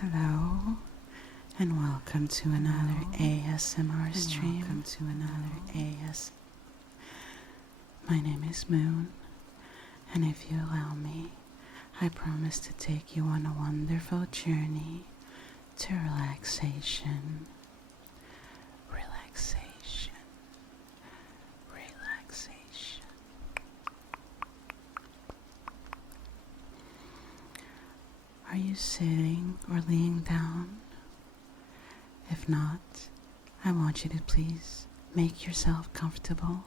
Hello, and welcome to another ASMR stream. My name is Moon, and if you allow me, I promise to take you on a wonderful journey to relaxation. Relaxation. Relaxation. Are you sitting or laying down? If not, I want you to please make yourself comfortable.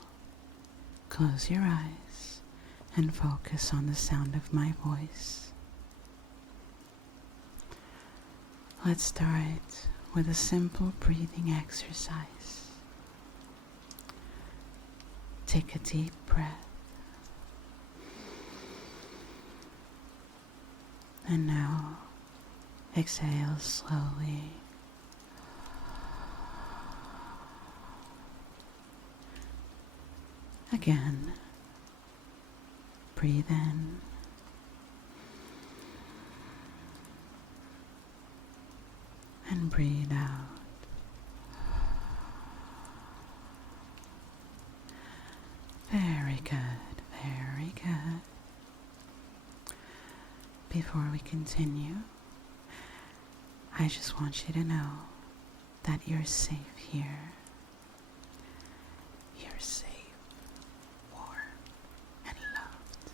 Close your eyes and focus on the sound of my voice. Let's start with a simple breathing exercise. Take a deep breath. And now, exhale slowly. Again, breathe in. And breathe out. Very good, very good. Before we continue, I just want you to know that you're safe here. You're safe, warm, and loved.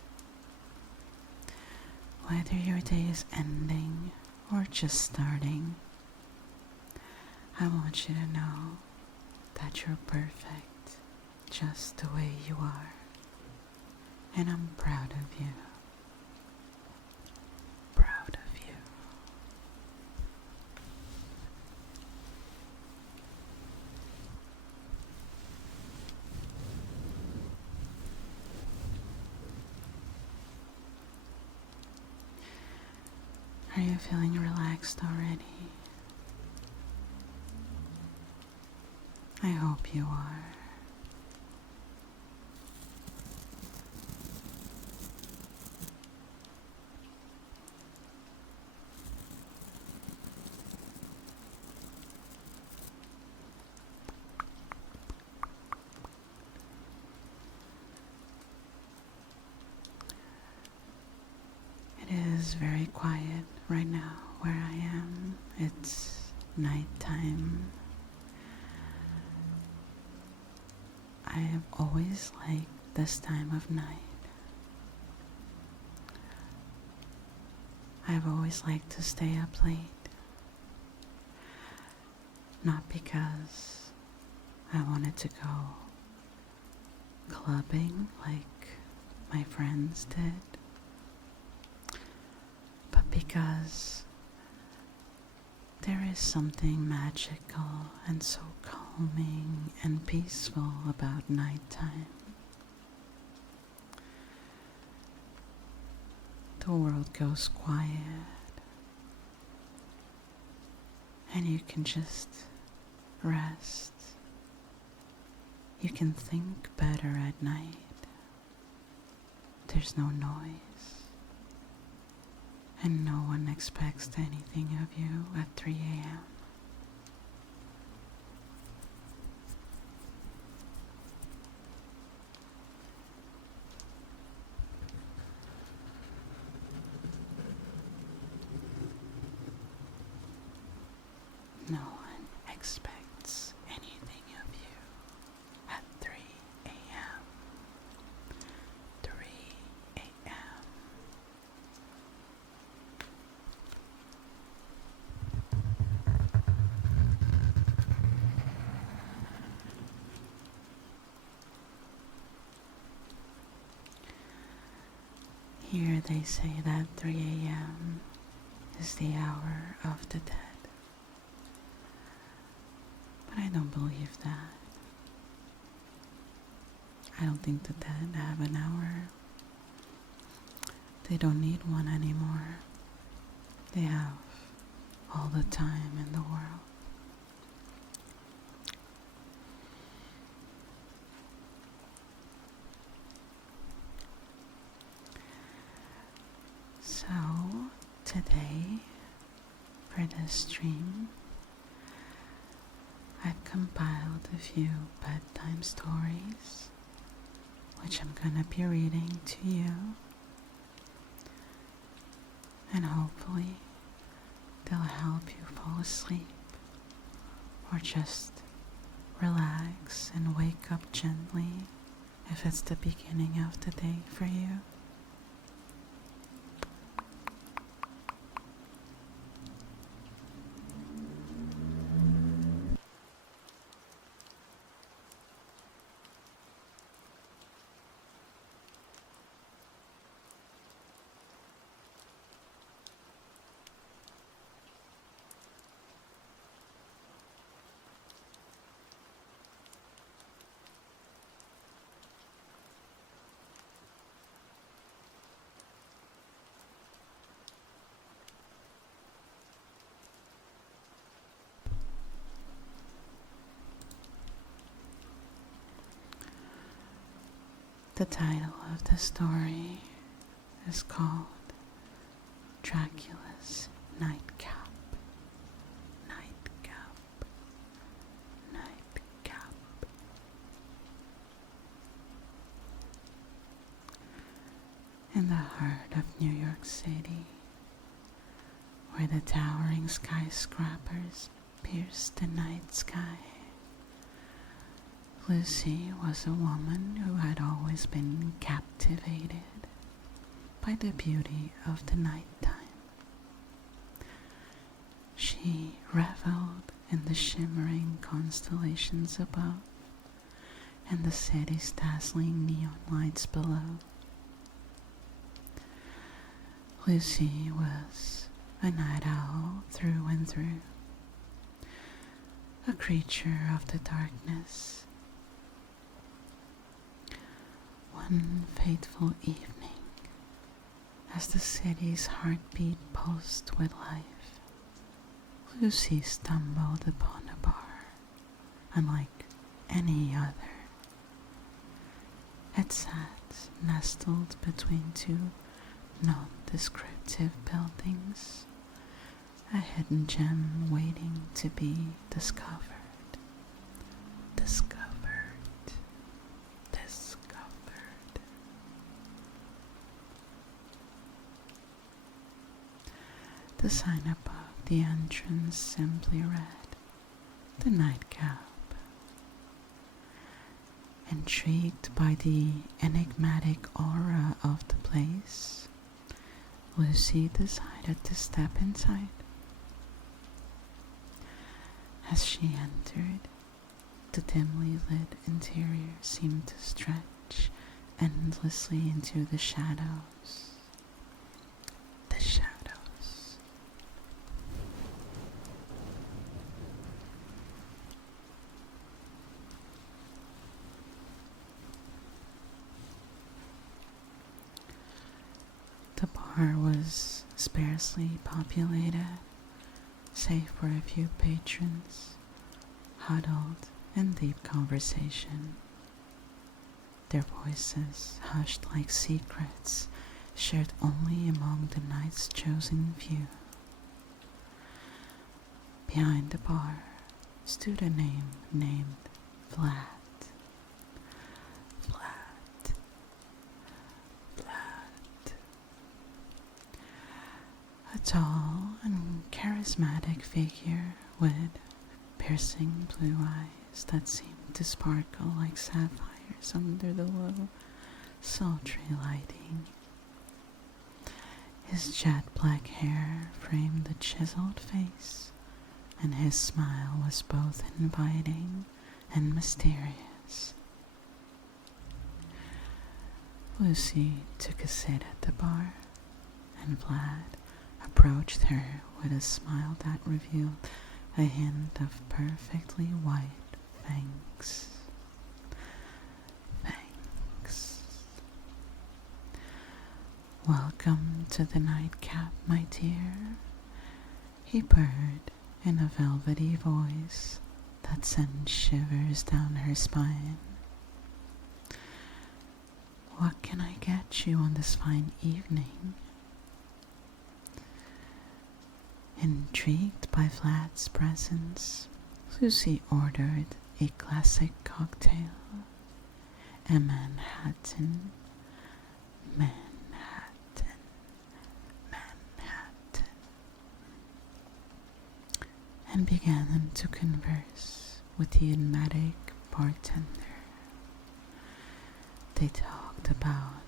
Whether your day is ending or just starting, I want you to know that you're perfect just the way you are. And I'm proud of you. Proud of you. Are you feeling relaxed already? I hope you are. It is very quiet right now where I am. It's nighttime. I have always liked this time of night. I've always liked to stay up late. Not because I wanted to go clubbing like my friends did, but because there is something magical and so calming and peaceful about nighttime. The world goes quiet, and you can just rest. You can think better at night. There's no noise, and no one expects anything of you at 3 a.m. No one expects anything of you at 3 a.m. 3 a.m. Here they say that 3 a.m. is the hour of the dead. But I don't believe that. I don't think the dead have an hour. They don't need one anymore. They have all the time in the world. So, today, for this dream, I've compiled a few bedtime stories, which I'm gonna be reading to you, and hopefully they'll help you fall asleep or just relax and wake up gently if it's the beginning of the day for you. The title of the story is called Dracula's Nightcap. Nightcap. Nightcap. In the heart of New York City, where the towering skyscrapers pierce the night sky, Lucy was a woman who had always been captivated by the beauty of the nighttime. She reveled in the shimmering constellations above and the city's dazzling neon lights below. Lucy was a night owl through and through, a creature of the darkness. One fateful evening, as the city's heartbeat pulsed with life, Lucy stumbled upon a bar unlike any other. It sat nestled between two nondescriptive buildings, a hidden gem waiting to be discovered. Discovered. The sign above the entrance simply read, "The Nightcap." Intrigued by the enigmatic aura of the place, Lucy decided to step inside. As she entered, the dimly lit interior seemed to stretch endlessly into the shadows. The shadows. The bar was sparsely populated, save for a few patrons, huddled in deep conversation. Their voices hushed like secrets shared only among the night's chosen few. Behind the bar stood a name named Vlad. A tall and charismatic figure with piercing blue eyes that seemed to sparkle like sapphires under the low, sultry lighting. His jet black hair framed the chiseled face, and his smile was both inviting and mysterious. Lucy took a seat at the bar, and Vlad approached her with a smile that revealed a hint of perfectly white fangs. "Welcome to the Nightcap, my dear," he purred in a velvety voice that sent shivers down her spine. "What can I get you on this fine evening?" Intrigued by Vlad's presence, Lucy ordered a classic cocktail, a Manhattan, Manhattan, Manhattan, and began to converse with the enigmatic bartender. They talked about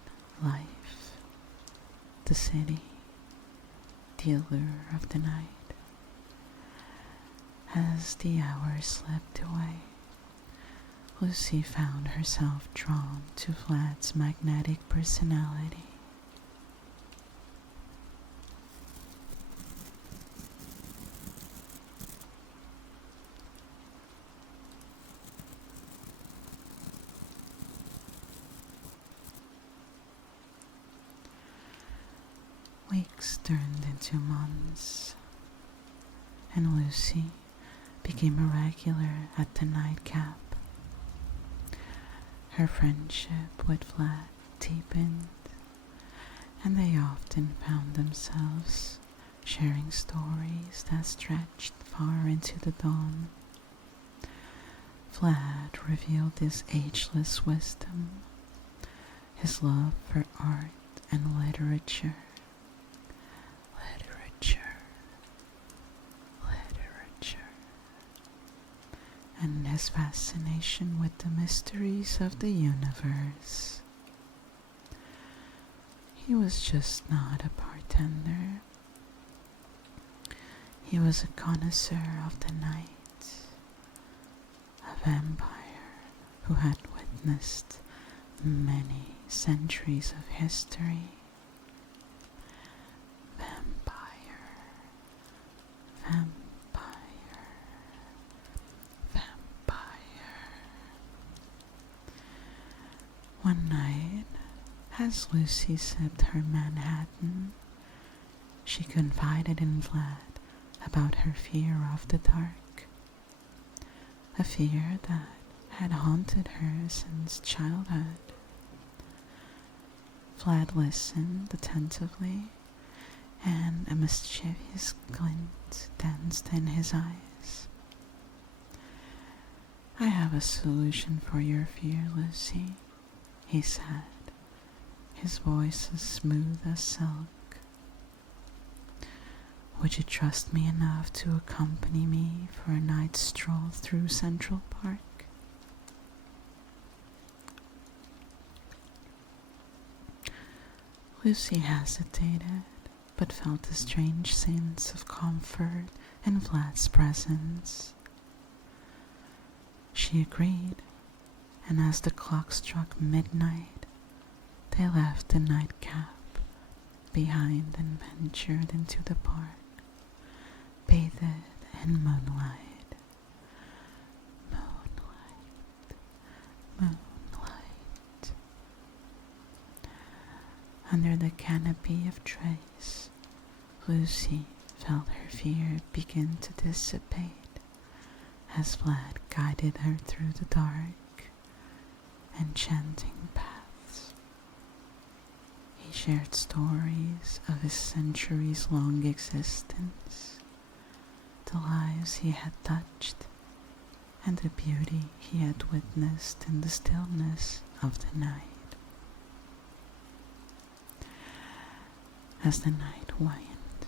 life, the city, the allure of the night. As the hours slipped away, Lucy found herself drawn to Vlad's magnetic personality. Weeks turned into months, and Lucy became a regular at the nightcap. Her friendship with Vlad deepened, and they often found themselves sharing stories that stretched far into the dawn. Vlad revealed his ageless wisdom, his love for art and literature. And his fascination with the mysteries of the universe. He was just not a bartender. He was a connoisseur of the night, a vampire who had witnessed many centuries of history. Vampire, vampire. One night, as Lucy sipped her Manhattan, she confided in Vlad about her fear of the dark, a fear that had haunted her since childhood. Vlad listened attentively, and a mischievous glint danced in his eyes. "I have a solution for your fear, Lucy," he said, his voice as smooth as silk. "Would you trust me enough to accompany me for a night stroll through Central Park?" Lucy hesitated, but felt a strange sense of comfort in Vlad's presence. She agreed, and as the clock struck midnight, they left the nightcap behind and ventured into the park, bathed in moonlight. Moonlight, moonlight. Under the canopy of trees, Lucy felt her fear begin to dissipate as Vlad guided her through the dark, enchanting paths. He shared stories of his centuries-long existence, the lives he had touched, and the beauty he had witnessed in the stillness of the night. As the night waned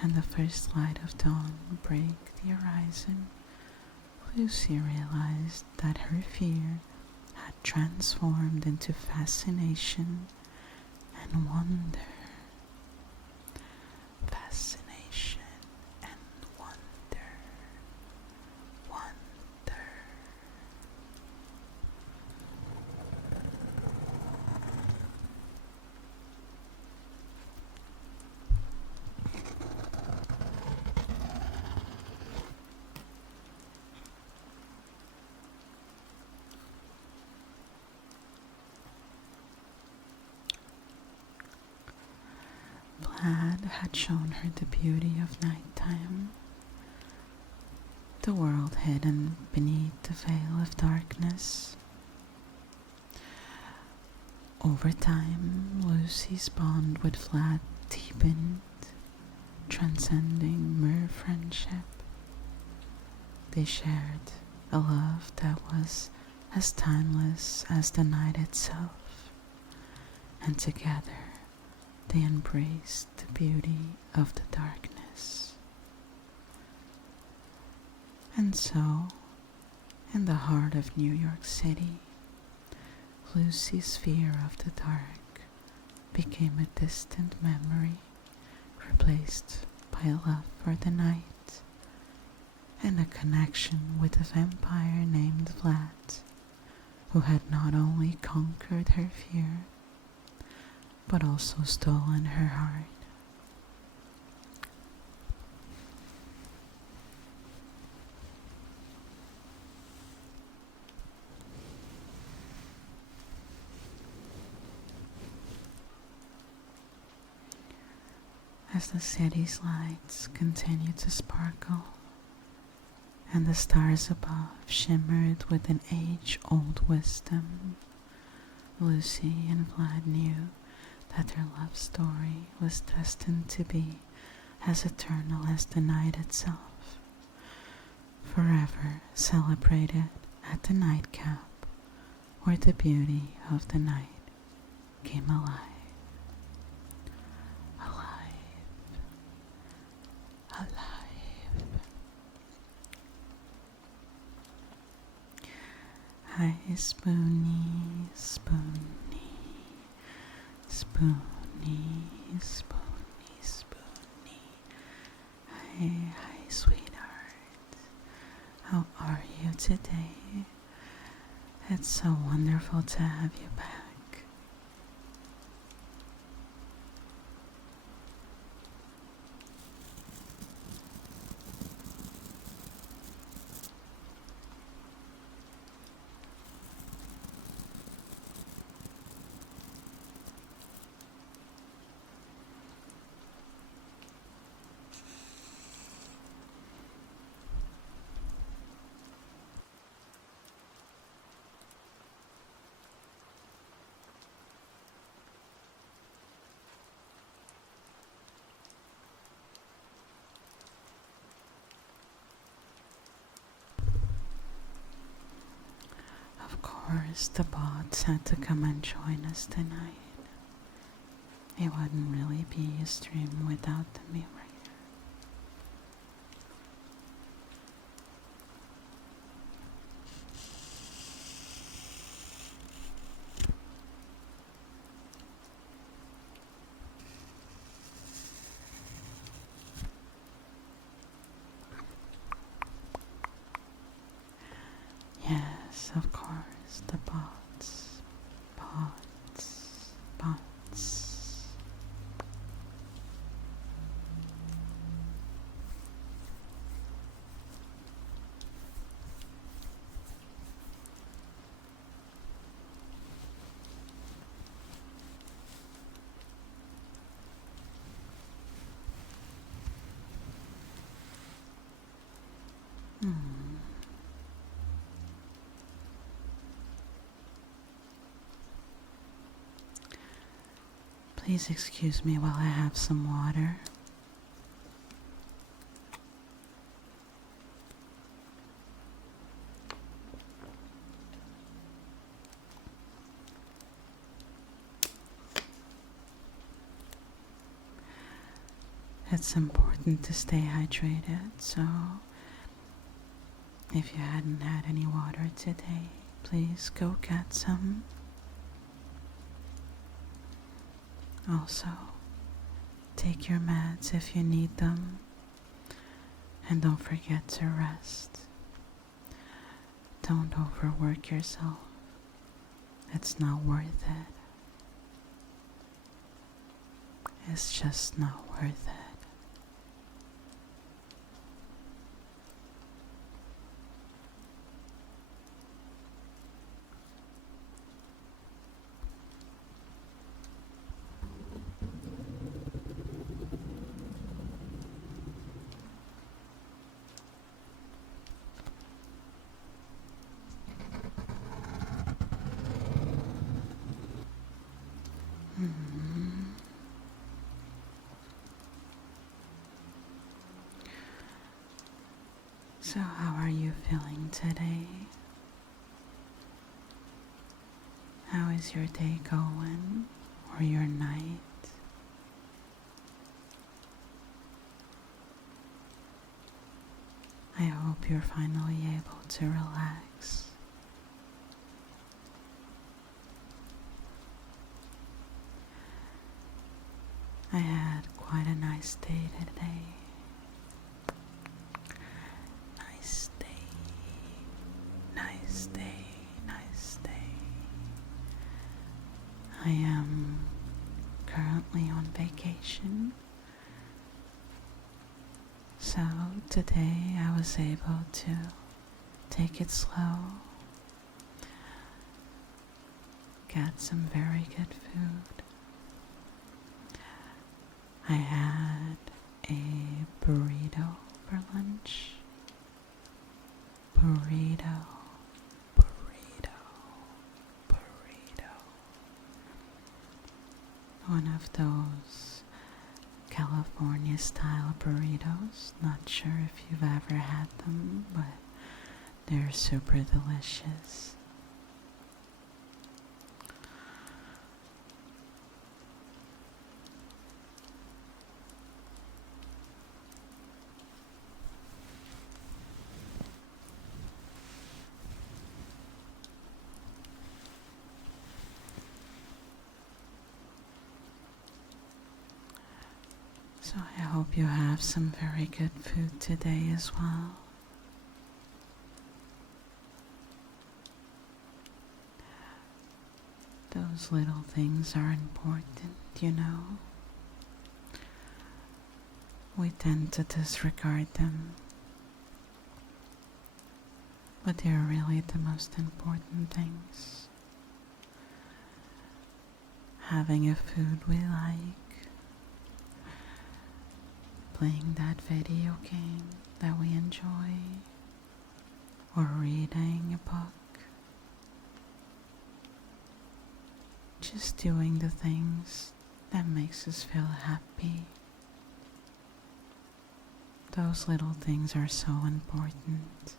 and the first light of dawn broke the horizon, Lucy realized that her fear had transformed into fascination and wonder. Fascination and wonder. Wonder. Vlad had shown her the beauty of nighttime, the world hidden beneath the veil of darkness. Over time, Lucy's bond with Vlad deepened, transcending mere friendship. They shared a love that was as timeless as the night itself, and together they embraced the beauty of the darkness. And so, in the heart of New York City, Lucy's fear of the dark became a distant memory, replaced by a love for the night and a connection with a vampire named Vlad, who had not only conquered her fear, but also stolen her heart. As the city's lights continued to sparkle, and the stars above shimmered with an age-old wisdom, Lucy and Vlad knew that their love story was destined to be as eternal as the night itself, forever celebrated at the nightcap where the beauty of the night came alive. Alive. Hi, Spoonie, Spoonie, Spoonie, Spoonie, Spoonie. Hi, sweetheart. How are you today? It's so wonderful to have you back. Of course, the bots had to come and join us tonight. It wouldn't really be a stream without the mirror. Yes, of course, the bots, bots, bots. Hmm. Please excuse me while I have some water. It's important to stay hydrated, so if you hadn't had any water today, please go get some. Also, take your meds if you need them, and don't forget to rest. Don't overwork yourself. It's not worth it. It's just not worth it. So, how are you feeling today? How is your day going, or your night? I hope you're finally able to relax. I had quite a nice day today. Nice day, nice day, nice day. I am currently on vacation, so today I was able to take it slow, get some very good food. I had a burrito for lunch. Burrito, burrito, burrito. One of those California style burritos. Not sure if you've ever had them, but they're super delicious. So I hope you have some very good food today as well. Those little things are important, you know. We tend to disregard them, but they're really the most important things. Having a food we like, playing that video game that we enjoy, or reading a book. Just doing the things that makes us feel happy. Those little things are so important.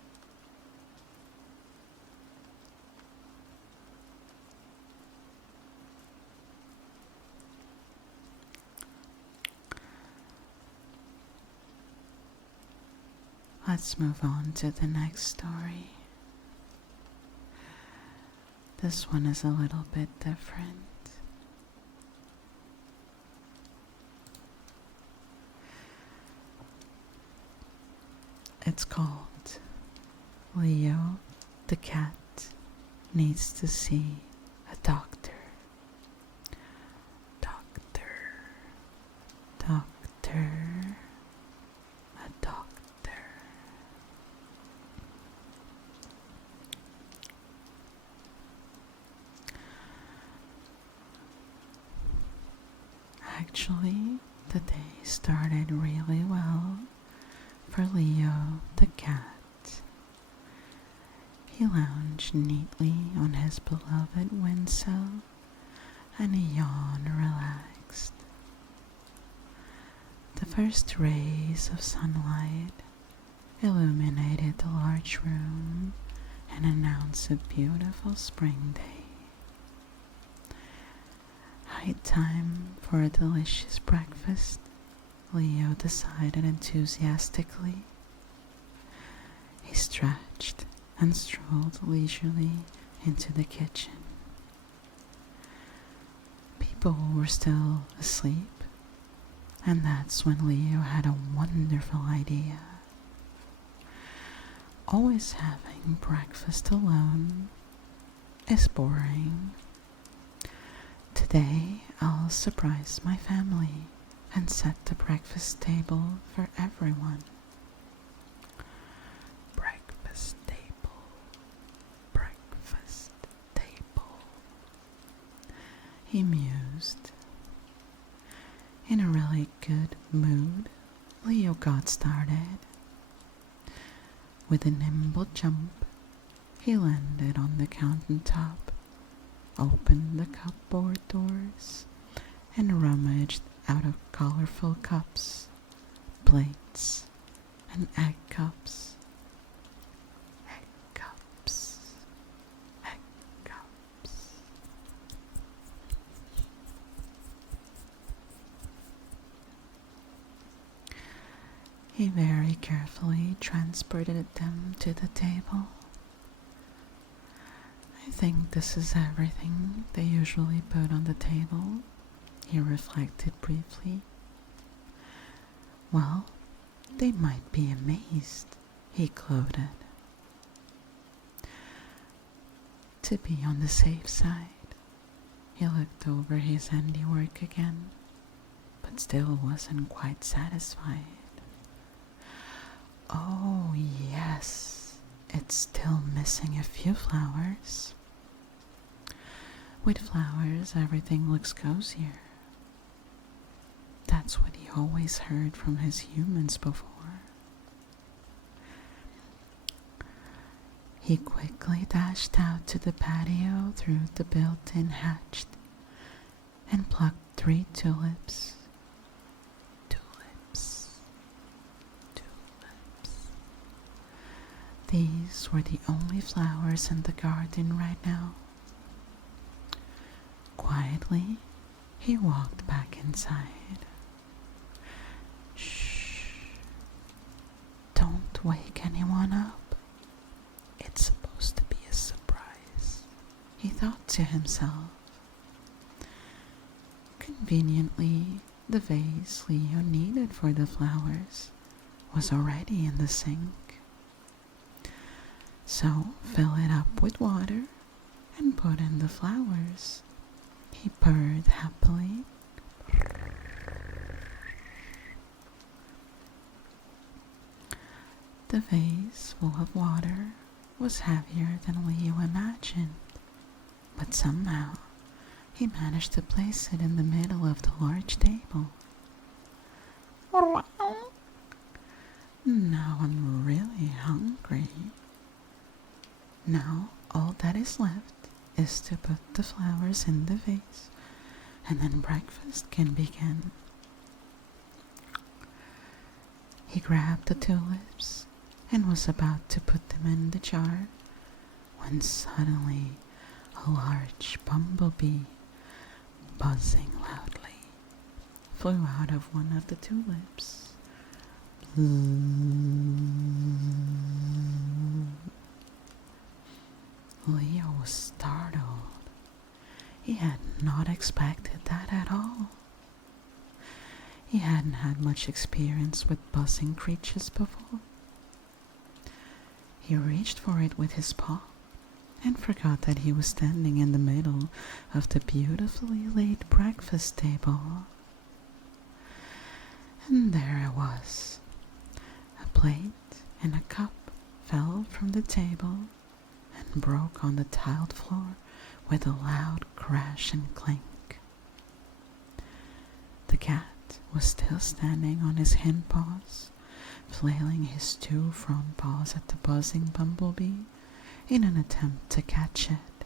Let's move on to the next story. This one is a little bit different. It's called Leo the Cat Needs to See a Doctor. Doctor, doctor, a doctor. Actually, the day started really well for Leo the cat. He lounged neatly on his beloved windsill and he yawned relaxed. The first rays of sunlight illuminated the large room and announced a beautiful spring day. High time for a delicious breakfast, Leo decided enthusiastically. He stretched and strolled leisurely into the kitchen. People were still asleep, and that's when Leo had a wonderful idea. Always having breakfast alone is boring. Today I'll surprise my family and set the breakfast table for everyone. Breakfast table, breakfast table, he mused. In a really good mood, Leo got started. With a nimble jump, he landed on the countertop, opened the cupboard doors, and rummaged out of colorful cups, plates, and egg cups He very carefully transported them to the table. I think this is everything they usually put on the table, he reflected briefly. Well, they might be amazed, he gloated. To be on the safe side, he looked over his handiwork again, but still wasn't quite satisfied. Oh, yes, it's still missing a few flowers. With flowers, everything looks cozier. That's what he always heard from his humans before. He quickly dashed out to the patio through the built-in hatch and plucked 3 tulips. Tulips. Tulips. These were the only flowers in the garden right now. Quietly, he walked back inside. Shh. Don't wake anyone up. It's supposed to be a surprise, he thought to himself. Conveniently, the vase Leo needed for the flowers was already in the sink. So, fill it up with water and put in the flowers. He purred happily. The vase full of water was heavier than Leo imagined, but somehow he managed to place it in the middle of the large table. Now I'm really hungry. Now all that is left is to put the flowers in the vase, and then breakfast can begin. He grabbed the tulips and was about to put them in the jar when suddenly a large bumblebee, buzzing loudly, flew out of one of the tulips. Leo was startled. He had not expected that at all. He hadn't had much experience with buzzing creatures before. He reached for it with his paw and forgot that he was standing in the middle of the beautifully laid breakfast table. And there it was. A plate and a cup fell from the table and broke on the tiled floor with a loud crash and clink. The cat was still standing on his hind paws, flailing his 2 front paws at the buzzing bumblebee in an attempt to catch it.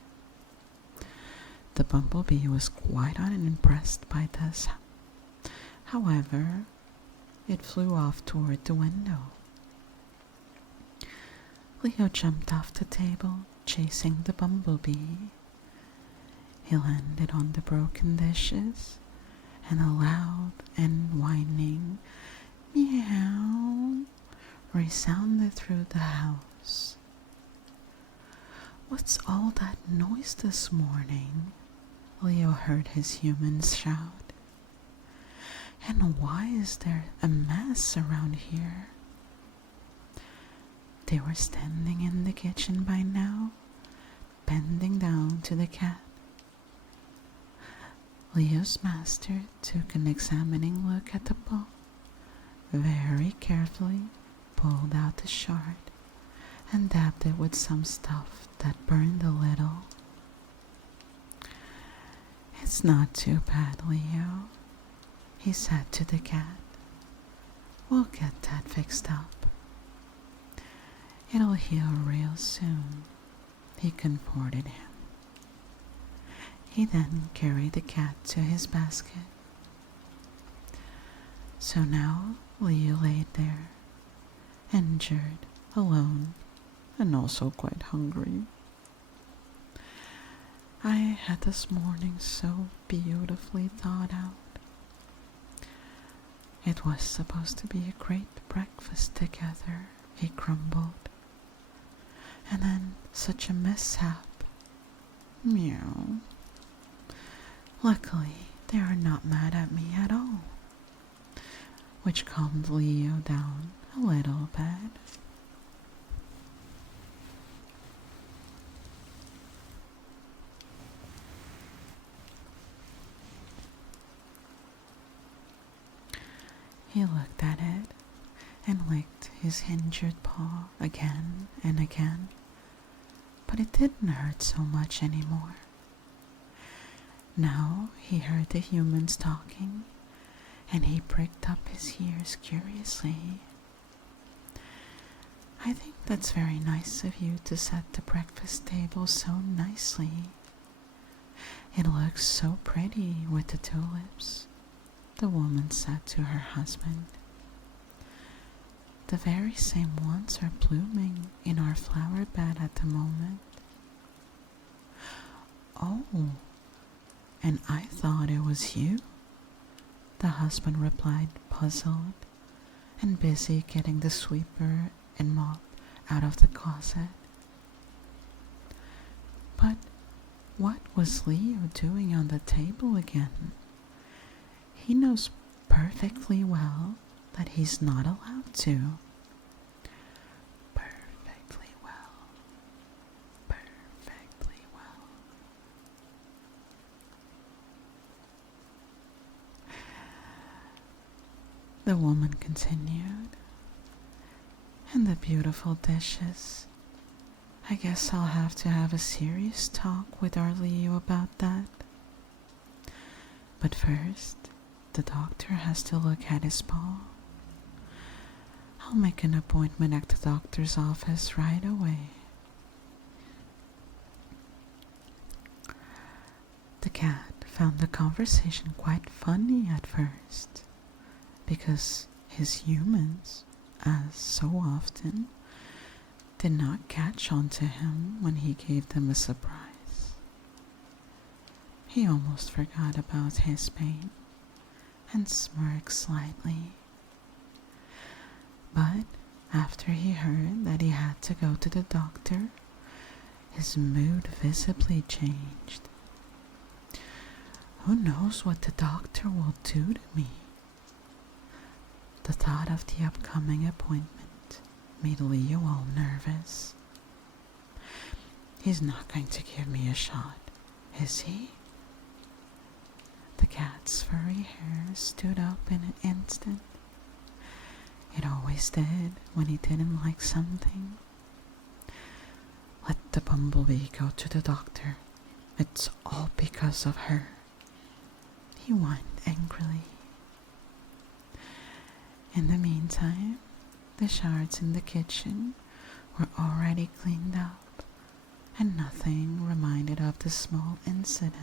The bumblebee was quite unimpressed by this. However, it flew off toward the window. Leo jumped off the table, chasing the bumblebee. He landed on the broken dishes, and a loud and whining meow resounded through the house. What's all that noise this morning? Leo heard his humans shout. And why is there a mess around here? They were standing in the kitchen by now, bending down to the cat. Leo's master took an examining look at the paw, very carefully pulled out the shard, and dabbed it with some stuff that burned a little. It's not too bad, Leo, he said to the cat. We'll get that fixed up. It'll heal real soon, he comforted him. He then carried the cat to his basket. So now Leo laid there, injured, alone, and also quite hungry. I had this morning so beautifully thought out. It was supposed to be a great breakfast together, he grumbled. And then such a mishap. Meow. Luckily, they are not mad at me at all, which calmed Leo down a little bit. He looked at it and licked his injured paw again and again, but it didn't hurt so much anymore. Now he heard the humans talking, and he pricked up his ears curiously. I think that's very nice of you to set the breakfast table so nicely. It looks so pretty with the tulips, the woman said to her husband. The very same ones are blooming in our flower bed at the moment. Oh, and I thought it was you, the husband replied, puzzled and busy getting the sweeper and mop out of the closet. But what was Leo doing on the table again? He knows perfectly well that he's not allowed to. Perfectly well. Perfectly well. The woman continued. And the beautiful dishes. I guess I'll have to have a serious talk with our Leo about that. But first, the doctor has to look at his paw. I'll make an appointment at the doctor's office right away. The cat found the conversation quite funny at first, because his humans, as so often, did not catch on to him when he gave them a surprise. He almost forgot about his pain and smirked slightly. But after he heard that he had to go to the doctor, his mood visibly changed. Who knows what the doctor will do to me? The thought of the upcoming appointment made Leo all nervous. He's not going to give me a shot, is he? The cat's furry hair stood up in an instant. It always did when he didn't like something. Let the bumblebee go to the doctor. It's all because of her, he whined angrily. In the meantime, the shards in the kitchen were already cleaned up, and nothing reminded of the small incident.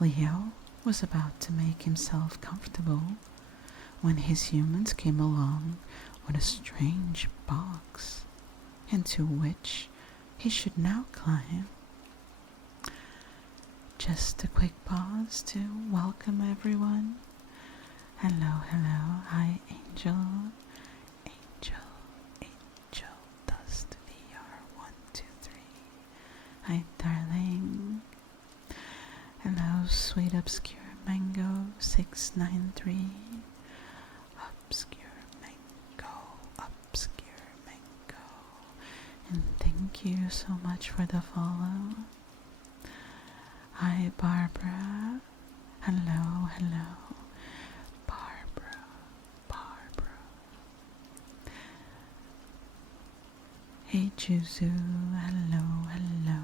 Leo was about to make himself comfortable when his humans came along with a strange box, into which he should now climb. Just a quick pause to welcome everyone. Hello, hello, hi Angel, Angel, Angel, Dust VR 1, 2, 3. Hi darling. Hello, sweet obscure mango 693. Obscure mango, obscure mango. And thank you so much for the follow. Hi Barbara. Hello, hello. Barbara. Hey Juzu, hello, hello.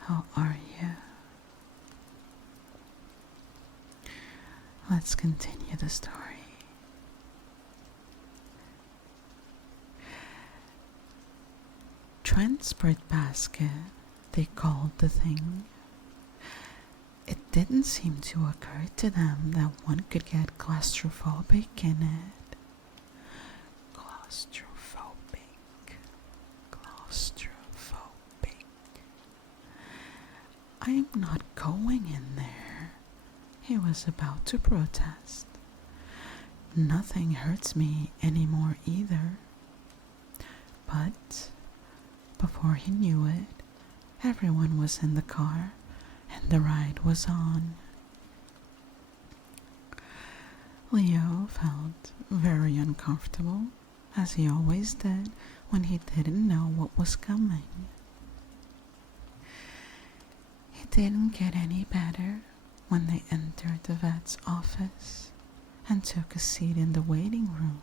How are you? Let's continue the story. Transport basket, they called the thing. It didn't seem to occur to them that one could get claustrophobic in it. Claustrophobic. I'm not going in there, he was about to protest, nothing hurts me anymore either. But before he knew it, everyone was in the car and the ride was on. Leo felt very uncomfortable, as he always did when he didn't know what was coming. It didn't get any better when they entered the vet's office and took a seat in the waiting room.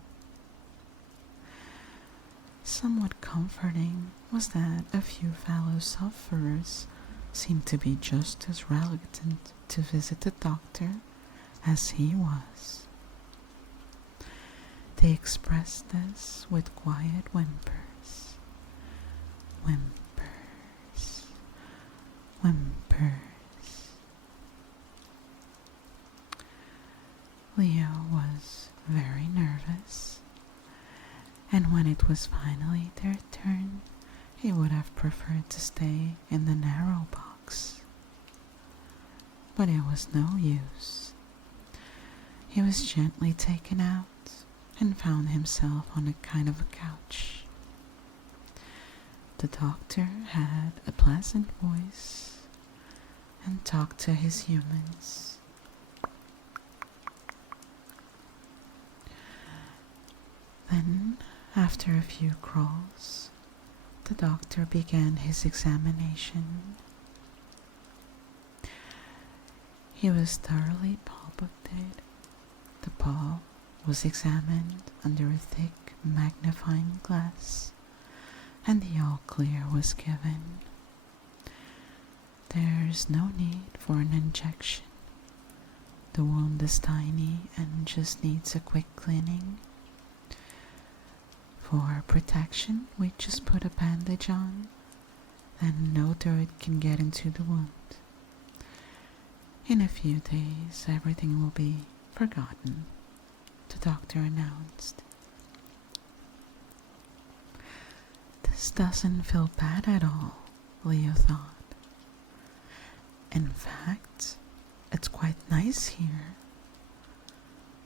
Somewhat comforting was that a few fellow sufferers seemed to be just as reluctant to visit the doctor as he was. They expressed this with quiet whimpers. Whimpers. Whimpers. Leo was very nervous, and when it was finally their turn, he would have preferred to stay in the narrow box. But it was no use. He was gently taken out and found himself on a kind of a couch. The doctor had a pleasant voice and talked to his humans. Then, after a few crawls, the doctor began his examination. He was thoroughly palpated. The paw was examined under a thick magnifying glass, and the all clear was given. There's no need for an injection. The wound is tiny and just needs a quick cleaning. For protection, we just put a bandage on, then no dirt can get into the wound. In a few days, everything will be forgotten, the doctor announced. This doesn't feel bad at all, Leo thought. In fact, it's quite nice here.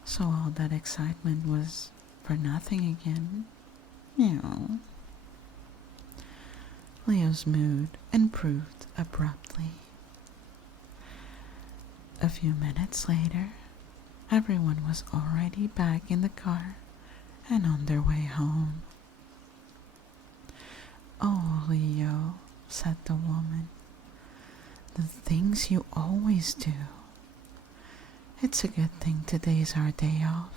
So all that excitement was for nothing again. Meow. Leo's mood improved abruptly. A few minutes later, everyone was already back in the car and on their way home. "Oh, Leo," said the woman, "the things you always do. It's a good thing today's our day off.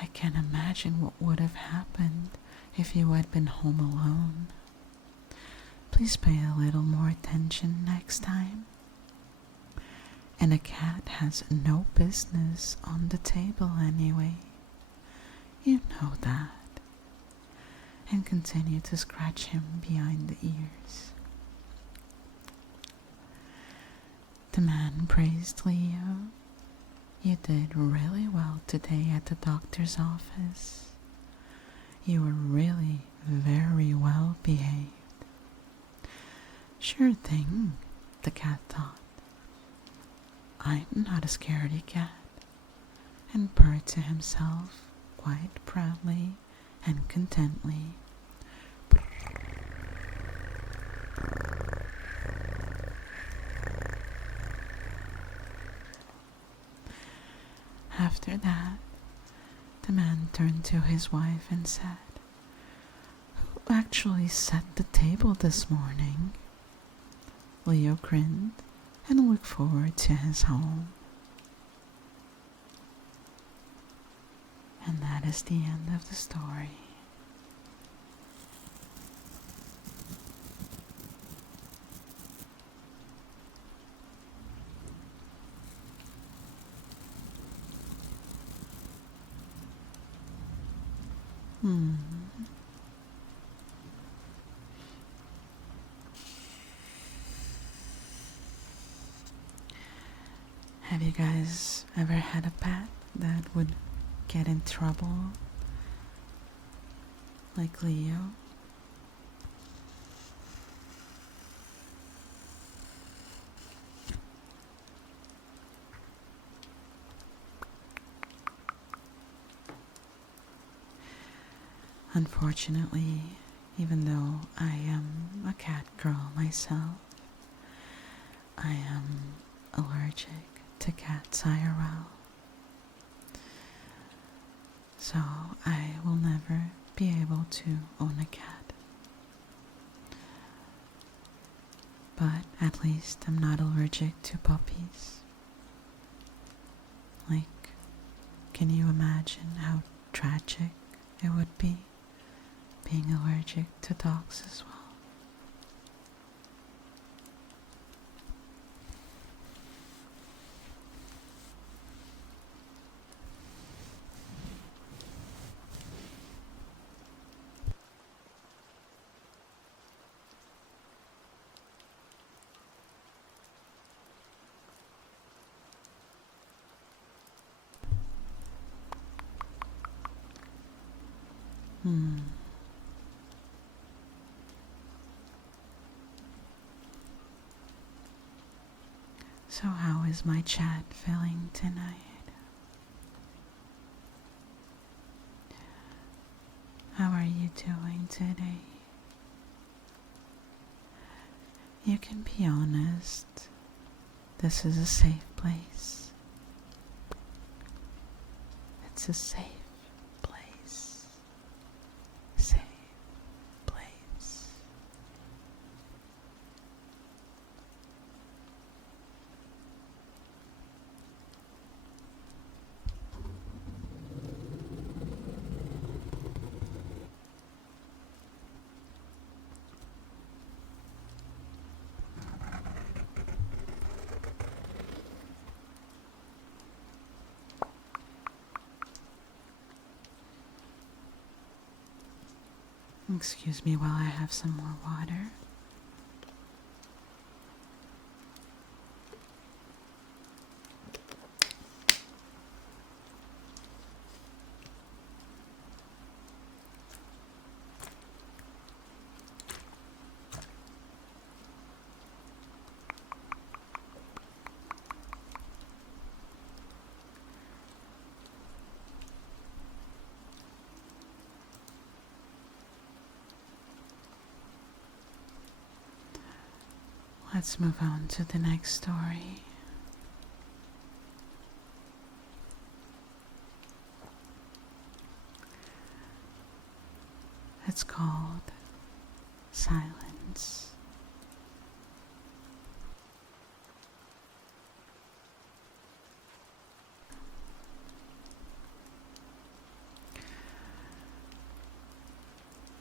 I can't imagine what would have happened if you had been home alone. Please pay a little more attention next time. And a cat has no business on the table anyway. You know that." And continued to scratch him behind the ears. The man praised Leo. "You did really well today at the doctor's office. You were really very well behaved." "Sure thing," the cat thought. "I'm not a scaredy cat," and purred to himself quite proudly and contently. After that, the man turned to his wife and said, "Who actually set the table this morning?" Leo grinned and looked forward to his home. And that is the end of the story. Have you guys ever had a pet that would get in trouble like Leo? Unfortunately, even though I am a cat girl myself, I am allergic to cats IRL. So I will never be able to own a cat. But at least I'm not allergic to puppies. Like, can you imagine how tragic it would be being allergic to dogs as well? Hmm. So how is my chat feeling tonight? How are you doing today? You can be honest. This is a safe place. It's a safe place. Safe place. Excuse me while I have some more water. Let's move on to the next story. It's called Silence.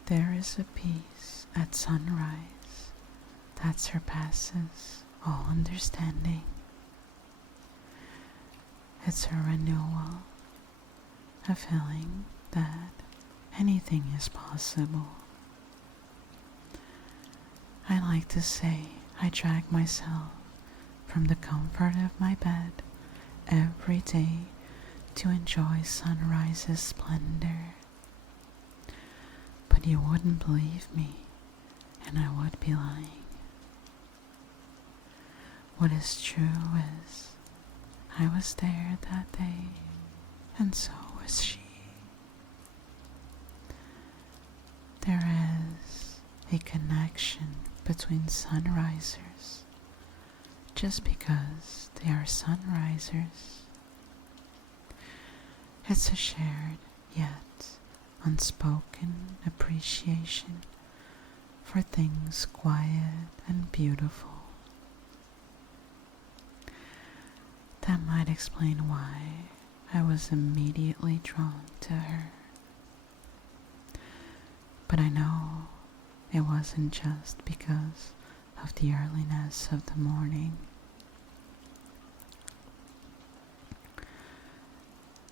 There is a peace at sunrise that surpasses all understanding. It's a renewal, a feeling that anything is possible. I like to say I drag myself from the comfort of my bed every day to enjoy sunrise's splendor. But you wouldn't believe me, and I would be lying. What is true is, I was there that day, and so was she. There is a connection between sunrisers just because they are sunrisers. It's a shared yet unspoken appreciation for things quiet and beautiful. That might explain why I was immediately drawn to her. But I know it wasn't just because of the earliness of the morning.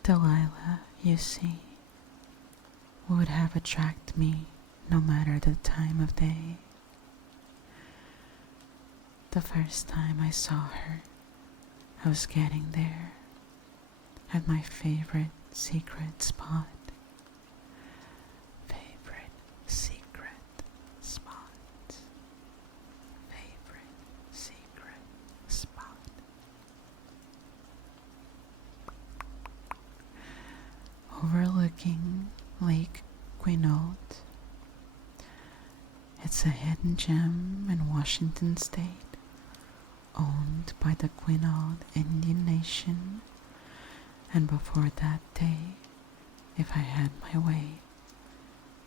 Delilah, you see, would have attracted me no matter the time of day. The first time I saw her, I was getting there at my favorite secret spot. Favorite secret spot. Favorite secret spot. Overlooking Lake Quinault. It's a hidden gem in Washington State, owned by the Quinault Indian Nation, and before that day, if I had my way,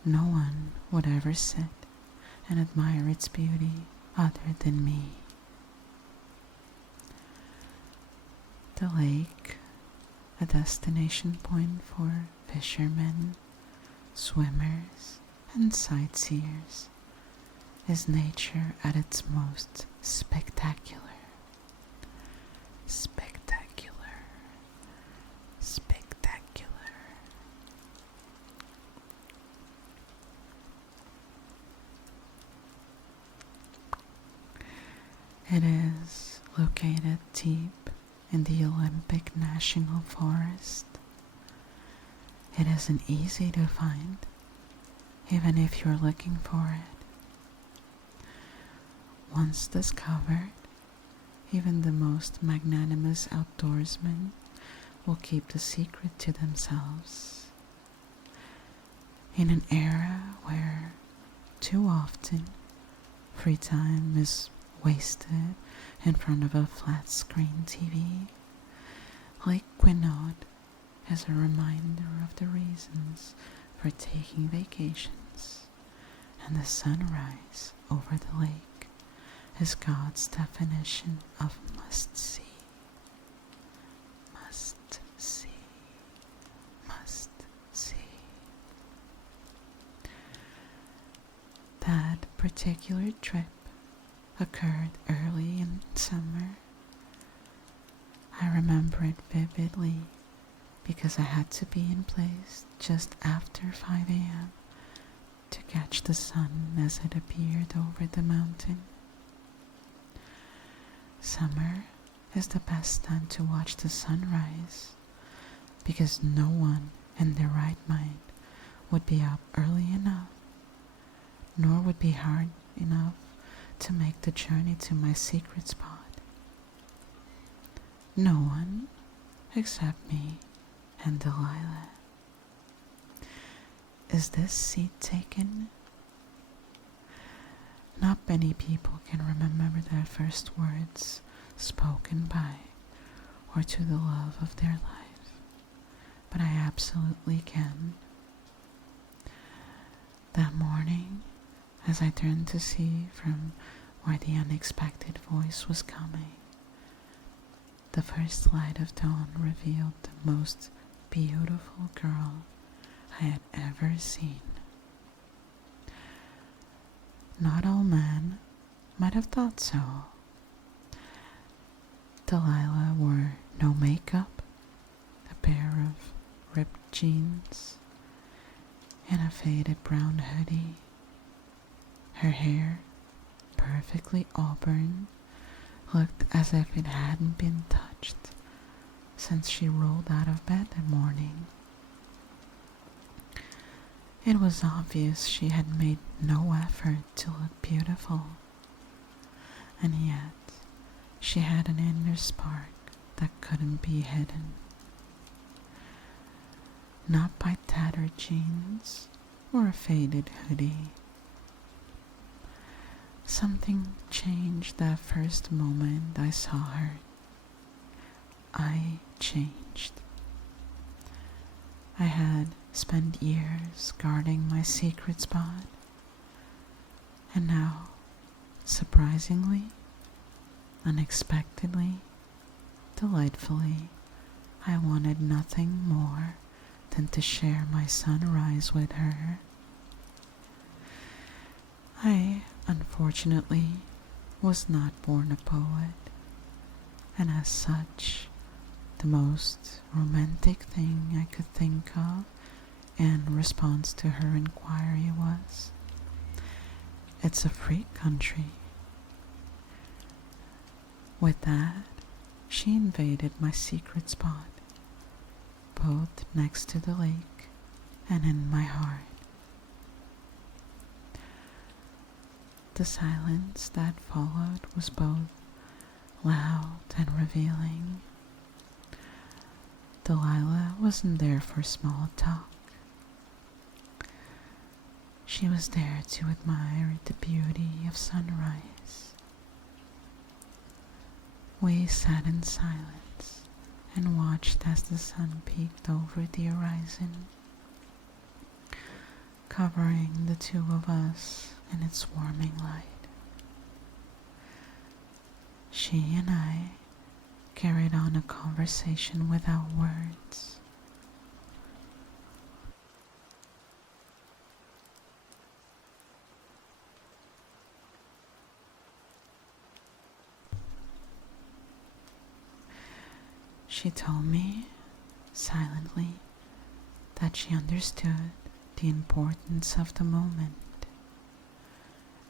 no one would ever sit and admire its beauty other than me. The lake, a destination point for fishermen, swimmers, and sightseers, is nature at its most spectacular. Spectacular. Spectacular. It is located deep in the Olympic National Forest. It isn't easy to find, even if you're looking for it. Once discovered, even the most magnanimous outdoorsmen will keep the secret to themselves. In an era where, too often, free time is wasted in front of a flat-screen TV, Lake Quinault is a reminder of the reasons for taking vacations, and the sunrise over the lake is God's definition of must-see. Must-see. Must-see. That particular trip occurred early in summer. I remember it vividly because I had to be in place just after 5 a.m. to catch the sun as it appeared over the mountain. Summer is the best time to watch the sunrise because no one in their right mind would be up early enough, nor would be hard enough to make the journey to my secret spot. No one except me and Delilah. Is this seat taken? Not many people can remember their first words spoken by or to the love of their life, but I absolutely can. That morning, as I turned to see from where the unexpected voice was coming, the first light of dawn revealed the most beautiful girl I had ever seen. Not all men might have thought so. Delilah wore no makeup, a pair of ripped jeans, and a faded brown hoodie. Her hair, perfectly auburn, looked as if it hadn't been touched since she rolled out of bed that morning. It was obvious she had made no effort to look beautiful, and yet she had an inner spark that couldn't be hidden. Not by tattered jeans or a faded hoodie. Something changed that first moment I saw her. I changed. I had spent years guarding my secret spot, and now, surprisingly, unexpectedly, delightfully, I wanted nothing more than to share my sunrise with her. I, unfortunately, was not born a poet, and as such, the most romantic thing I could think of in response to her inquiry was, "It's a free country." With that, she invaded my secret spot, both next to the lake and in my heart. The silence that followed was both loud and revealing. Delilah wasn't there for small talk. She was there to admire the beauty of sunrise. We sat in silence and watched as the sun peeked over the horizon, covering the two of us in its warming light. She and I carried on a conversation without words. She told me, silently, that she understood the importance of the moment,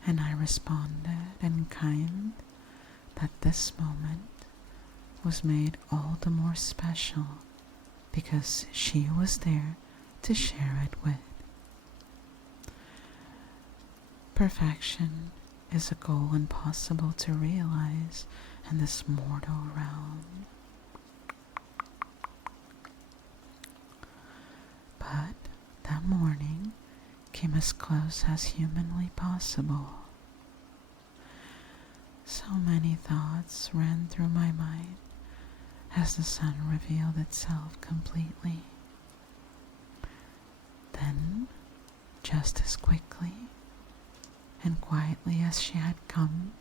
and I responded in kind that this moment was made all the more special because she was there to share it with. Perfection is a goal impossible to realize in this mortal realm. But that morning came as close as humanly possible. So many thoughts ran through my mind as the sun revealed itself completely. Then, just as quickly and quietly as she had come,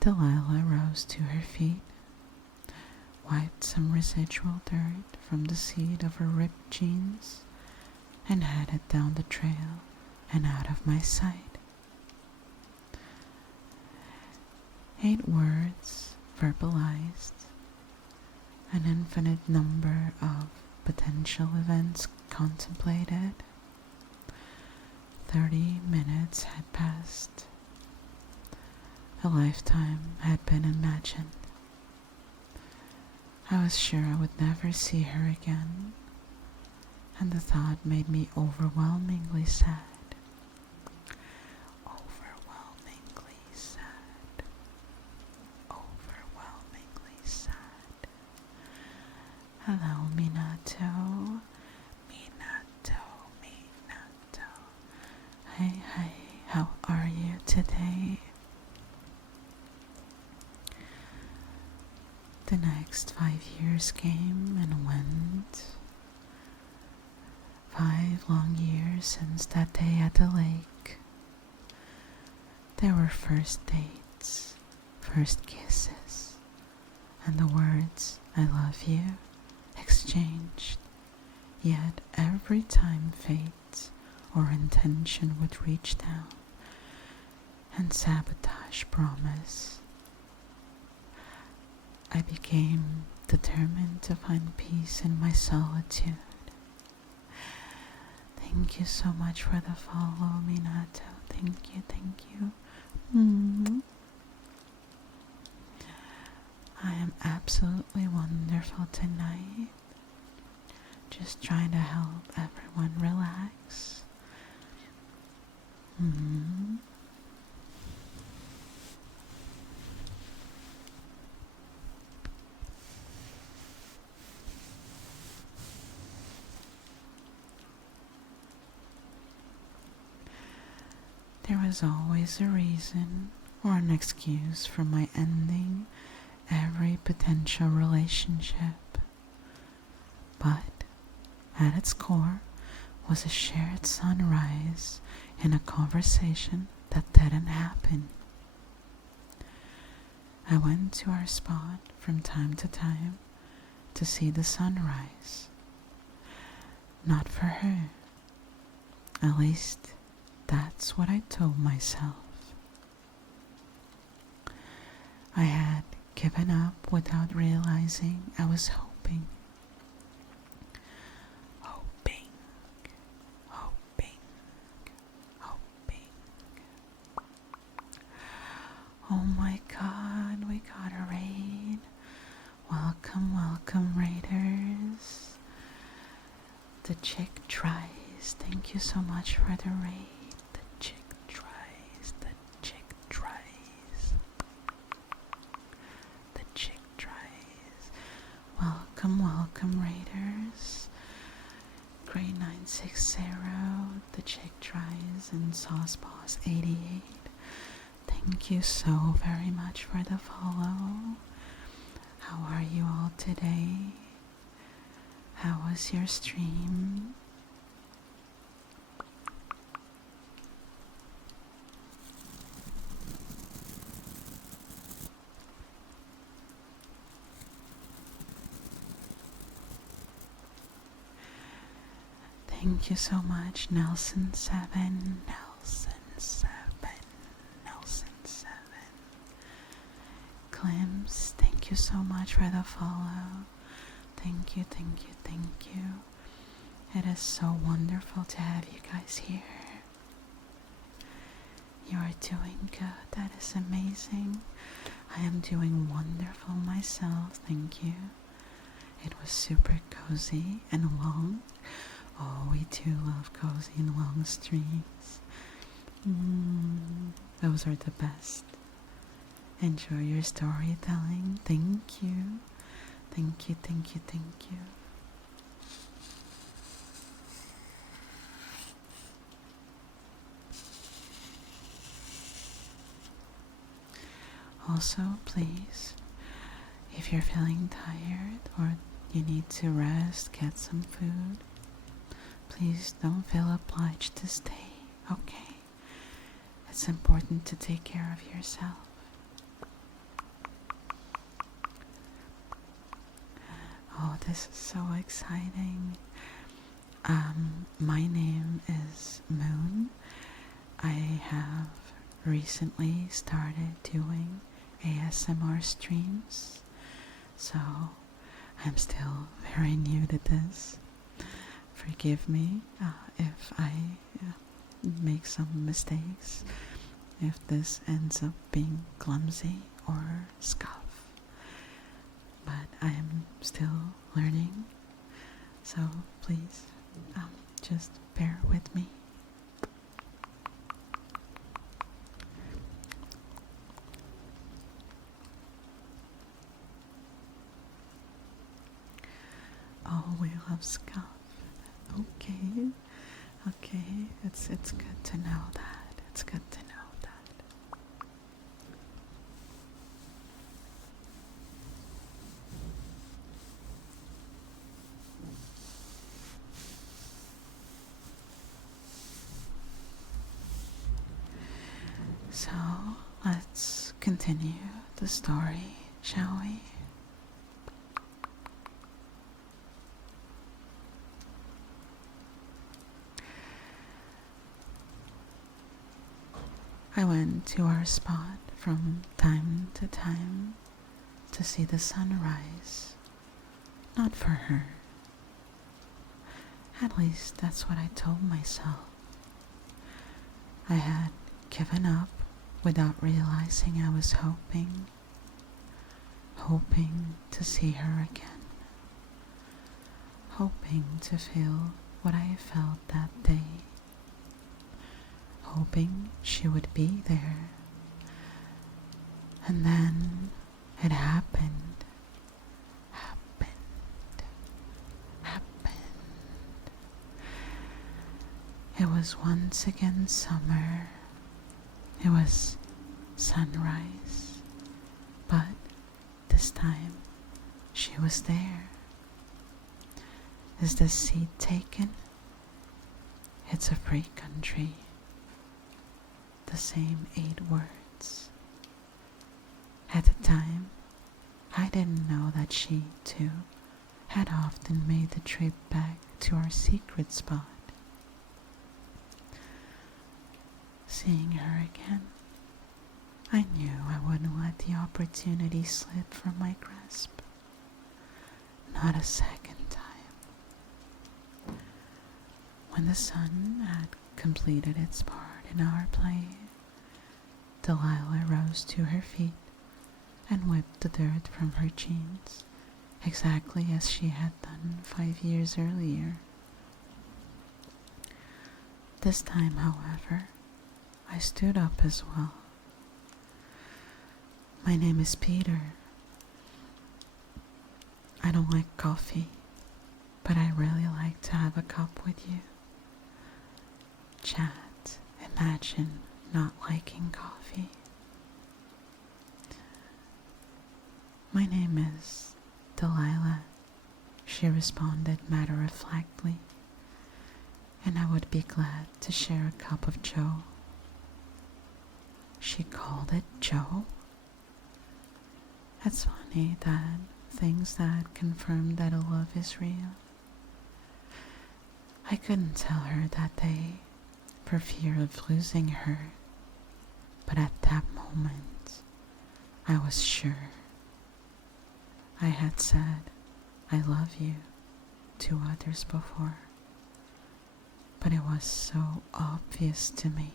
Delilah rose to her feet, wiped some residual dirt from the seat of her ripped jeans, and headed down the trail and out of my sight. 8 words verbalized, an infinite number of potential events contemplated. 30 minutes had passed. A lifetime had been imagined. I was sure I would never see her again, and the thought made me overwhelmingly sad. Overwhelmingly sad. Overwhelmingly sad. Hello, Minato. Minato, Minato. Hey, how are you today? The next 5 years came and went. 5 long years since that day at the lake. There were first dates, first kisses, and the words, "I love you," exchanged. Yet every time fate or intention would reach down and sabotage promise, I became determined to find peace in my solitude. Thank you so much for the follow, Minato. Thank you, thank you. I am absolutely wonderful tonight. Just trying to help everyone relax. There was always a reason or an excuse for my ending every potential relationship. But at its core was a shared sunrise in a conversation that didn't happen. I went to our spot from time to time to see the sunrise. Not for her. At least, that's what I told myself. I had given up without realizing I was hoping. Oh my god, we got a raid. Welcome, welcome, raiders. The chick tries. Thank you so much for the raid. The chick tries. The chick tries. The chick tries. Welcome, welcome, raiders. Gray 960, the Chick Tries, and Sauce Boss 88. Thank you so very much for the follow. How are you all today? How was your stream? Thank you so much, Nelson7, Nelson7, Nelson7. Clims, thank you so much for the follow. Thank you, thank you, thank you. It is so wonderful to have you guys here. You are doing good, that is amazing. I am doing wonderful myself, thank you. It was super cozy and long. Oh, we do love cozy and long streams. Those are the best. Enjoy your storytelling. Thank you. Thank you, thank you, thank you. Also, please, if you're feeling tired or you need to rest, get some food, please don't feel obliged to stay, okay? It's important to take care of yourself. Oh, this is so exciting. My name is Moon. I have recently started doing ASMR streams, so I'm still very new to this. Forgive me if I make some mistakes, if this ends up being clumsy or scuff, but I am still learning, so please just bear with me. Oh, we love scuff. Okay, okay, it's good to know that. It's good to know that. So let's continue the story, shall we? I went to our spot from time to time to see the sunrise. Not for her. At least that's what I told myself. I had given up without realizing I was hoping to see her again. Hoping to feel what I felt that day. Hoping she would be there. And then it happened. It was once again summer. It was sunrise. But this time she was there. Is the seat taken? It's a free country. The same 8 words. At the time, I didn't know that she, too, had often made the trip back to our secret spot. Seeing her again, I knew I wouldn't let the opportunity slip from my grasp. Not a second time. When the sun had completed its part in our play, Delilah rose to her feet and whipped the dirt from her jeans, exactly as she had done 5 years earlier. This time, however, I stood up as well. My name is Peter. I don't like coffee, but I really like to have a cup with you. Chat, imagine not liking coffee. My name is Delilah, she responded matter-of-factly, and I would be glad to share a cup of Joe. She called it Joe? It's funny that things that confirm that a love is real. I couldn't tell her that day for fear of losing her, but at that moment I was sure. I had said I love you to others before, but it was so obvious to me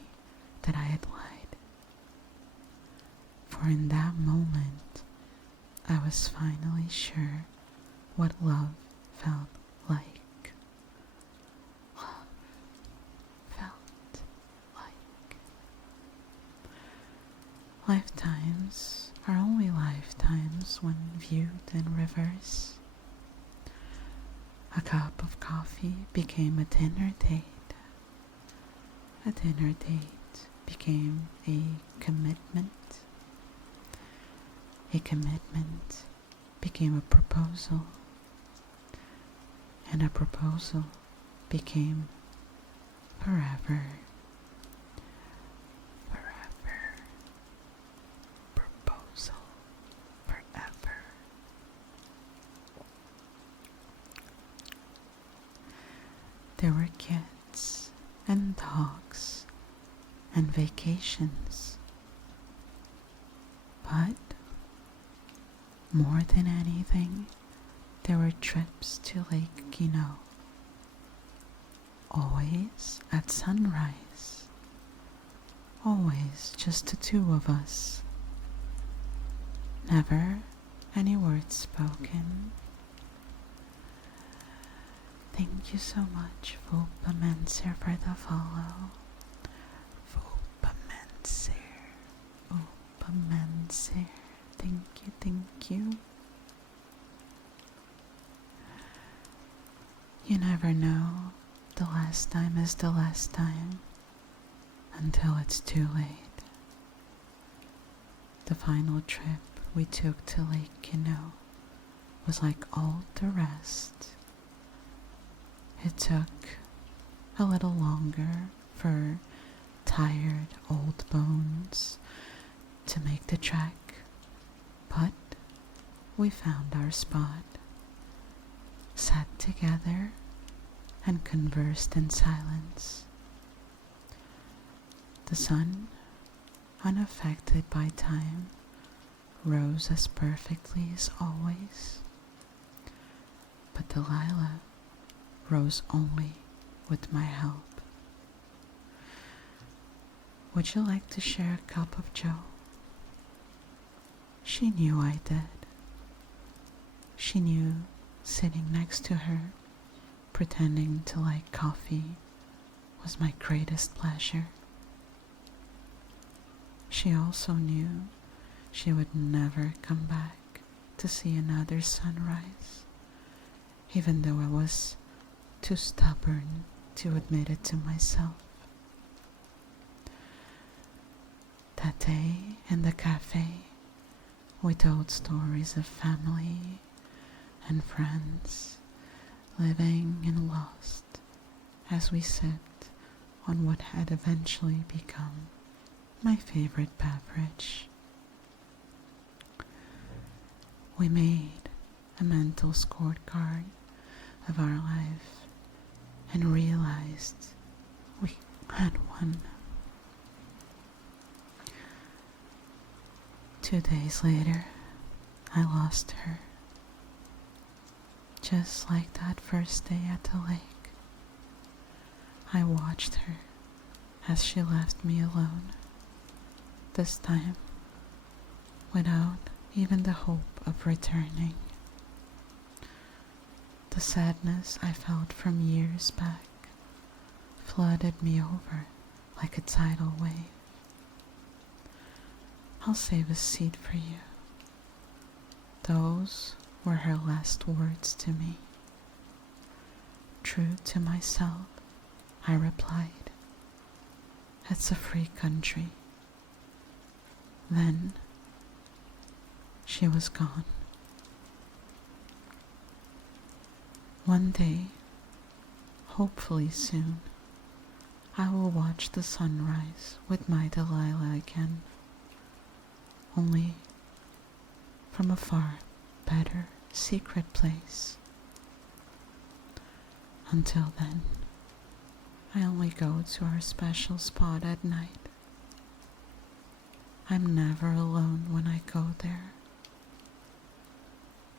that I had lied. For in that moment I was finally sure what love felt like. Love felt like. Lifetimes are only lifetimes when viewed in reverse. A cup of coffee became a dinner date. A dinner date became a commitment. A commitment became a proposal. And a proposal became forever. Forever. Proposal. Forever. There were kids and dogs and vacations. But more than anything, there were trips to Lake Kino. Always at sunrise. Always just the two of us. Never any words spoken. Thank you so much, Vopamenser, for the follow. Vopamenser. Vopamenser. Thank you, thank you. You never know. The last time is the last time until it's too late. The final trip we took to Lake Kino was like all the rest. It took a little longer for tired old bones to make the trek, but we found our spot, sat together, and conversed in silence. The sun, unaffected by time, rose as perfectly as always, but Delilah rose only with my help. Would you like to share a cup of Joe? She knew I did. She knew sitting next to her, pretending to like coffee, was my greatest pleasure. She also knew she would never come back to see another sunrise, even though I was too stubborn to admit it to myself. That day in the cafe, we told stories of family and friends, living and lost, as we sipped on what had eventually become my favorite beverage. We made a mental scorecard of our life and realized we had won. 2 days later, I lost her. Just like that first day at the lake, I watched her as she left me alone, this time without even the hope of returning. The sadness I felt from years back flooded me over like a tidal wave. I'll save a seat for you. Those were her last words to me. true to myself, I replied, "It's a free country." Then she was gone. One day, hopefully soon, I will watch the sunrise with my Delilah again, only from a far better secret place. Until then, I only go to our special spot at night. I'm never alone when I go there.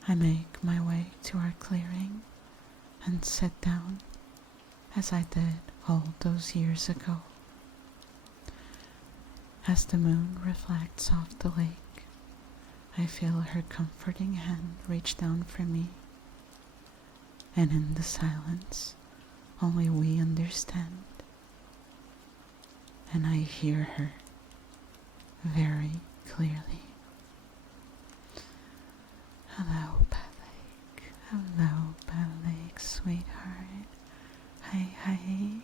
I make my way to our clearing and sit down as I did all those years ago. As the moon reflects off the lake, I feel her comforting hand reach down for me, and in the silence, only we understand. And I hear her very clearly. "Hello, Pet Lake. Hello, Pet Lake, sweetheart. Hi, hi."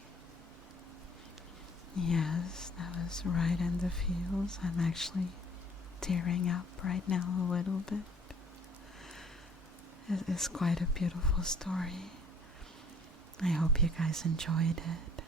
Yes, that was right in the feels. I'm actually tearing up right now a little bit. It is quite a beautiful story. I hope you guys enjoyed it.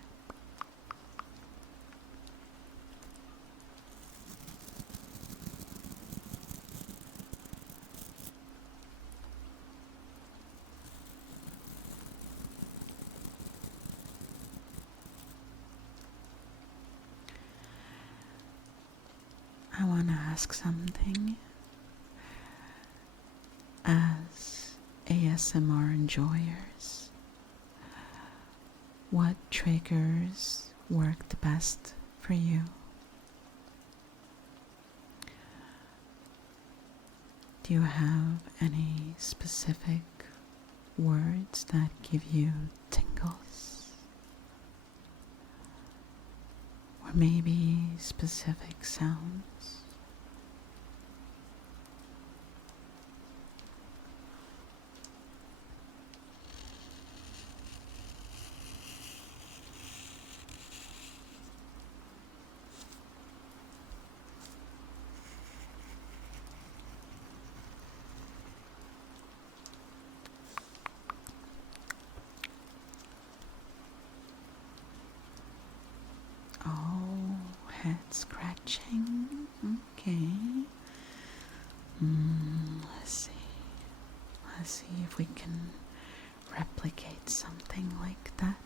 I want to ask something. As ASMR enjoyers, what triggers work the best for you? Do you have any specific words that give you tingles? Or maybe specific sounds? Oh, head scratching. Okay. Let's see. Let's see if we can replicate something like that.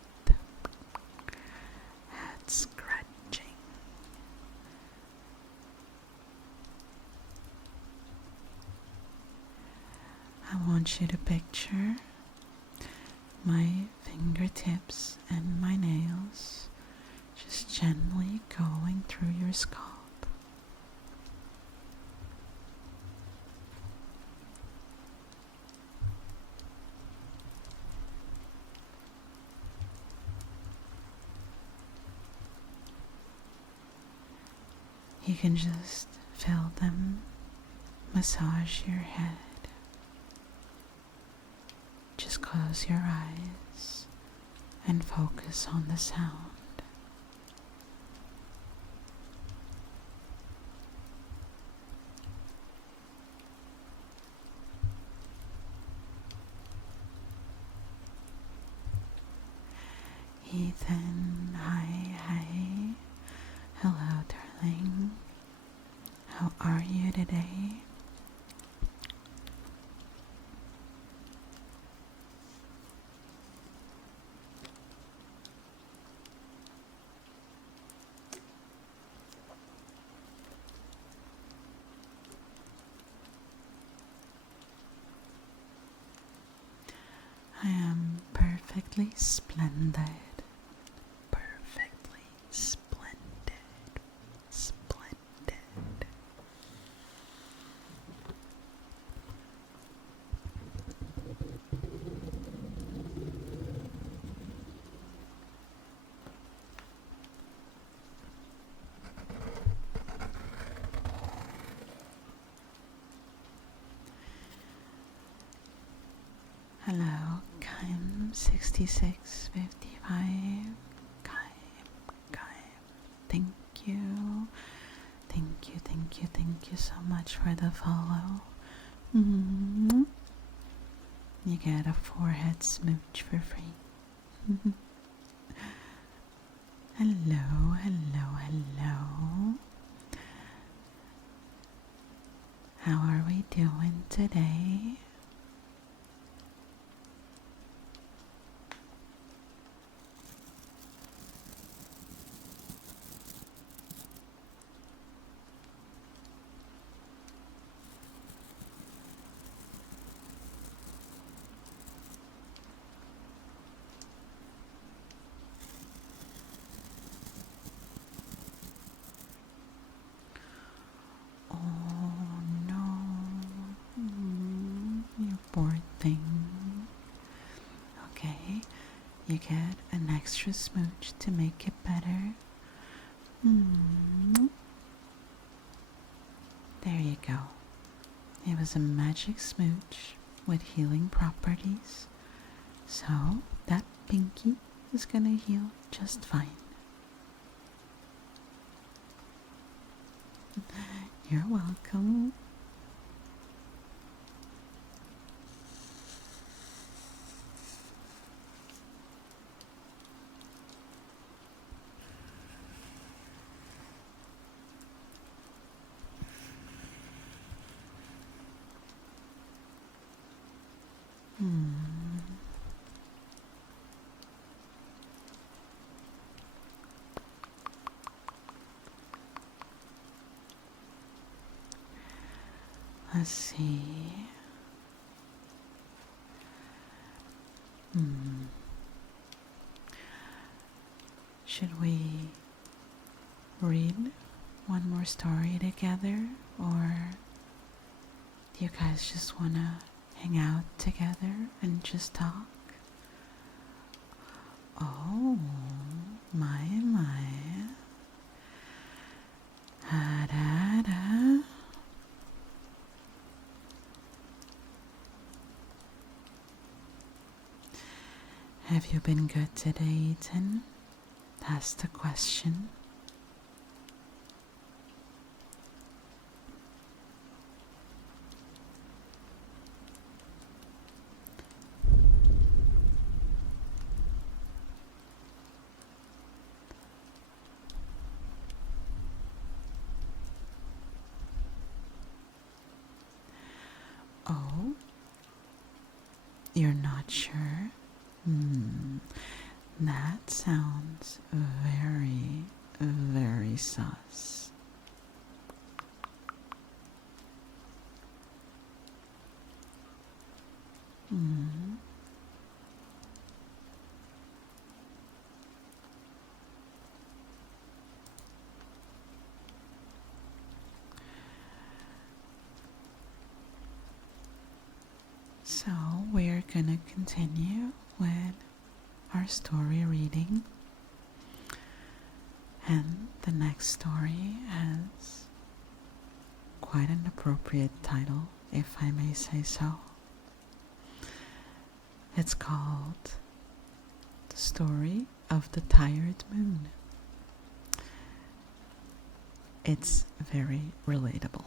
Head scratching. I want you to picture my fingertips and my nails just gently going through your scalp. You can just feel them massage your head. Just close your eyes and focus on the sound. Ethan, hi, hi. Hello, darling. How are you today? I am perfectly splendid. Perfectly splendid. Splendid. Hello, kind 6655. Thank you. Thank you so much for the follow. Mm-hmm. You get a forehead smooch for free. Hello. How are we doing today? Oh no, you poor thing. Okay, you get an extra smooch to make it better. There you go. It was a magic smooch with healing properties, so that pinky is gonna heal just fine. You're welcome. Let's see. Should we read one more story together, or do you guys just want to hang out together and just talk? Oh, my. Da-da-da. Have you been good today, Ethan? That's the question. Oh, you're not sure? That sounds very sus. So we're gonna continue with our story reading, and the next story has quite an appropriate title, if I may say so. It's called The Story of the Tired Moon. It's very relatable.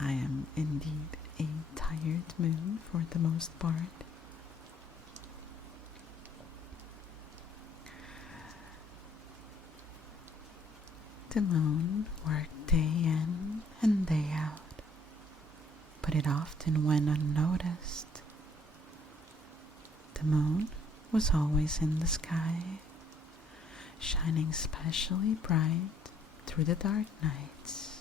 I am indeed a tired moon for the most part. The moon worked day in and day out, but it often went unnoticed. The moon was always in the sky, shining especially bright through the dark nights.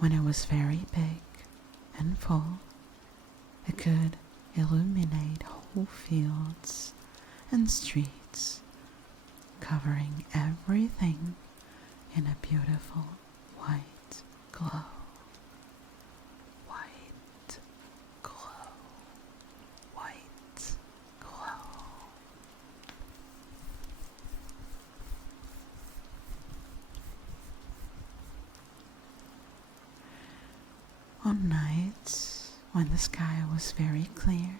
When it was very big and full, it could illuminate whole fields and streets, covering everything in a beautiful white glow. White glow. White glow. On nights when the sky was very clear,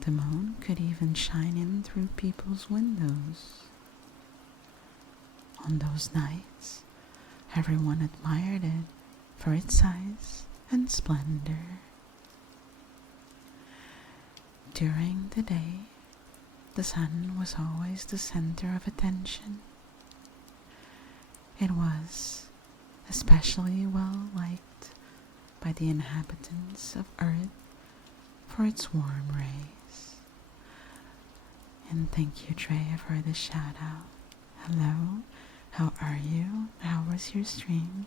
The moon could even shine in through people's windows. On those nights, everyone admired it for its size and splendor. During the day, the sun was always the center of attention. It was especially well liked by the inhabitants of Earth for its warm rays. And thank you, Treya, for the shout out. Hello, how are you? How was your stream?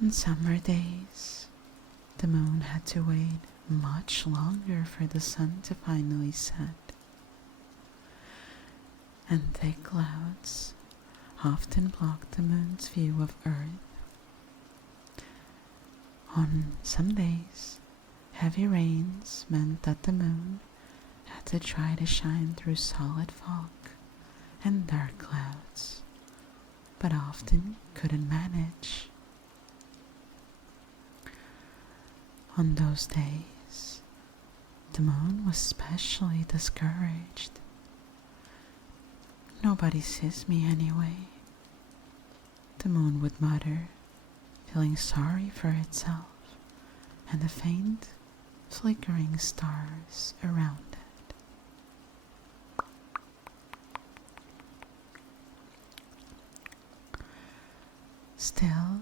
On summer days, the moon had to wait much longer for the sun to finally set. And thick clouds often blocked the moon's view of Earth. On some days, heavy rains meant that the moon had to try to shine through solid fog and dark clouds, but often couldn't manage. On those days, the moon was especially discouraged. Nobody sees me anyway, the moon would mutter, feeling sorry for itself and the faint, flickering stars around it. Still,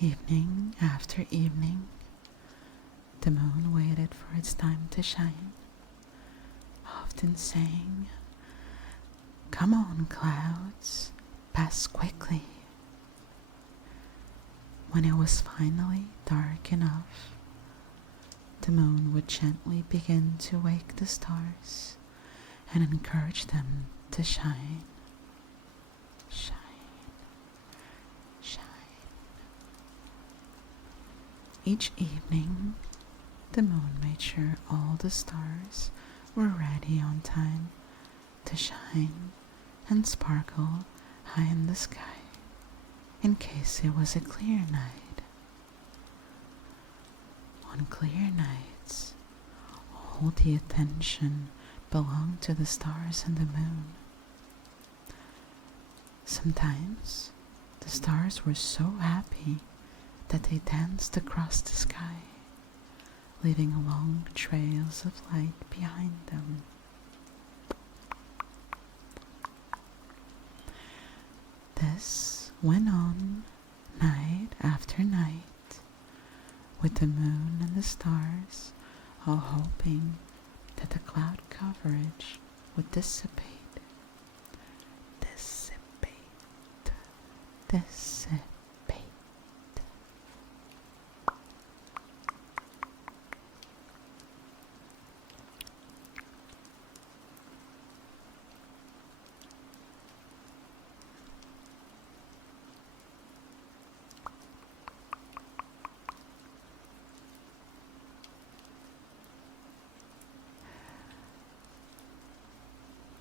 evening after evening, the moon waited for its time to shine, often saying, "Come on, clouds, pass quickly." When it was finally dark enough, the moon would gently begin to wake the stars and encourage them to shine. Shine, shine. Each evening, the moon made sure all the stars were ready on time to shine and sparkle high in the sky in case it was a clear night. On clear nights, all the attention belonged to the stars and the moon. Sometimes the stars were so happy that they danced across the sky, leaving long trails of light behind them. This went on night after night, with the moon and the stars all hoping that the cloud coverage would dissipate. Dissipate.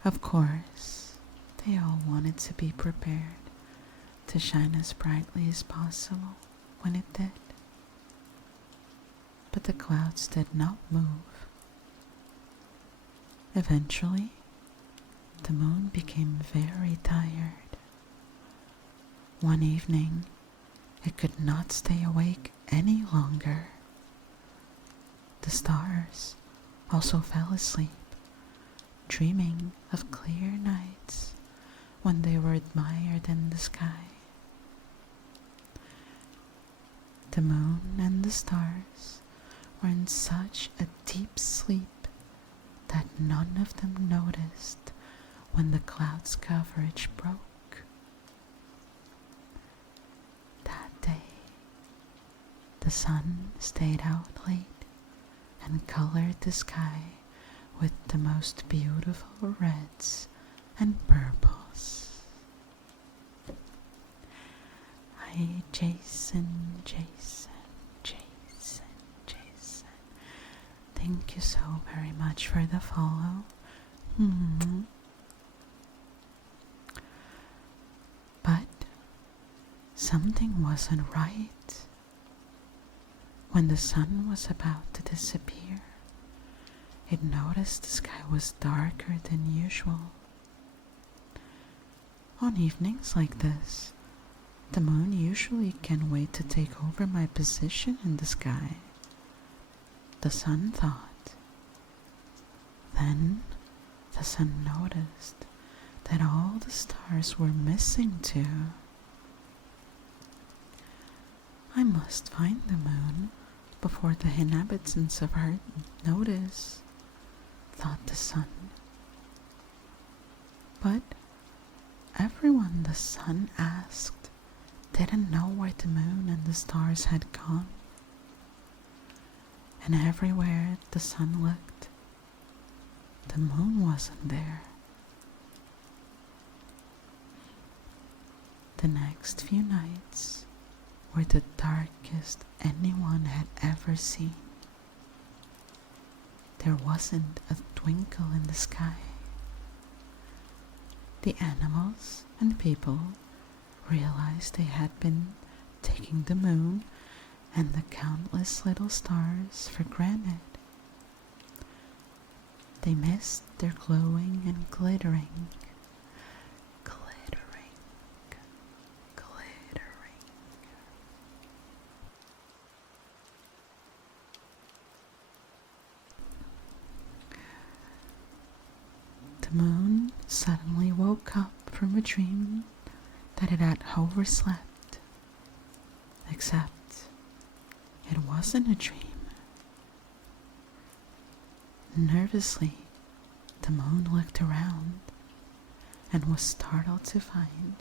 Of course, they all wanted to be prepared to shine as brightly as possible when it did. But the clouds did not move. Eventually, the moon became very tired. One evening, it could not stay awake any longer. The stars also fell asleep, dreaming of clear nights when they were admired in the sky. The moon and the stars were in such a deep sleep that none of them noticed when the cloud's coverage broke. That day, the sun stayed out late and colored the sky with the most beautiful reds and purples. Hi, Jason. Thank you so very much for the follow. But something wasn't right. When the sun was about to disappear, it noticed the sky was darker than usual. On evenings like this, the moon usually can wait to take over my position in the sky, the sun thought. Then the sun noticed that all the stars were missing too. I must find the moon before the inhabitants of Earth notice, thought the sun. But everyone the sun asked didn't know where the moon and the stars had gone. And everywhere the sun looked, the moon wasn't there. The next few nights were the darkest anyone had ever seen. There wasn't a twinkle in the sky. The animals and people realized they had been taking the moon and the countless little stars for granted. They missed their glowing and glittering. The moon suddenly woke up from a dream that it had overslept. Except it wasn't a dream. Nervously, the moon looked around and was startled to find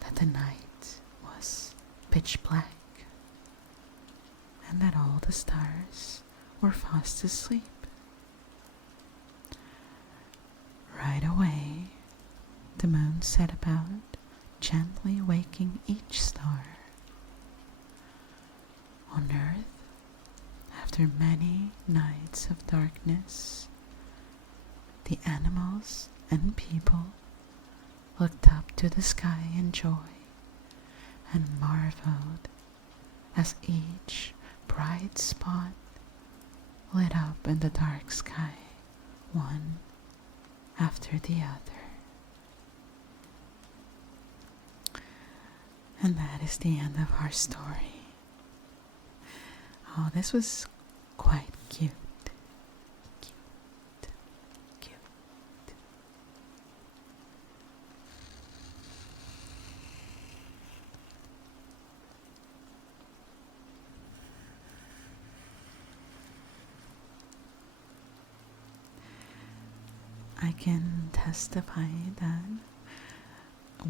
that the night was pitch black and that all the stars were fast asleep. Right away, the moon set about gently waking each star. On Earth, after many nights of darkness, the animals and people looked up to the sky in joy and marveled as each bright spot lit up in the dark sky, one after the other. And that is the end of our story. Oh, this was quite cute. Cute. Cute. I can testify that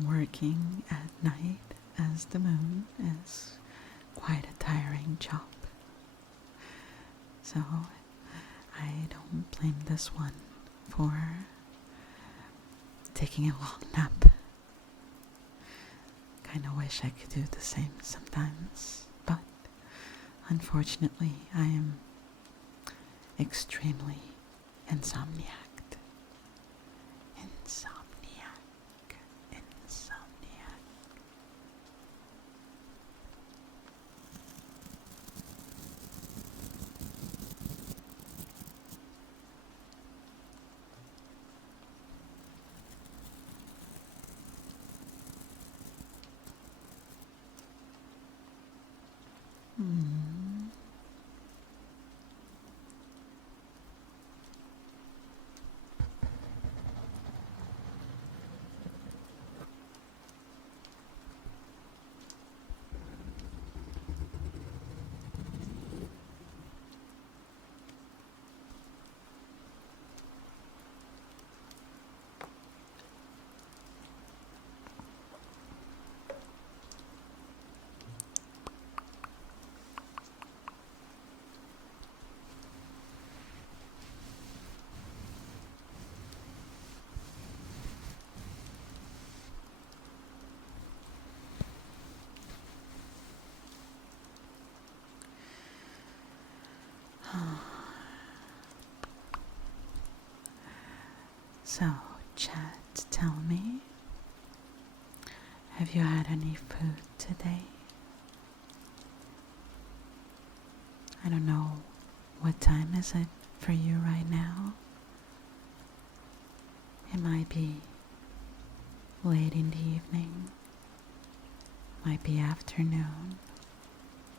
working at night as the moon is quite a tiring job. So I don't blame this one for taking a long nap. Kinda wish I could do the same sometimes, but unfortunately I am extremely insomniac. So, chat, tell me, have you had any food today? I don't know what time is it for you right now. It might be late in the evening, might be afternoon,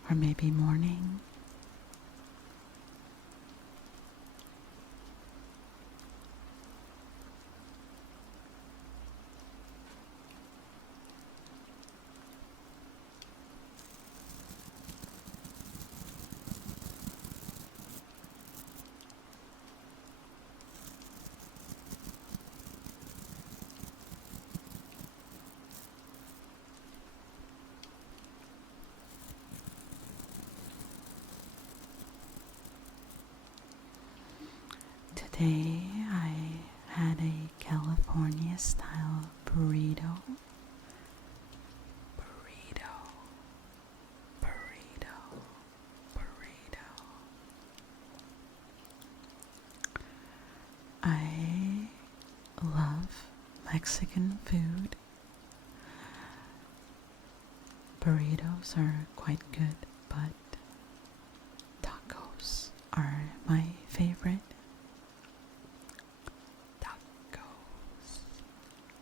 or maybe morning. Today I had a California style burrito. Burrito. Burrito. Burrito. I love Mexican food. Burritos are quite good, but tacos are my favorite. Tacos,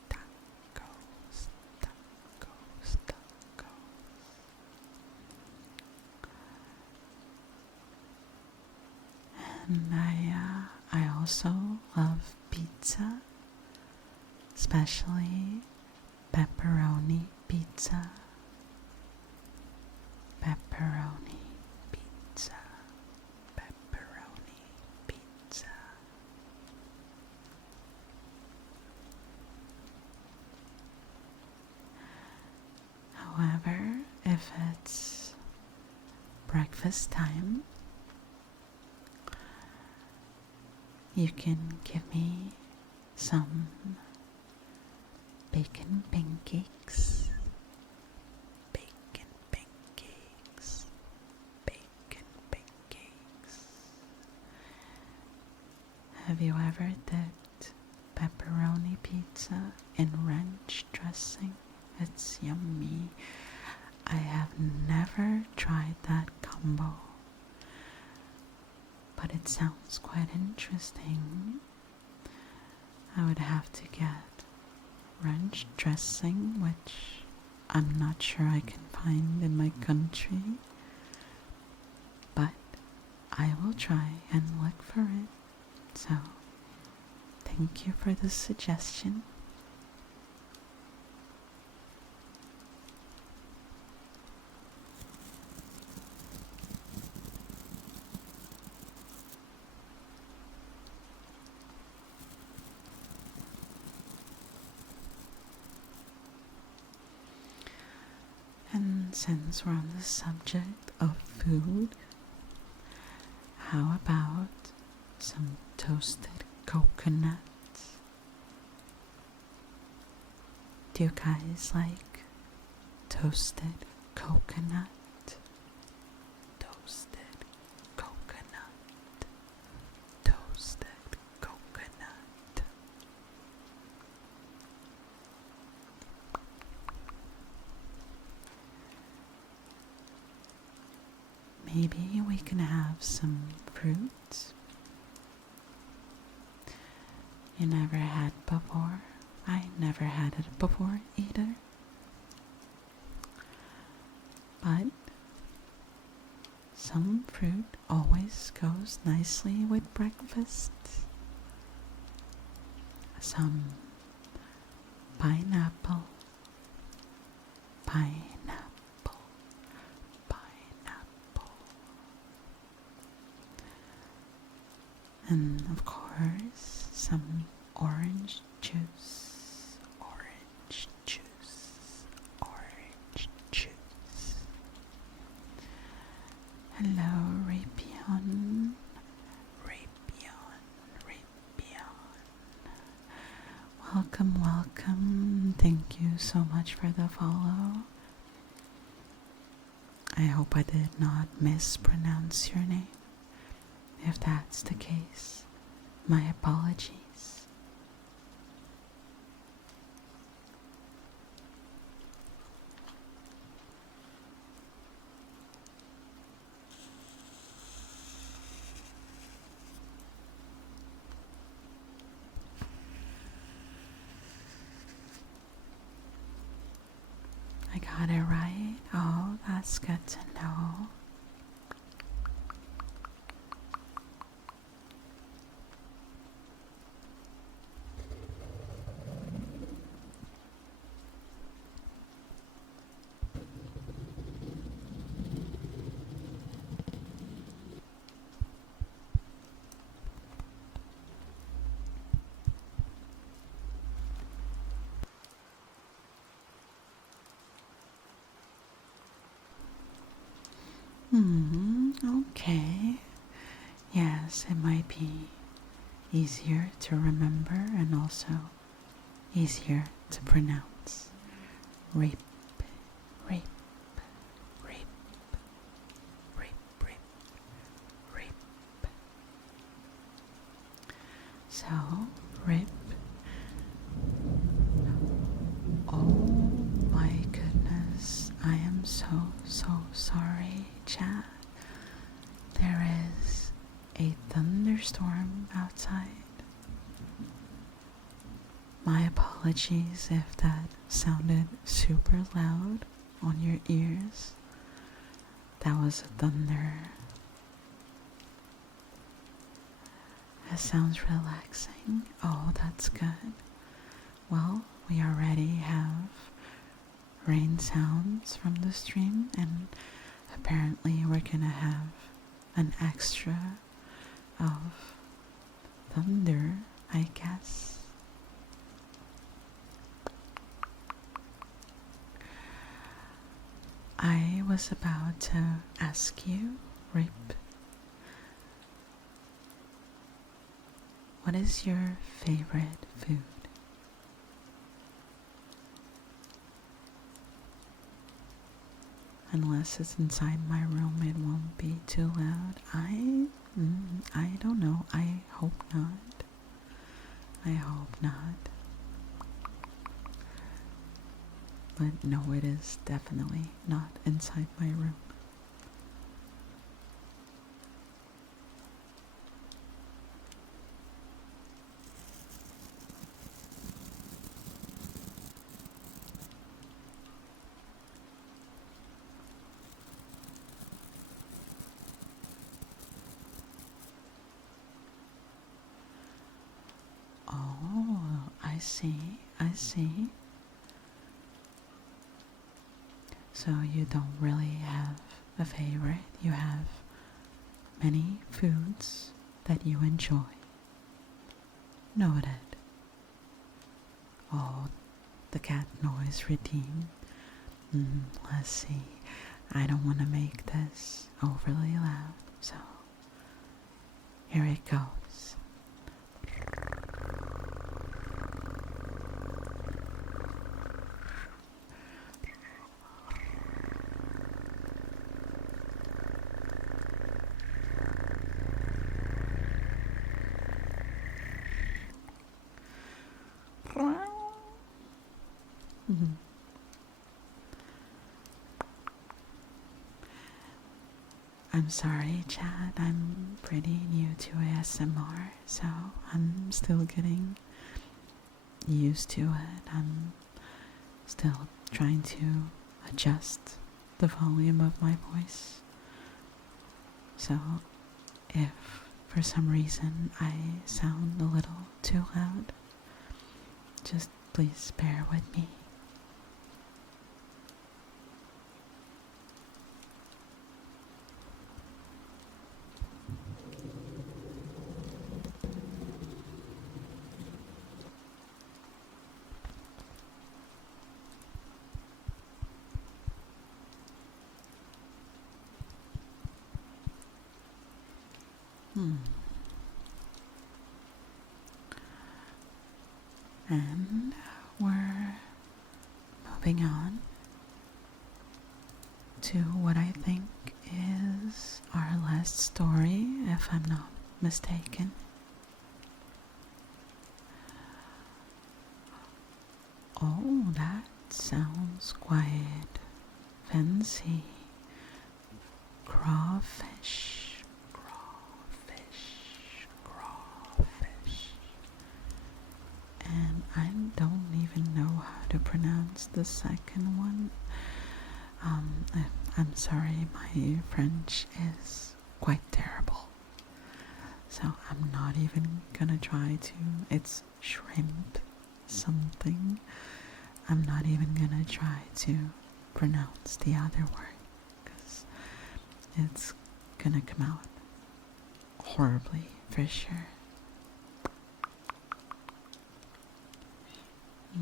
tacos, tacos, tacos. And I also love pizza, especially pepperoni pizza. Pepperoni pizza. Pepperoni pizza. However, if it's breakfast time, you can give me some bacon pancakes. Bacon pancakes. Bacon pancakes. Have you ever dipped pepperoni pizza in ranch dressing? It's yummy. I have never tried that combo, but it sounds quite interesting. I would have to get ranch dressing, which I'm not sure I can find in my country, but I will try and look for it. So, thank you for the suggestion. And since we're on the subject of food, how about some toasted coconuts? Do you guys like toasted coconut? Toasted coconut. Toasted coconut. Maybe we can have some fruit you never had before. I never had it before either. But some fruit always goes nicely with breakfast. Some pineapple. Pineapple. Pineapple. And of course, some orange juice. Orange juice. Orange juice. Hello, Rapion. Rapion. Rapion. Welcome, welcome. Thank you so much for the follow. I hope I did not mispronounce your name. If that's the case, my apologies. got it right. Oh, that's good to know. Okay. Yes, it might be easier to remember and also easier to pronounce. Rape, rape, rape, rape, rape, rape. So, rape. Oh my goodness, I am so sorry, chat. There is a thunderstorm outside. My apologies if that sounded super loud on your ears. That was thunder. That sounds relaxing. Oh, that's good. Well, we already have rain sounds from the stream, and apparently we're gonna have an extra of thunder, I guess. I was about to ask you, Rip, what is your favorite food? Unless it's inside my room, it won't be too loud. I don't know. I hope not. I hope not. But no, it is definitely not inside my room. Oh, I see. I see. So you don't really have a favorite. You have many foods that you enjoy. Noted. Oh, the cat noise routine. Let's see. I don't want to make this overly loud, so here it goes. I'm sorry, Chad. I'm pretty new to ASMR, so I'm still getting used to it. I'm still trying to adjust the volume of my voice. So if for some reason I sound a little too loud, just please bear with me. And we're moving on to what I think is our last story, if I'm not mistaken. Oh, that sounds quite fancy. Crawfish, crawfish, crawfish. And I don't even know how to pronounce the second one. I'm sorry, my French is quite terrible. So I'm not even gonna try to. It's shrimp something. I'm not even gonna try to pronounce the other word because it's gonna come out horribly for sure. Mm.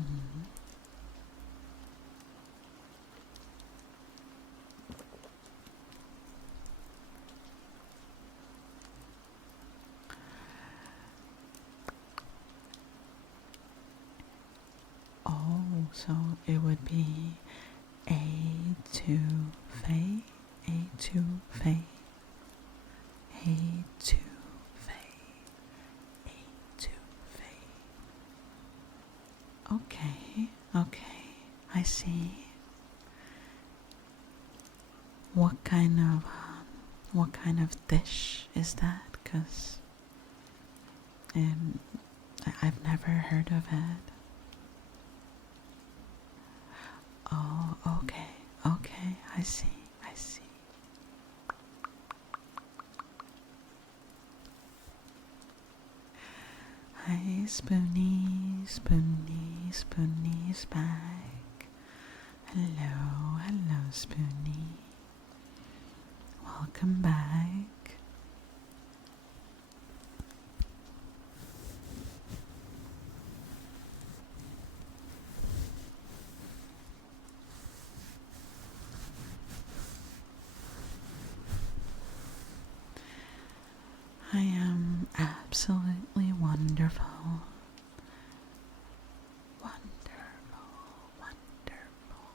Oh, so it would be étouffée, étouffée, étouffée, étouffée. Okay, okay, I see. What kind of dish is that? Cause I've never heard of it. Oh, okay, okay, I see, I see. Hi, Spoonie, Spoonie, Spoonie's back. Hello, hello, Spoonie. Welcome back. I am absolutely wonderful. Wonderful, wonderful.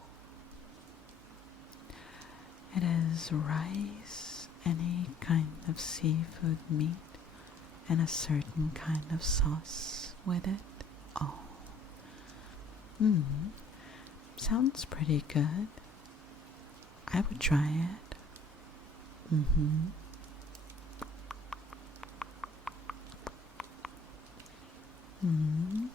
It is rice, any kind of seafood meat, and a certain kind of sauce with it. Oh, sounds pretty good. I would try it. Mm-hmm. Mm-hmm.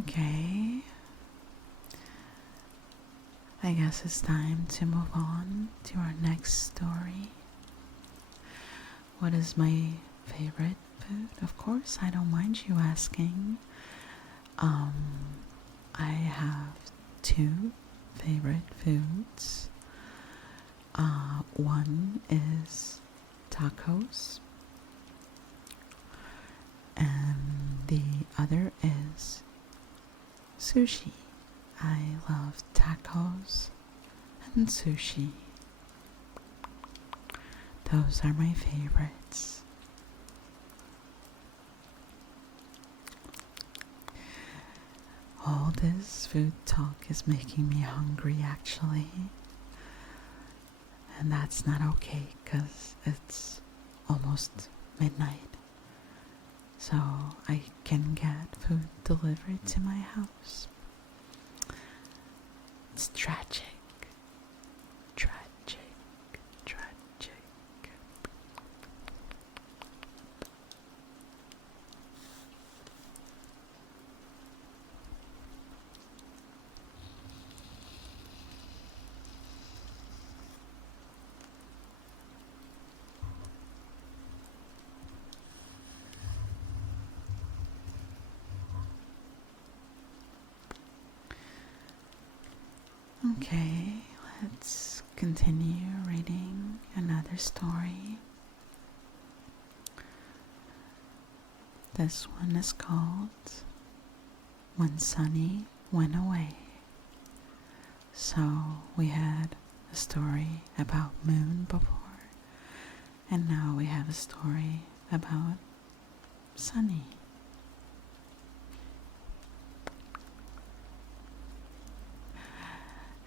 Okay. I guess it's time to move on to our next story. What is my favorite food? Of course, I don't mind you asking. Um, I have two favorite foods. One is tacos, and the other is sushi. I love tacos and sushi. Those are my favorites. All this food talk is making me hungry actually. And that's not okay because it's almost midnight. So I can get food delivered to my house. It's tragic. Tragic. Tragic. Okay, let's continue reading another story. This one is called When Sunny Went Away. So we had a story about moon before, and now we have a story about Sunny.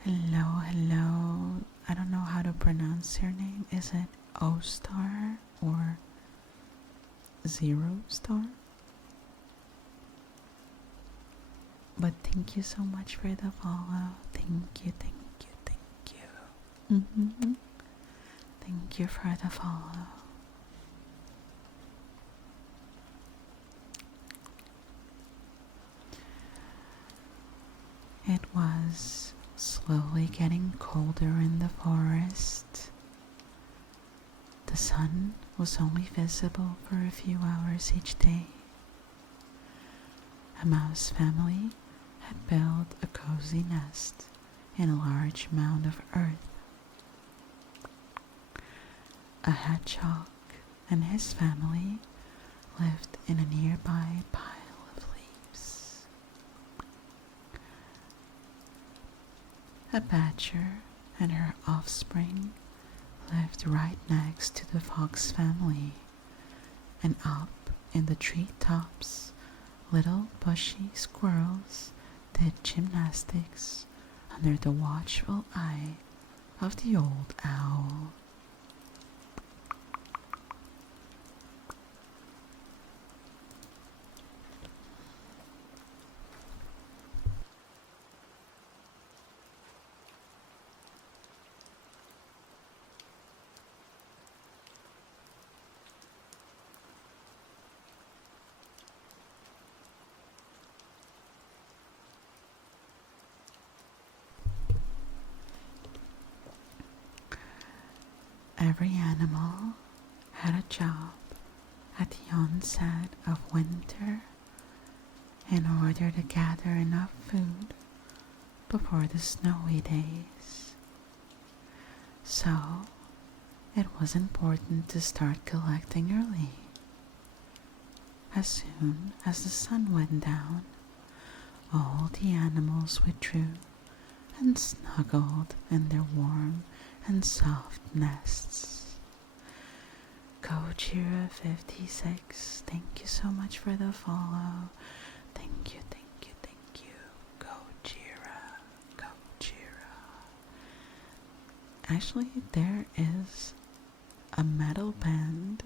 Hello, hello. I don't know how to pronounce your name. Is it O-Star or Zero Star? But thank you so much for the follow. Thank you, thank you, thank you. Thank you for the follow. It was slowly getting colder in the forest. The sun was only visible for a few hours each day. A mouse family had built a cozy nest in a large mound of earth. A hedgehog and his family lived in a nearby pile of leaves. A badger and her offspring lived right next to the fox family, and up in the treetops, little bushy squirrels did gymnastics under the watchful eye of the old owl. Every animal had a job at the onset of winter in order to gather enough food before the snowy days. So, it was important to start collecting early. As soon as the sun went down, all the animals withdrew and snuggled in their warm and soft nests. Gojira56, thank you so much for the follow. Thank you, thank you, thank you. Gojira, Gojira. Actually, there is a metal band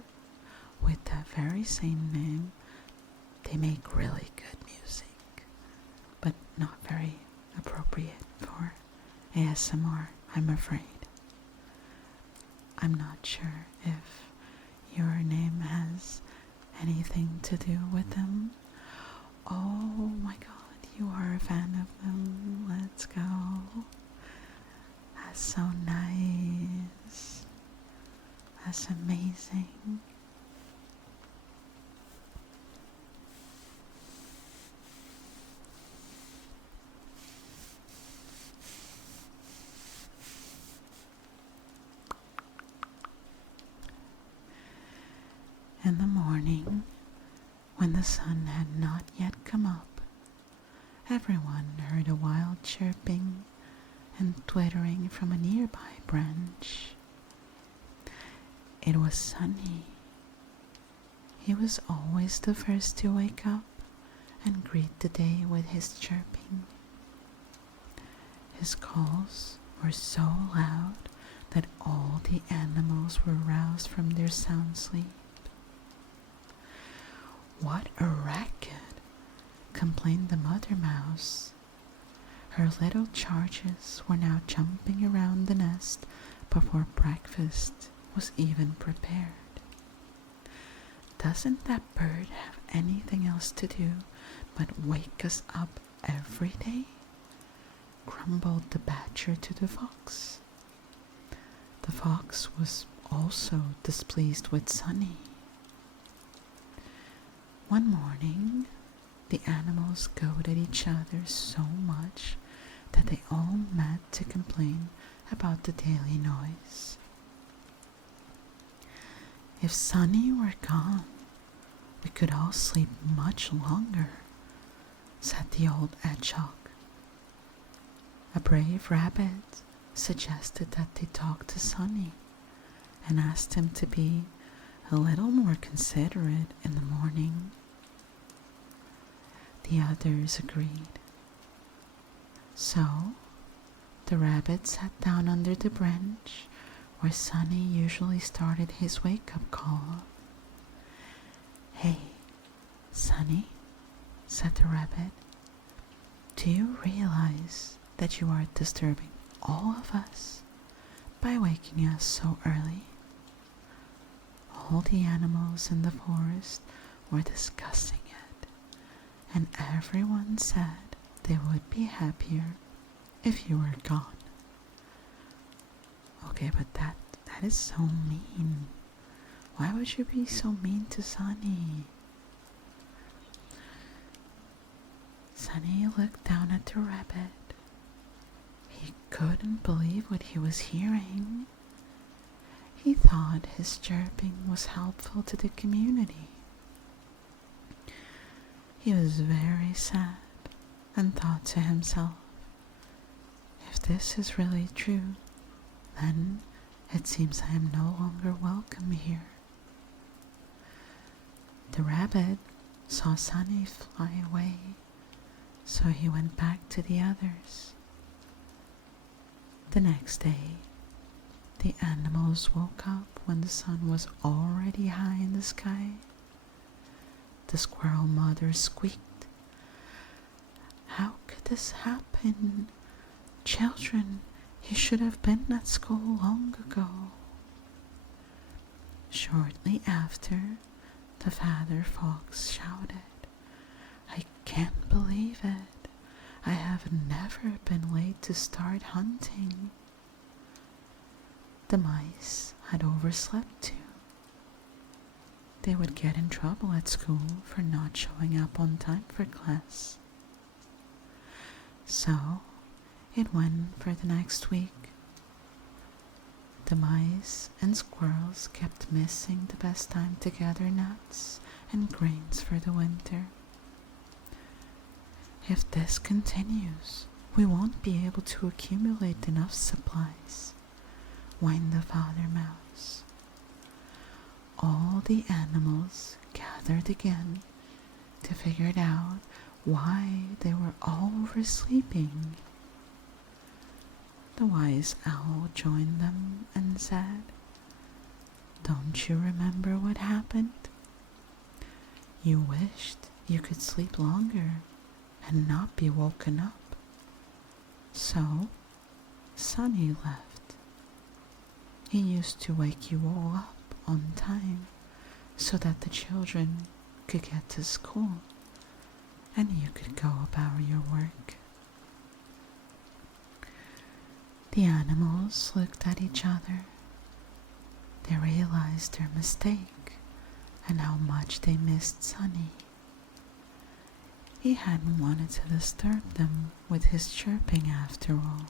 with that very same name. They make really good music, but not very appropriate for ASMR, I'm afraid. I'm not sure if your name has anything to do with them. Oh my god, you are a fan of them. Let's go. That's so nice. That's amazing. In the morning, when the sun had not yet come up, everyone heard a wild chirping and twittering from a nearby branch. It was Sunny. He was always the first to wake up and greet the day with his chirping. His calls were so loud that all the animals were roused from their sound sleep. "What a racket!" complained the mother mouse. Her little charges were now jumping around the nest before breakfast was even prepared. "Doesn't that bird have anything else to do but wake us up every day?" grumbled the badger to the fox. The fox was also displeased with Sunny. One morning, the animals goaded each other so much that they all met to complain about the daily noise. "If Sunny were gone, we could all sleep much longer," said the old hedgehog. A brave rabbit suggested that they talk to Sunny and asked him to be a little more considerate in the morning. The others agreed. So, the rabbit sat down under the branch where Sunny usually started his wake-up call. "Hey, Sunny," said the rabbit, "do you realize that you are disturbing all of us by waking us so early?" All the animals in the forest were discussing it, and everyone said they would be happier if you were gone. Okay, but that is so mean. Why would you be so mean to Sunny? Sunny looked down at the rabbit. He couldn't believe what he was hearing. He thought his chirping was helpful to the community. He was very sad and thought to himself, if this is really true, then it seems I am no longer welcome here. The rabbit saw Sunny fly away, so he went back to the others. The next day, the animals woke up when the sun was already high in the sky. The squirrel mother squeaked, "How could this happen? Children, you should have been at school long ago." Shortly after, the father fox shouted, "I can't believe it. I have never been late to start hunting." The mice had overslept too. They would get in trouble at school for not showing up on time for class. So it went for the next week. The mice and squirrels kept missing the best time to gather nuts and grains for the winter. "If this continues, we won't be able to accumulate enough supplies," whined the father mouse. All the animals gathered again to figure out why they were all oversleeping. The wise owl joined them and said, "Don't you remember what happened? You wished you could sleep longer and not be woken up. So Sunny left. He used to wake you all up on time so that the children could get to school and you could go about your work." The animals looked at each other. They realized their mistake and how much they missed Sunny. He hadn't wanted to disturb them with his chirping after all.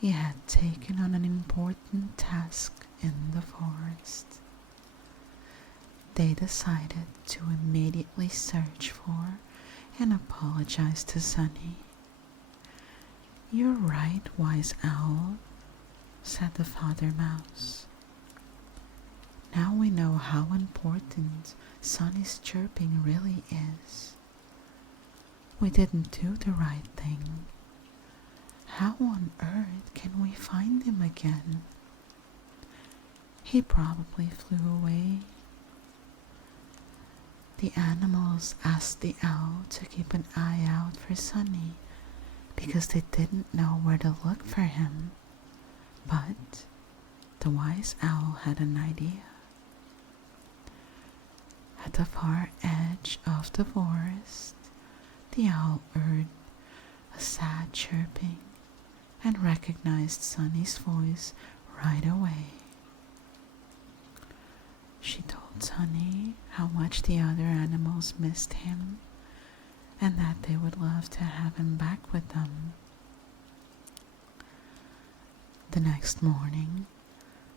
He had taken on an important task in the forest. They decided to immediately search for and apologize to Sunny. "You're right, wise owl," said the father mouse. "Now we know how important Sunny's chirping really is. We didn't do the right thing. How on earth can we find him again? He probably flew away." The animals asked the owl to keep an eye out for Sunny because they didn't know where to look for him. But the wise owl had an idea. At the far edge of the forest, the owl heard a sad chirping and recognized Sunny's voice right away. She told Sunny how much the other animals missed him and that they would love to have him back with them. The next morning,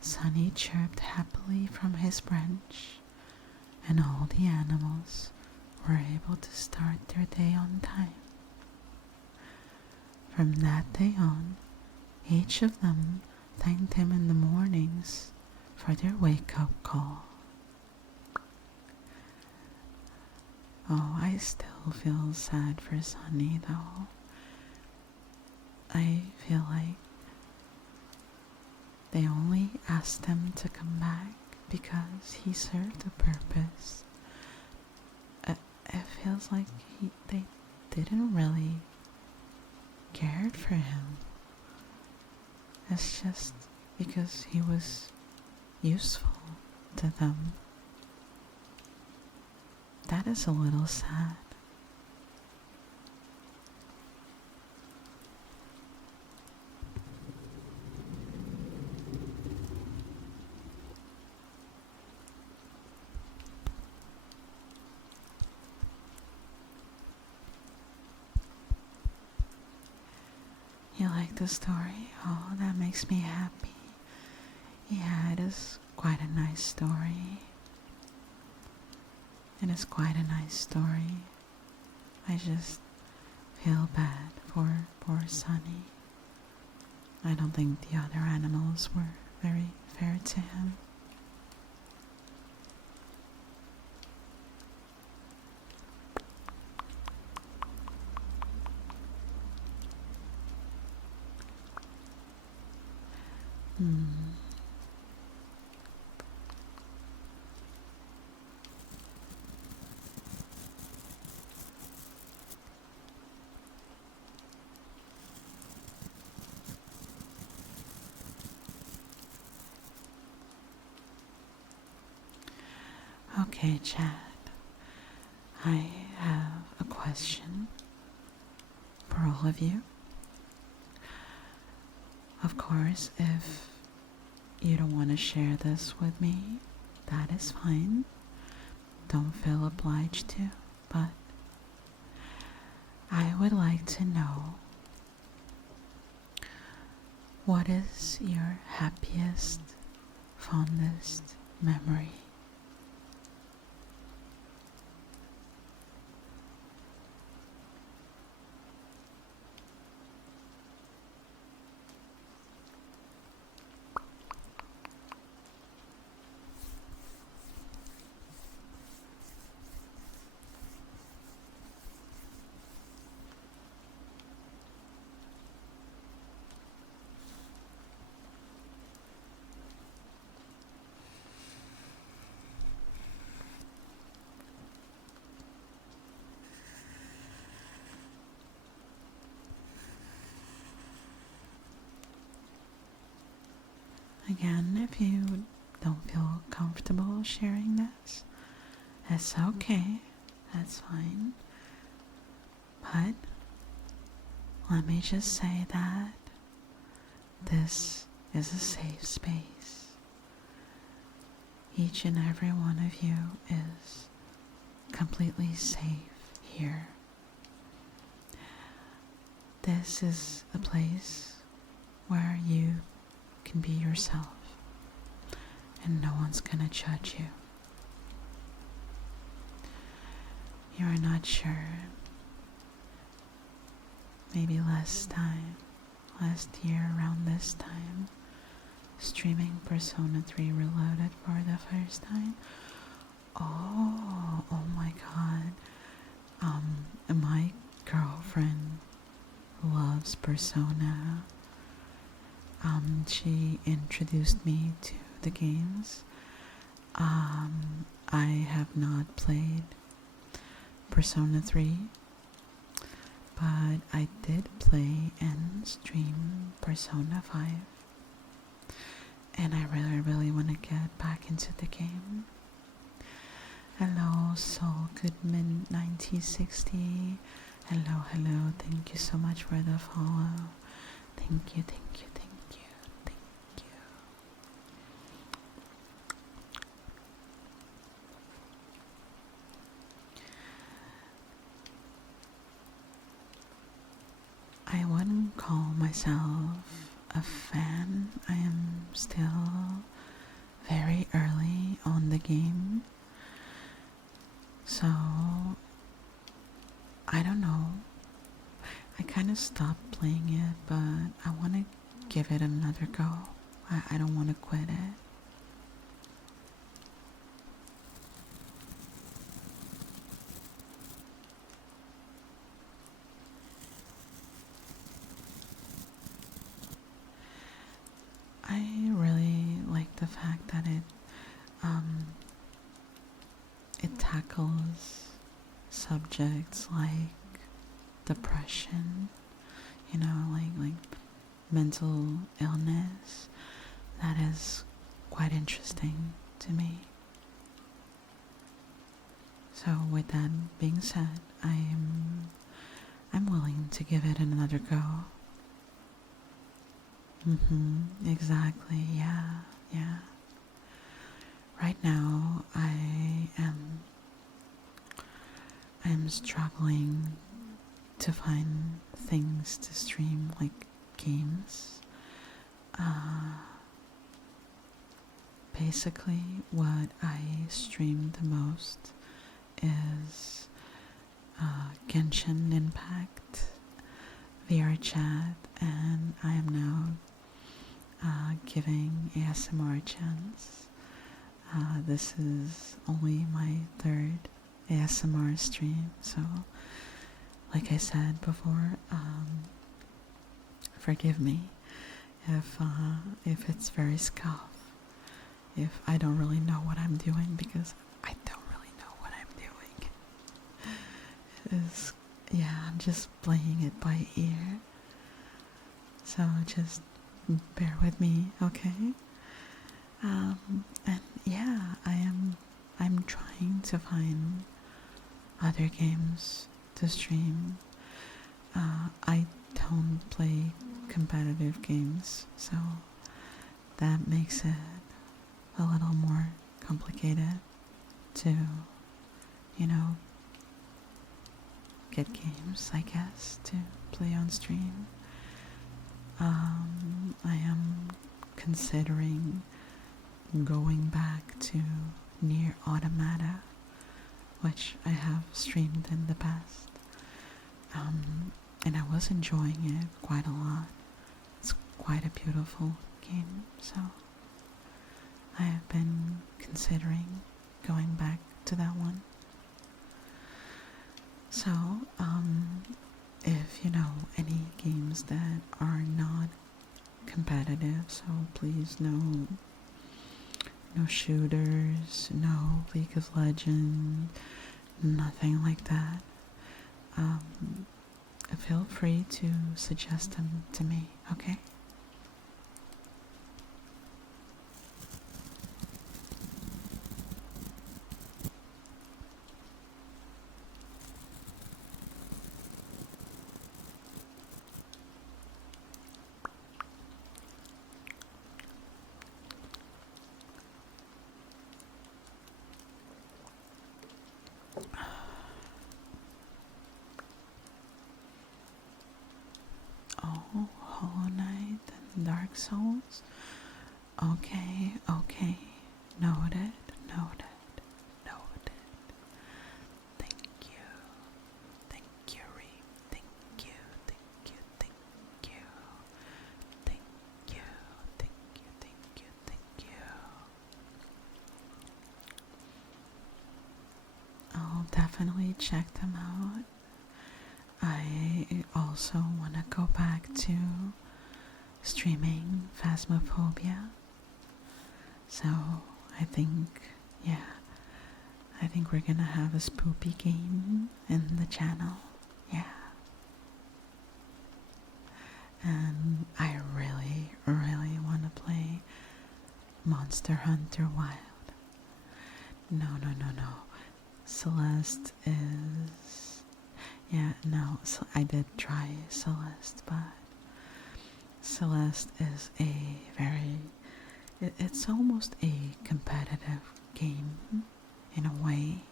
Sunny chirped happily from his branch, and all the animals were able to start their day on time. From that day on, each of them thanked him in the mornings for their wake-up call. Oh, I still feel sad for Sunny though. I feel like they only asked him to come back because he served a purpose. It feels like they didn't really care for him. It's just because he was useful to them. That is a little sad. You like the story? Oh, that makes me happy. Yeah, it is quite a nice story. It is quite a nice story. I just feel bad for poor Sunny. I don't think the other animals were very fair to him. Hmm. Okay, Chad. I have a question for all of you. Of course, if you don't want to share this with me, that is fine. Don't feel obliged to, but I would like to know, what is your happiest, fondest memory? Again, if you don't feel comfortable sharing this, it's okay. That's fine. But let me just say that this is a safe space. Each and every one of you is completely safe here. This is a place where you can be yourself and no one's gonna judge you. You're not sure. Maybe last year around this time, streaming Persona 3 Reloaded for the first time. Oh my god. My girlfriend loves Persona. She introduced me to the games. I have not played Persona 3, but I did play and stream Persona 5. And I really want to get back into the game. Hello, Soul Goodman 1960. Hello, thank you so much for the follow. Thank you. I wouldn't call myself a fan. I am still very early on the game. So, I don't know. I kind of stopped playing it, but I want to give it another go. I don't want to quit it. I really like the fact that it tackles subjects like depression, like mental illness. That is quite interesting to me. So with that being said, I'm willing to give it another go. Exactly, yeah. Right now I am struggling to find things to stream, like games. Basically, what I stream the most is Genshin Impact, VR chat, and I am now giving ASMR chants. This is only my third ASMR stream, so like I said before, forgive me if it's very scuff, if I don't really know what I'm doing, because I don't really know what I'm doing. Yeah, I'm just playing it by ear, so just bear with me, okay? And yeah, I'm trying to find other games to stream. I don't play competitive games, so that makes it a little more complicated to, you know, get games, I guess, to play on stream. I am considering going back to Near Automata, which I have streamed in the past. And I was enjoying it quite a lot. It's quite a beautiful game, so I have been considering going back to that one. So, if you know any games that are not competitive, so please no shooters, no League of Legends, nothing like that. Feel free to suggest them to me, okay? Oh, Hollow Knight and Dark Souls? Okay, okay. Noted, noted, noted. Thank you. Thank you, Reem. Thank you, thank you, thank you. Thank you, thank you, thank you, thank you. I'll definitely check them out. I also want to go back to streaming Phasmophobia. So I think, yeah, I think we're gonna have a spoopy game in the channel. Yeah. And I really, really want to play Monster Hunter Wild. No. Celeste is... Yeah, no, so I did try Celeste, but Celeste is a very... It's almost a competitive game, in a way.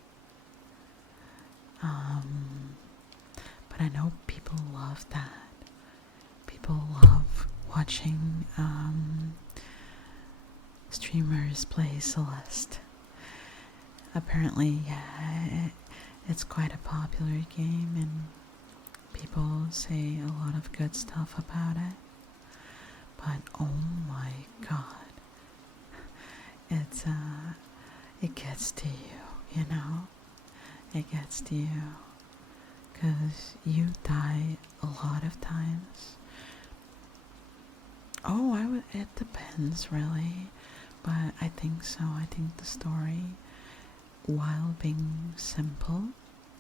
But I know people love that. People love watching streamers play Celeste. Apparently, yeah, it's quite a popular game and people say a lot of good stuff about it. But oh my god, it gets to you, you know? It gets to you. 'Cause you die a lot of times. Oh, it depends really. But I think so. I think the story, while being simple,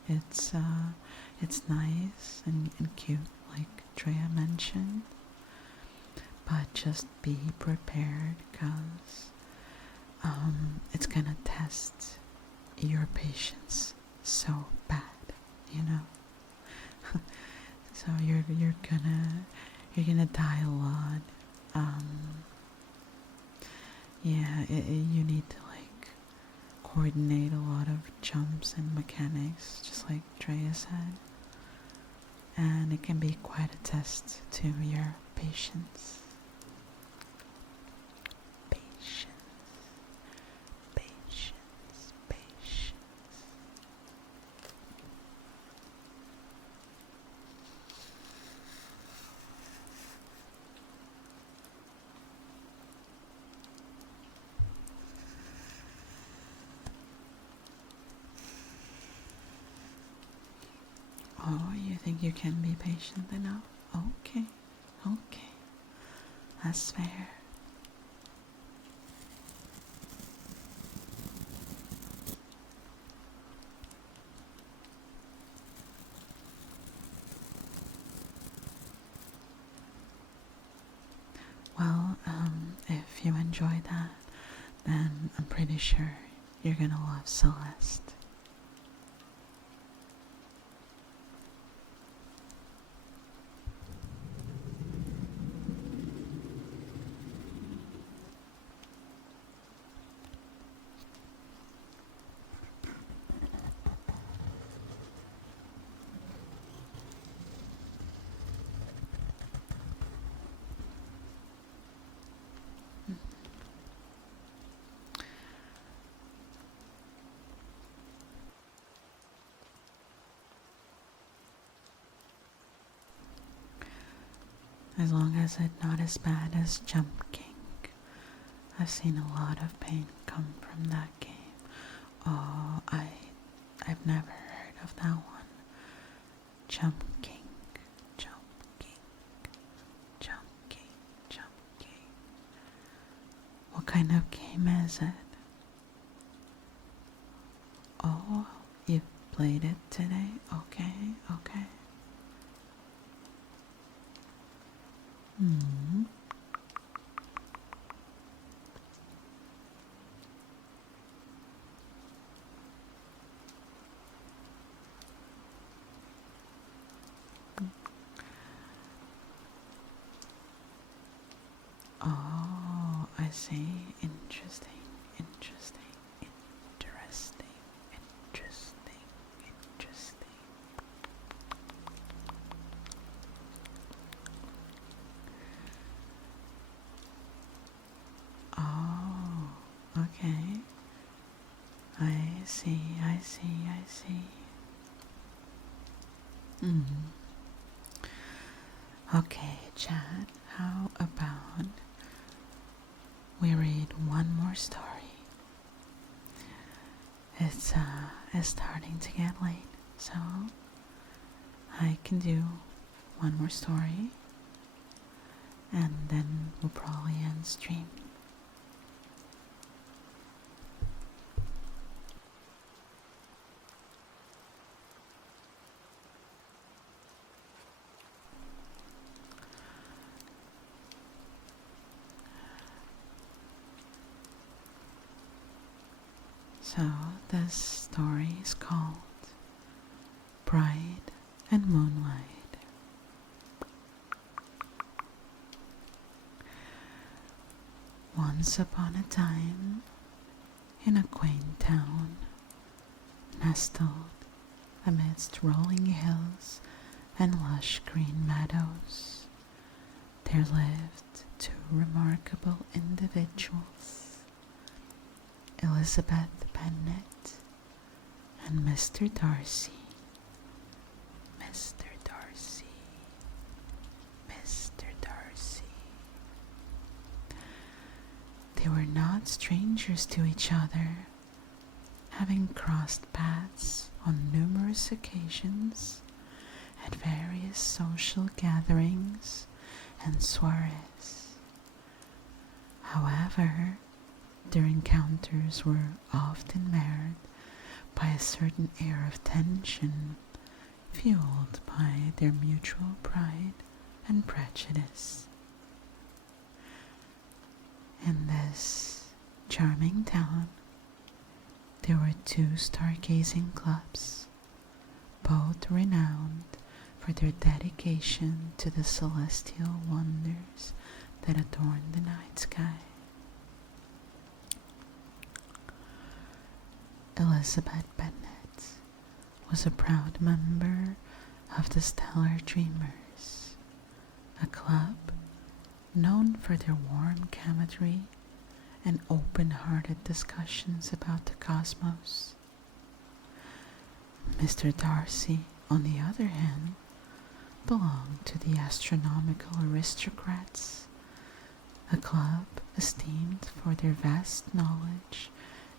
it's nice and cute, like Drea mentioned. But just be prepared, cause it's gonna test your patience so bad, you know. So you're gonna die a lot. Yeah, you need to like coordinate a lot of jumps and mechanics, just like Drea said. and it can be quite a test to your patience. Patience, patience, patience. Oh, you think you can be patient enough? Okay, okay, that's fair. Well, if you enjoy that, then I'm pretty sure you're gonna love Celeste. As long as it's not as bad as Jump King. I've seen a lot of pain come from that game. Oh, I've never heard of that one. Jump King, Jump King, Jump King, Jump King. What kind of game is it? Oh, you played it today? Okay, okay. Hmm. Oh, I see. Interesting, interesting, interesting, interesting, interesting. Oh, okay. I see, I see, I see. Mm. Okay, Chad, how about we read one more story? It's starting to get late, so I can do one more story and then we'll probably end stream. So this story is called Bride and Moonlight. Once upon a time, in a quaint town, nestled amidst rolling hills and lush green meadows, there lived two remarkable individuals, Elizabeth Bennet and Mr. Darcy. Mr. Darcy. Mr. Darcy. They were not strangers to each other, having crossed paths on numerous occasions at various social gatherings and soirees. However, their encounters were often marred by a certain air of tension, fueled by their mutual pride and prejudice. In this charming town, there were two stargazing clubs, both renowned for their dedication to the celestial wonders that adorn the night sky. Elizabeth Bennet was a proud member of the Stellar Dreamers, a club known for their warm camaraderie and open-hearted discussions about the cosmos. Mr. Darcy, on the other hand, belonged to the astronomical aristocrats, a club esteemed for their vast knowledge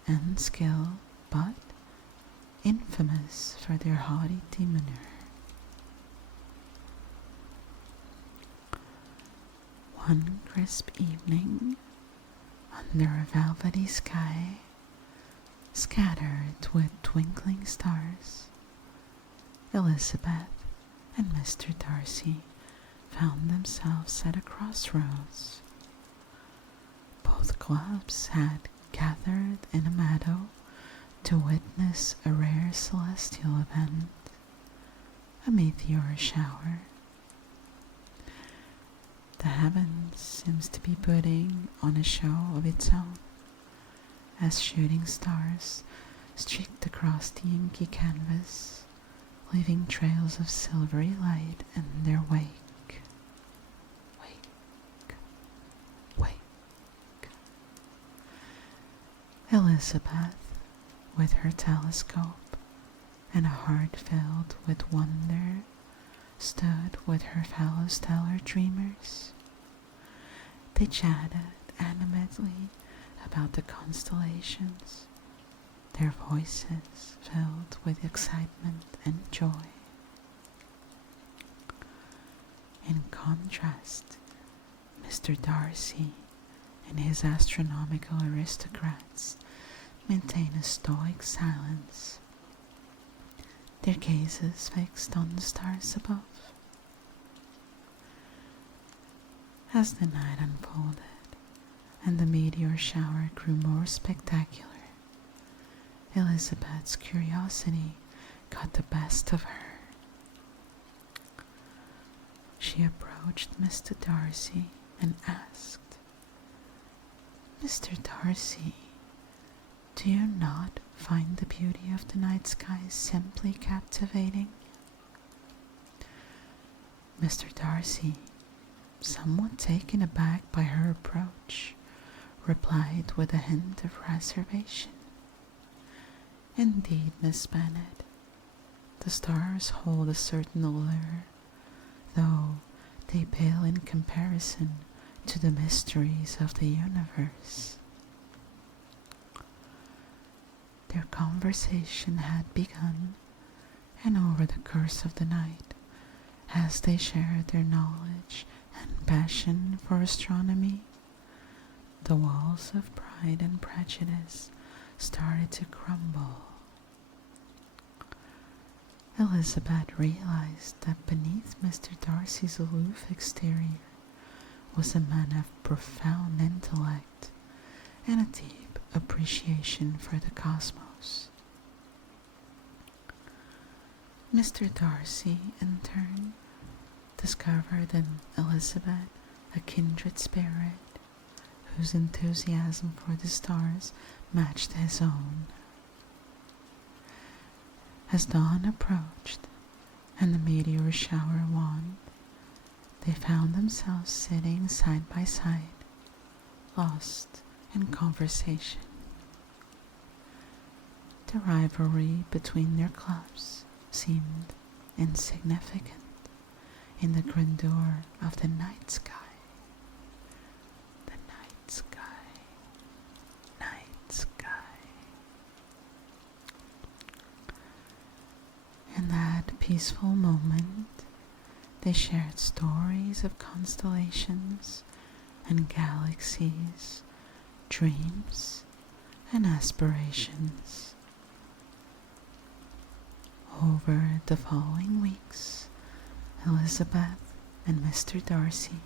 and skill, but infamous for their haughty demeanor. One crisp evening, under a velvety sky, scattered with twinkling stars, Elizabeth and Mr. Darcy found themselves at a crossroads. Both clubs had gathered in a meadow to witness a rare celestial event, a meteor shower. The heavens seems to be putting on a show of its own, as shooting stars streaked across the inky canvas, leaving trails of silvery light in their wake. Wake. Elizabeth, with her telescope and a heart filled with wonder, stood with her fellow stellar dreamers. They chatted animatedly about the constellations, their voices filled with excitement and joy. In contrast, Mr. Darcy and his astronomical aristocrats maintained a stoic silence, their gazes fixed on the stars above. As the night unfolded and the meteor shower grew more spectacular, Elizabeth's curiosity got the best of her. She approached Mr. Darcy and asked, "Mr. Darcy, do you not find the beauty of the night sky simply captivating?" Mr. Darcy, somewhat taken aback by her approach, replied with a hint of reservation, "Indeed, Miss Bennet, the stars hold a certain allure, though they pale in comparison to the mysteries of the universe." Their conversation had begun, and over the course of the night, as they shared their knowledge and passion for astronomy, the walls of pride and prejudice started to crumble. Elizabeth realized that beneath Mr. Darcy's aloof exterior was a man of profound intellect and a deep appreciation for the cosmos. Mr. Darcy, in turn, discovered in Elizabeth a kindred spirit whose enthusiasm for the stars matched his own. As dawn approached and the meteor shower waned, they found themselves sitting side by side, lost in conversation. The rivalry between their clubs seemed insignificant in the grandeur of the night sky. The night sky, night sky. In that peaceful moment, they shared stories of constellations and galaxies, dreams and aspirations. Over the following weeks, Elizabeth and Mr. Darcy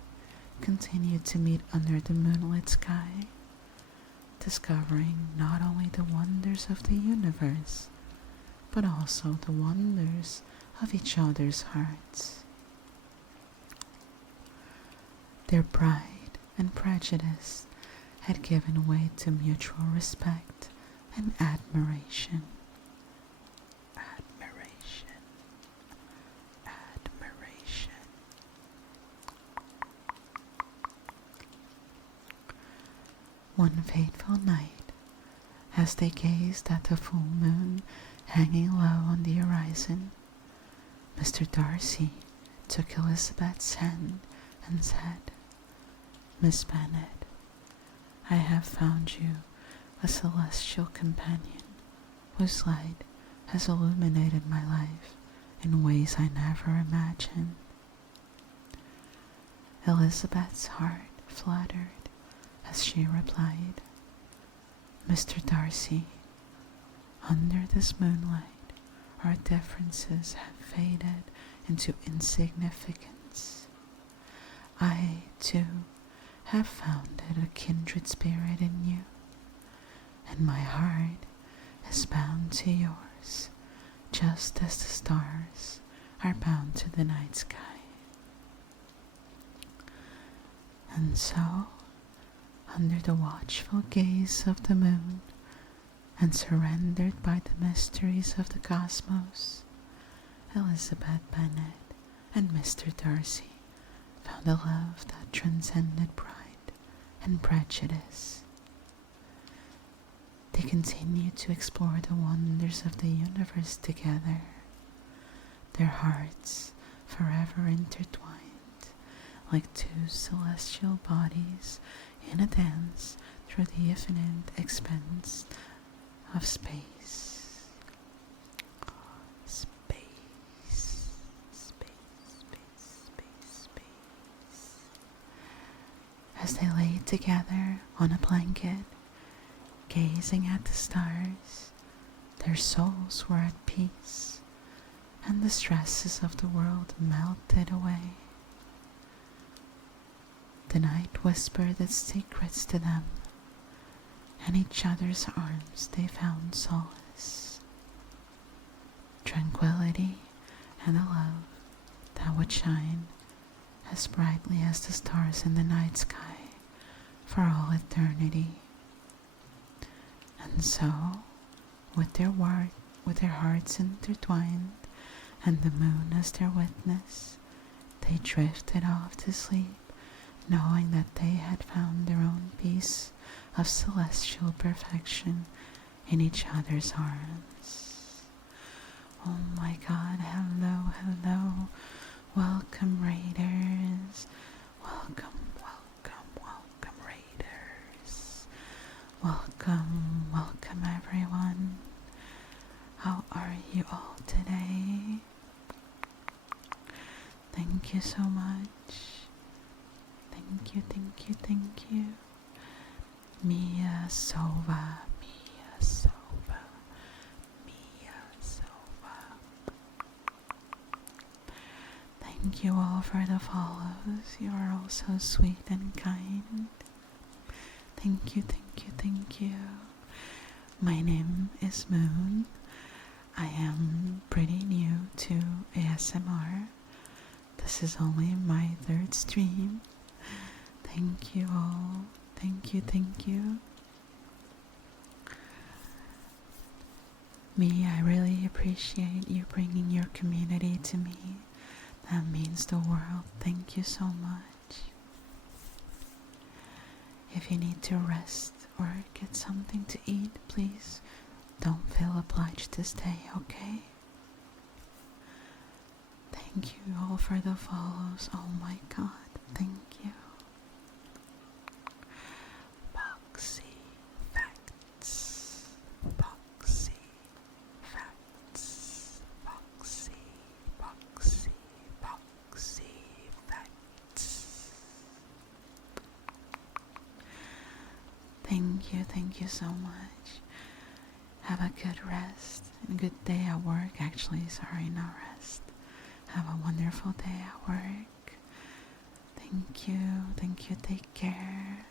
continued to meet under the moonlit sky, discovering not only the wonders of the universe, but also the wonders of each other's hearts. Their pride and prejudice had given way to mutual respect and admiration. Admiration. One fateful night, as they gazed at the full moon hanging low on the horizon, Mr. Darcy took Elizabeth's hand and said, "Miss Bennet, I have found you a celestial companion whose light has illuminated my life in ways I never imagined." Elizabeth's heart fluttered as she replied, "Mr. Darcy, under this moonlight our differences have faded into insignificance. I, too, have found a kindred spirit in you, and my heart is bound to yours, just as the stars are bound to the night sky." And so, under the watchful gaze of the moon, and surrendered by the mysteries of the cosmos, Elizabeth Bennet and Mr. Darcy found a love that transcended pride and prejudice. They continued to explore the wonders of the universe together, their hearts forever intertwined like two celestial bodies in a dance through the infinite expanse of space. Space, space, space, space, space. As they lay together on a blanket, gazing at the stars, their souls were at peace, and the stresses of the world melted away. The night whispered its secrets to them, and in each other's arms they found solace, tranquility, and a love that would shine as brightly as the stars in the night sky for all eternity. And so, with their hearts intertwined and the moon as their witness, they drifted off to sleep, knowing that they had found their own piece of celestial perfection in each other's arms. Oh my God, hello, hello. Welcome, Raiders. Welcome, welcome, welcome, Raiders. Welcome, welcome, everyone. How are you all today? Thank you so much. Thank you, thank you, thank you. Mia Sova, Mia Sova, Mia Sova. Thank you all for the follows. You are all so sweet and kind. Thank you, thank you, thank you. My name is Moon. I am pretty new to ASMR. This is only my third stream. Thank you all. Thank you, thank you. Me, I really appreciate you bringing your community to me. That means the world. Thank you so much. If you need to rest or get something to eat, please don't feel obliged to stay, okay? Thank you all for the follows. Oh my God, thank you. Boxy facts. Boxy facts. Boxy, boxy, boxy facts. Thank you so much. Have a good rest and good day at work. Actually, sorry, not rest. Have a wonderful day at work. Thank you, take care.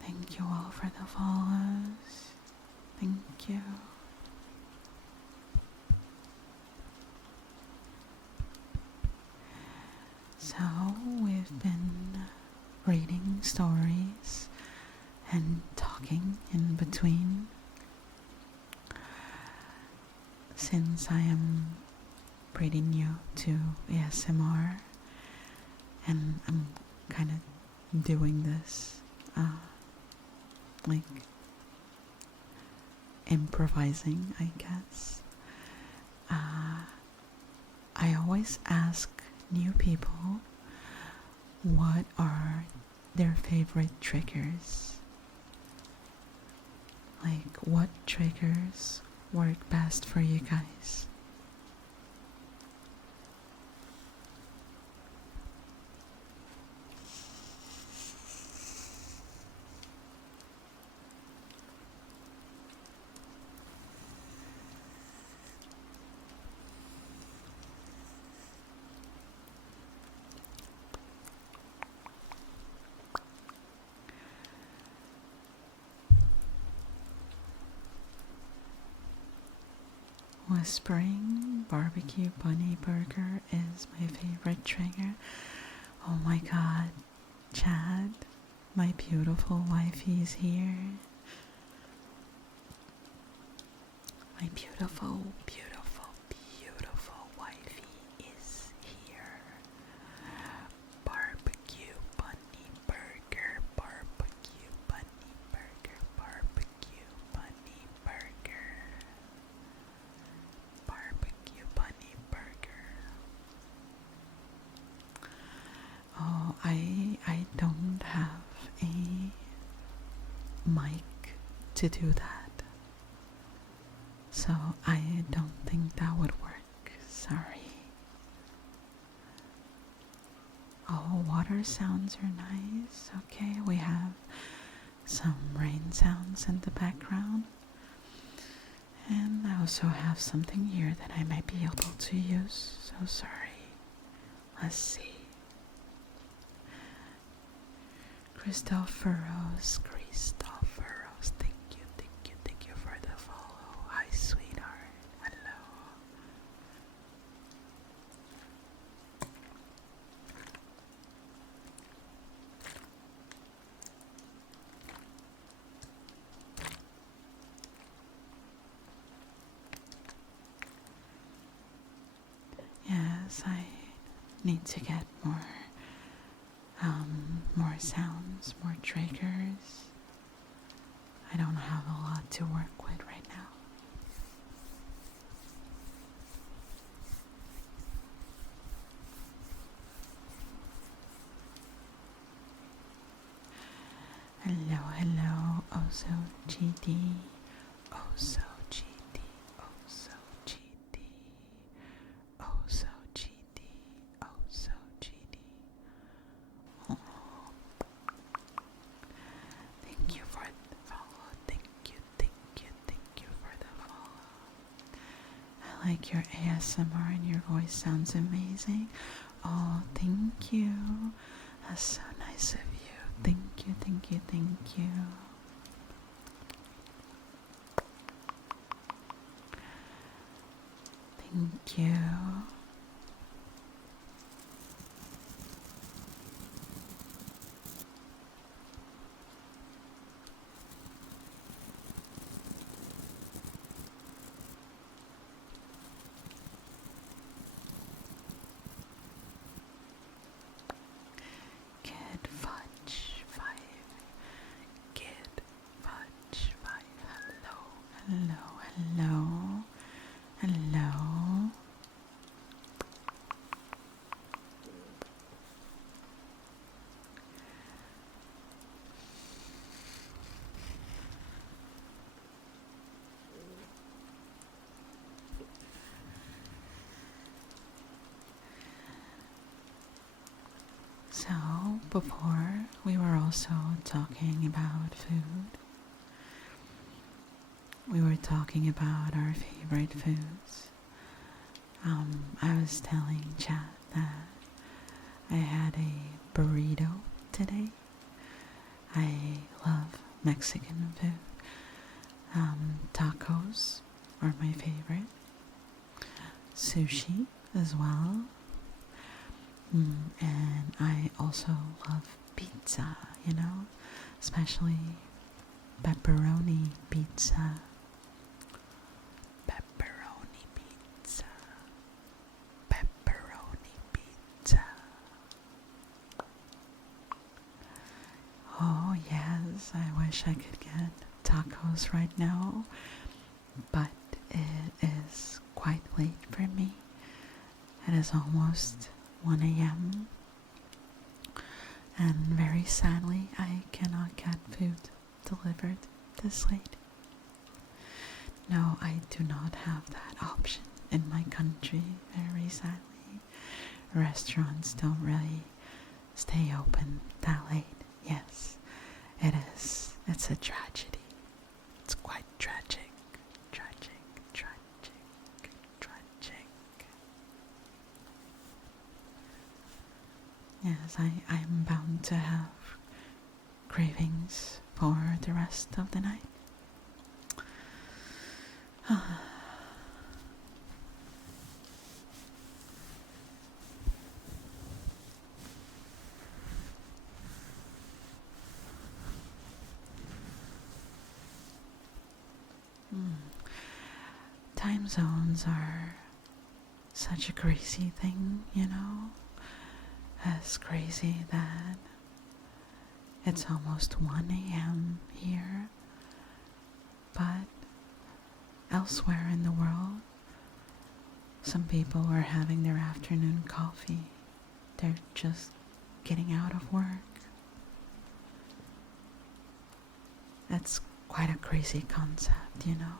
Thank you all for the follows. Thank you. So we've been reading stories and talking in between. Since I am pretty new to ASMR and I'm kind of doing this like improvising, I guess. I always ask new people what are their favorite triggers. Like, what triggers work best for you guys? Whispering barbecue bunny burger is my favorite trigger. Oh my god, Chad, my beautiful wifey is here. My beautiful, beautiful, beautiful wifey is here. Barbecue bunny burger, barbecue bunny burger, barbecue bunny burger. Barbecue bunny burger. Oh, I don't have a mic to do that, so I don't think that would work. Sorry. Oh, water sounds are nice. Okay, we have some rain sounds in the background. And I also have something here that I might be able to use, so sorry. Let's see. Christopheros, thank you for the follow. Hi, sweetheart. Hello. Yes, I need to get more sounds, more triggers. I don't have a lot to work with right now. Hello, hello, also GD, also GD, also GD, also GD, also GD. Oh. Thank you for the follow. Thank you for the follow. I like your ASMR and your voice sounds amazing. Oh, thank you. That's so nice of you. Thank you, thank you, thank you. Thank you. Kid Fudge 5. Kid Fudge 5. Hello, hello, hello, hello. So, before we were also talking about food. We were talking about our favorite foods. I was telling Chad that I had a burrito today. I love Mexican food. Tacos are my favorite. Sushi as well. And I also love pizza, you know, especially pepperoni pizza. Pepperoni pizza. Pepperoni pizza. Oh, yes, I wish I could get tacos right now, but it is quite late for me. It is almost 1 a.m. and very sadly I cannot get food delivered this late. No, I do not have that option in my country, very sadly. Restaurants don't really stay open that late. Yes, it is. It's a tragedy. It's quite tragic. Tragic, tragic, tragic. Yes, I'm bound to have cravings for the rest of the night. Time zones are such a crazy thing, you know? As crazy that it's almost 1 a.m. here, but elsewhere in the world, some people are having their afternoon coffee. They're just getting out of work. That's quite a crazy concept, you know?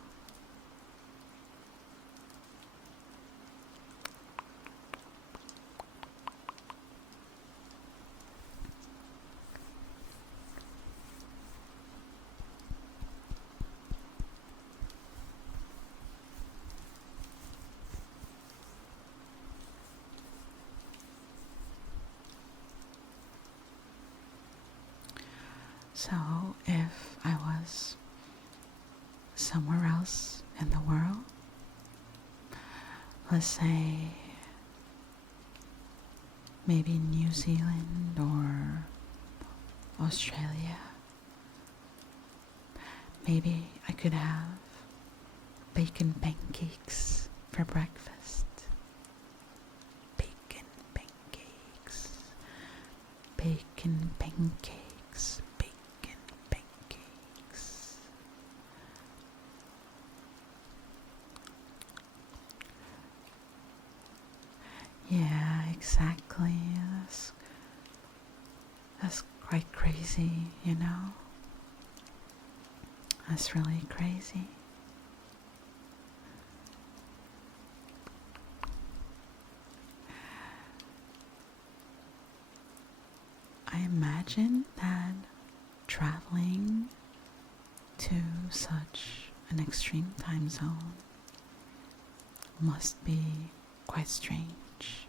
So, if I was somewhere else in the world, let's say maybe New Zealand or Australia, maybe I could have bacon pancakes for breakfast. Bacon pancakes. Bacon pancakes. Bacon pancakes. Yeah, exactly. That's quite crazy, you know? That's really crazy. I imagine that traveling to such an extreme time zone must be quite strange.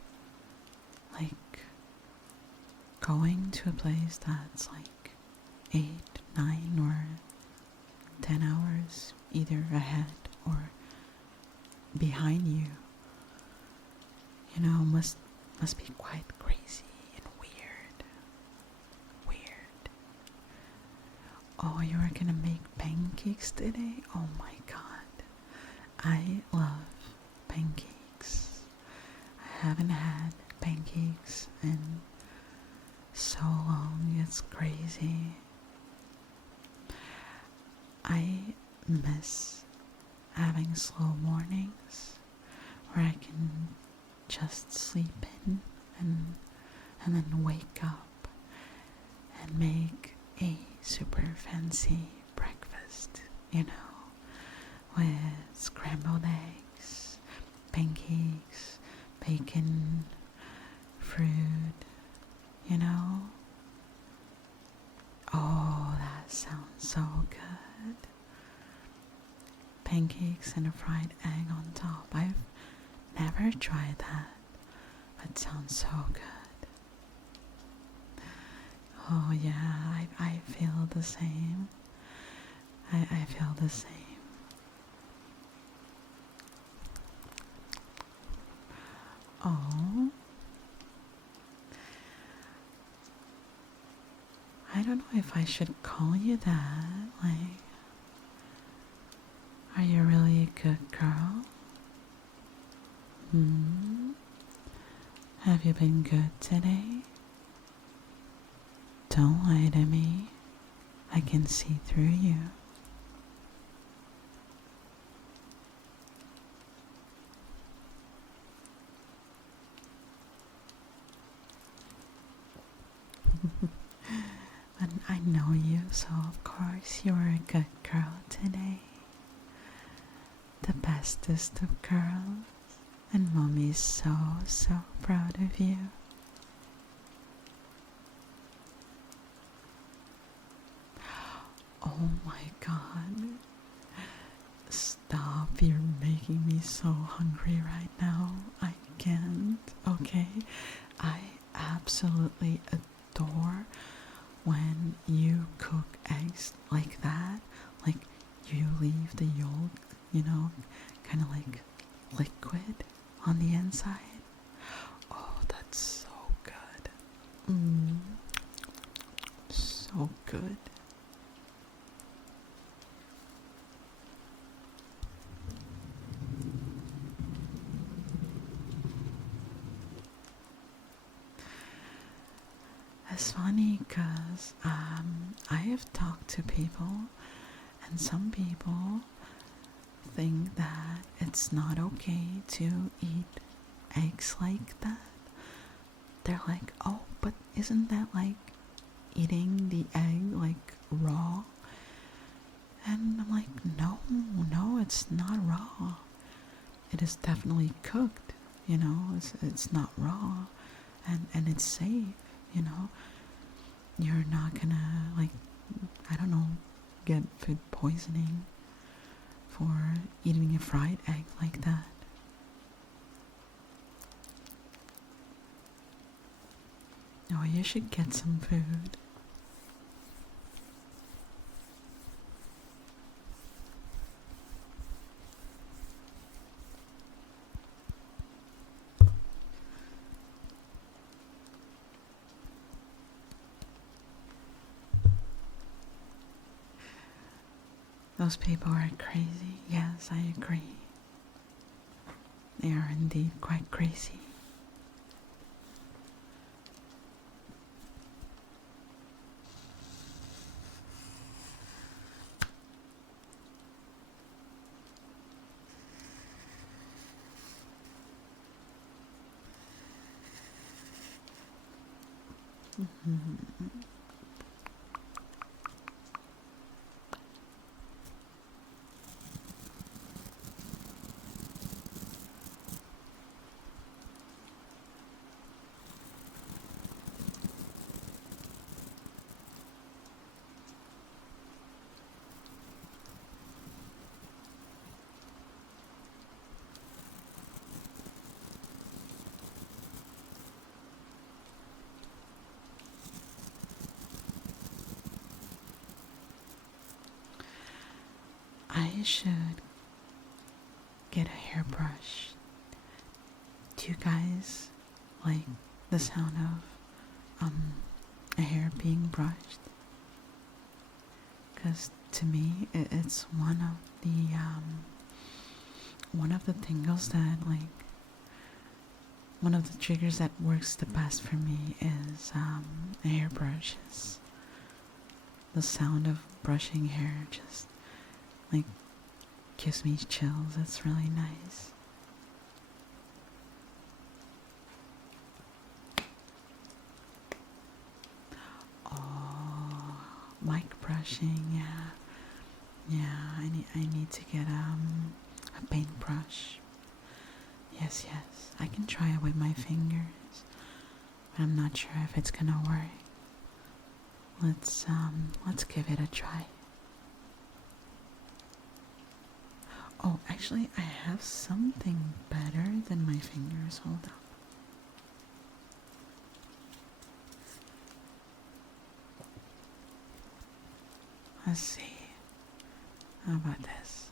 Like going to a place that's like 8, 9, or 10 hours either ahead or behind you, you know, must be quite crazy and weird. Weird. Oh, you are gonna make pancakes today? Oh my god. I love pancakes. I haven't had pancakes in so long, it's crazy. I miss having slow mornings where I can just sleep in and then wake up and make a super fancy breakfast, you know, with scrambled eggs, pancakes, bacon, fruit, you know. Oh, that sounds so good. Pancakes and a fried egg on top. I've never tried that, but it sounds so good. Oh yeah, I feel the same. I feel the same. Oh, I don't know if I should call you that. Like, are you really a good girl? Hmm? Have you been good today? Don't lie to me. I can see through you. And I know you, so of course you're a good girl today. The bestest of girls. And mommy's so, so proud of you. Oh my god. Stop, you're making me so hungry right now. I can't, okay? I absolutely adore when you cook eggs like that. Like, you leave the yolk, kind of like liquid on the inside. Oh, that's so good. So good. It's funny because I have talked to people, and some people think that it's not okay to eat eggs like that. They're like, oh, but isn't that like eating the egg like raw? And I'm like, no, no, it's not raw. It is definitely cooked, it's not raw, and it's safe, you know. You're not gonna, like, I don't know, get food poisoning for eating a fried egg like that. Oh, you should get some food. Those people are crazy. Yes, I agree. They are indeed quite crazy. I should get a hairbrush. Do you guys like the sound of a hair being brushed? Because to me, it's one of the tingles that, like, one of the triggers that works the best for me is a hairbrush. The sound of brushing hair just like gives me chills. It's really nice. Oh, mic brushing, yeah. Yeah, I need to get a paintbrush. Yes, I can try it with my fingers, but I'm not sure if it's gonna work. Let's give it a try. Oh, actually, I have something better than my fingers. Hold on. Let's see. How about this?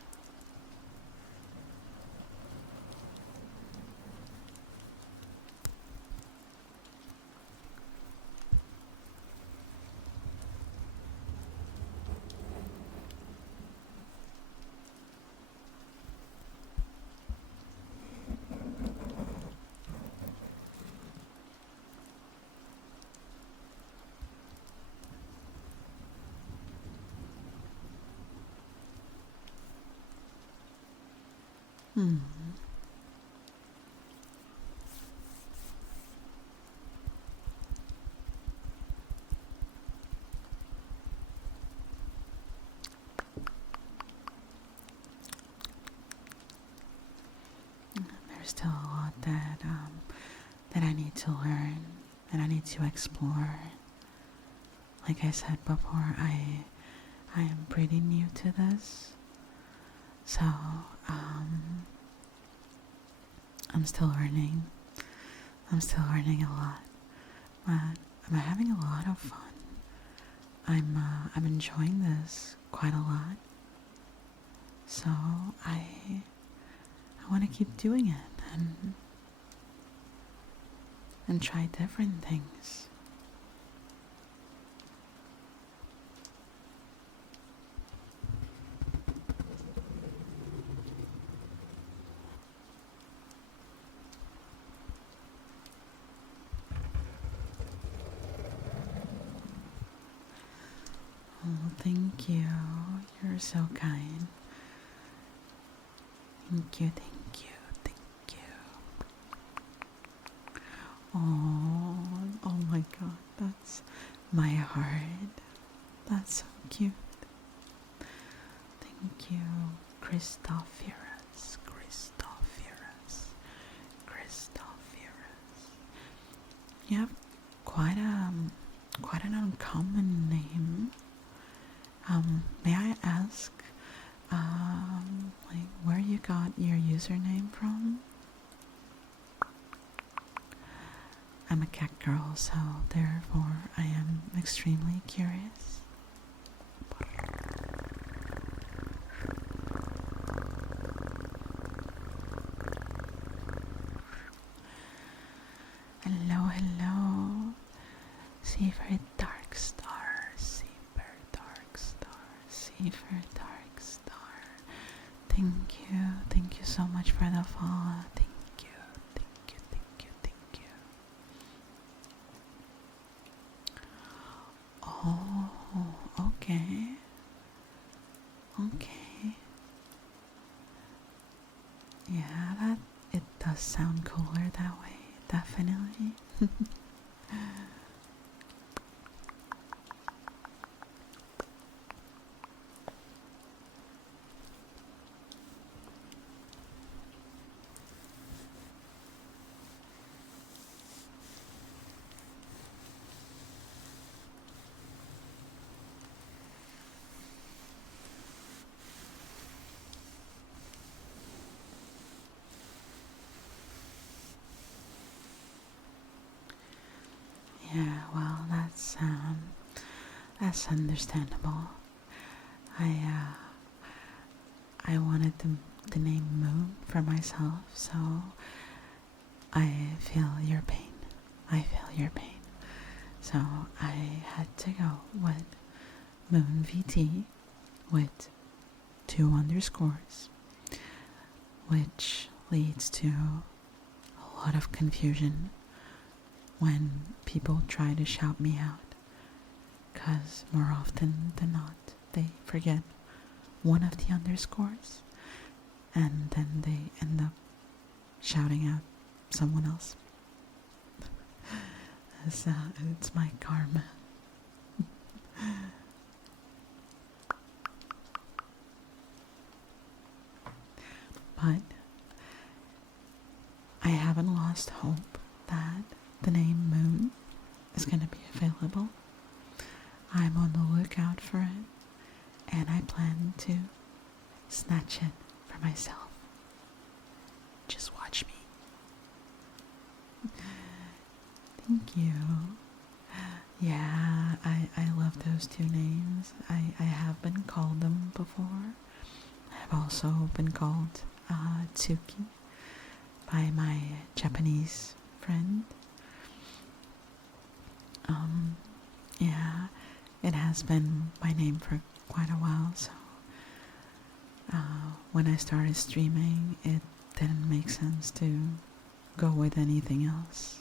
Hmm. There's still a lot that I need to learn and I need to explore. Like I said before, I am pretty new to this, so I'm still learning. I'm still learning a lot, but I'm having a lot of fun. I'm enjoying this quite a lot, so I want to keep doing it and try different things. Oh, thank you. You're so kind. Thank you, thank you, thank you. Oh my god, that's my heart. That's so cute. Thank you, Christopherus, Christopherus, Christopherus. You have quite an uncommon name. May I ask, like where you got your username from? I'm a cat girl, so therefore I am extremely curious. Hello, hello. Safer dark star, safer dark star, safer dark star. Thank you so much for the follow. Thank you, thank you, thank you, thank you. Oh, okay, okay. Yeah, that it does sound cooler that way, definitely. Yeah, well, that's understandable. I I wanted the name Moon for myself, so I feel your pain. I feel your pain. So I had to go with Moon VT with 2 underscores, which leads to a lot of confusion when people try to shout me out, because more often than not, they forget one of the underscores and then they end up shouting out someone else. It's my karma. But I haven't lost hope that the name Moon is going to be available. I'm on the lookout for it, and I plan to snatch it for myself. Just watch me. Thank you. Yeah, I love those 2 names. I have been called them before. I've also been called Tsuki by my Japanese friend. Yeah, it has been my name for quite a while, so when I started streaming, it didn't make sense to go with anything else.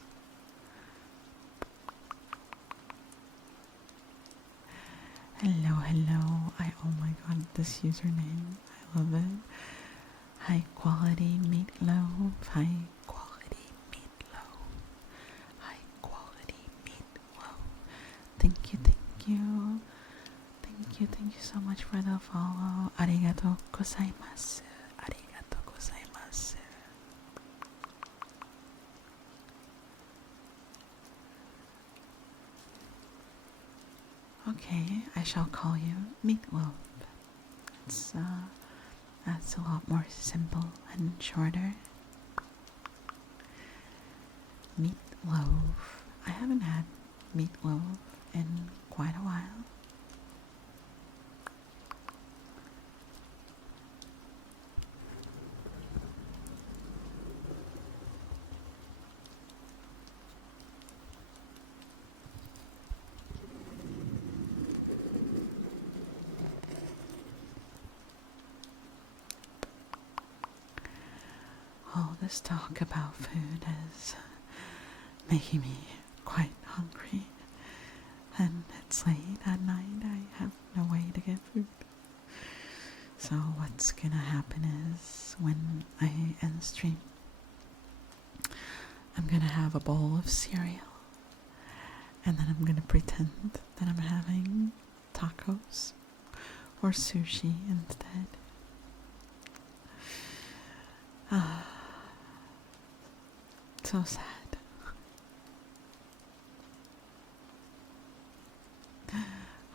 Hello, hello. Oh my god, this username. I love it. High quality meatloaf, high quality meatloaf, high quality meatloaf. Thank you, thank you. Thank you so much for the follow. Arigatou gozaimasu. Arigatou gozaimasu. Okay, I shall call you Meatloaf. It's that's a lot more simple and shorter. Meatloaf. I haven't had meatloaf in quite a while. All this talk about food is making me quite hungry. And it's late at night, I have no way to get food. So what's gonna happen is when I end stream, I'm gonna have a bowl of cereal. And then I'm gonna pretend that I'm having tacos or sushi instead. So sad.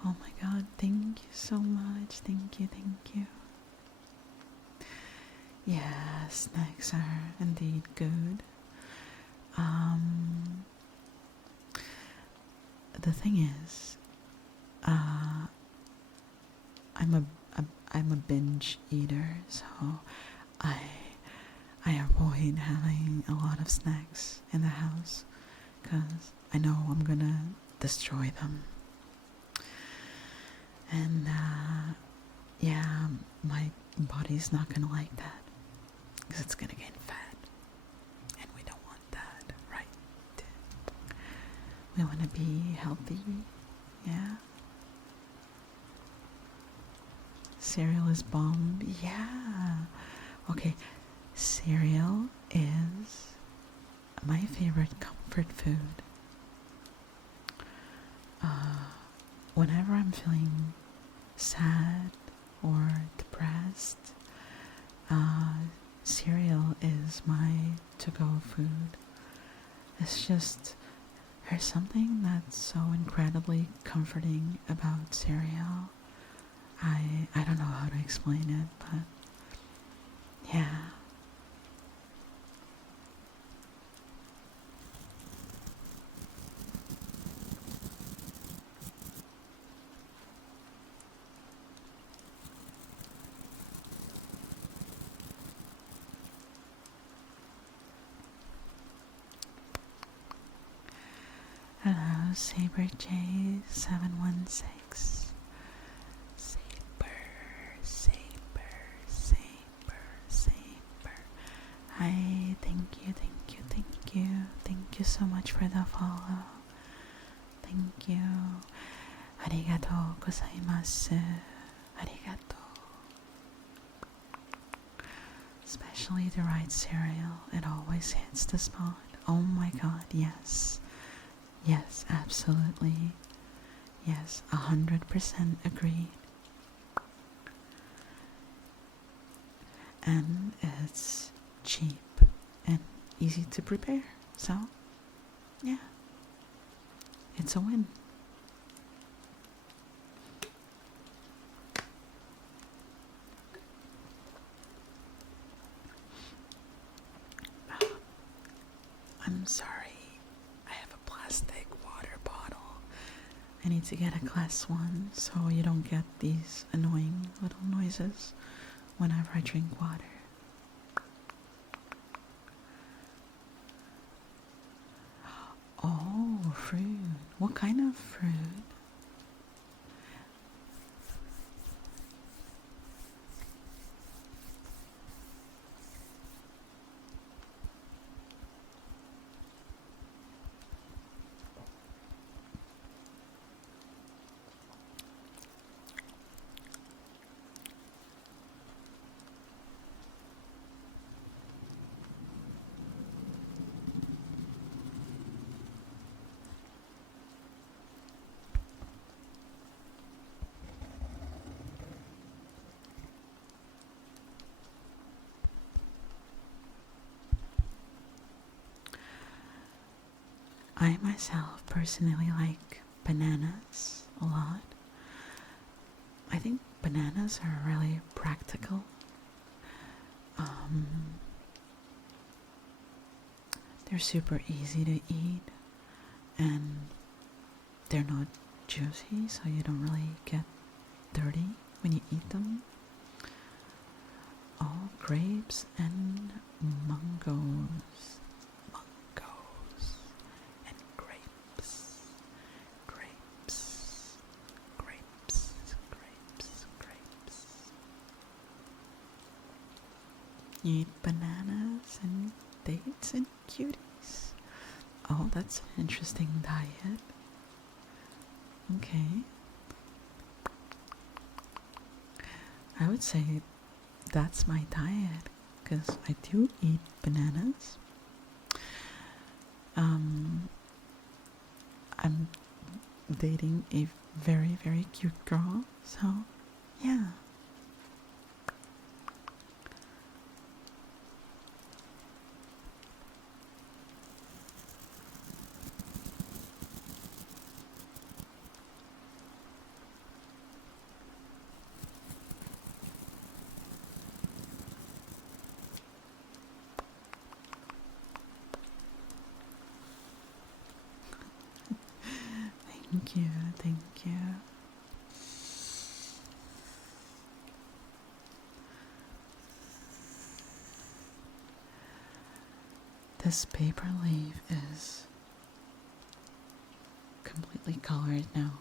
Oh my god, thank you so much. Thank you, thank you. Yeah, snacks are indeed good. The thing is, I'm a binge eater, so I avoid having a lot of snacks in the house because I know I'm gonna destroy them. And yeah, my body's not gonna like that because it's gonna get fat, and we don't want that, right? We want to be healthy, yeah. Cereal is bomb, yeah. Okay, cereal is my favorite comfort food. Whenever I'm feeling sad or depressed, cereal is my to-go food. It's just, there's something that's so incredibly comforting about cereal. I don't know how to explain it, but yeah. Hello, Saber J716. Saber. Hi, thank you. Thank you so much for the follow. Thank you. Arigatou gozaimasu. Arigatou. Especially the right cereal, it always hits the spot. Oh my god, yes. Yes, absolutely. Yes, 100% agreed. And it's cheap and easy to prepare. So, yeah, it's a win. I'm sorry. I have a plastic water bottle. I need to get a glass one so you don't get these annoying little noises whenever I drink water. Oh, fruit. What kind of fruit? I myself personally like bananas a lot. I think bananas are really practical. Um, they're super easy to eat, and they're not juicy, so you don't really get dirty when you eat them. Oh, grapes and mangoes. Mangoes and grapes. Grapes. Grapes. Grapes. Grapes. You eat bananas and dates and cuties. Oh, that's an interesting diet. Okay. I would say that's my diet because I do eat bananas. I'm dating a very, very cute girl, so yeah. Thank you, thank you. This paper leaf is completely colored now.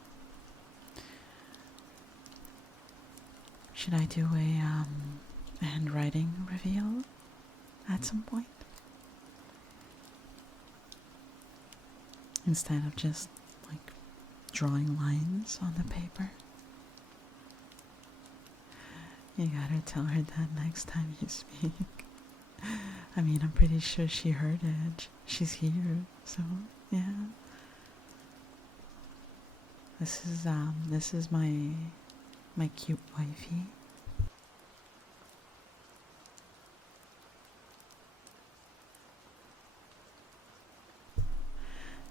Should I do a handwriting reveal at some point? Instead of just like drawing lines on the paper? You gotta tell her that next time you speak. I mean, I'm pretty sure she heard it. She's here, so yeah. This is my cute wifey.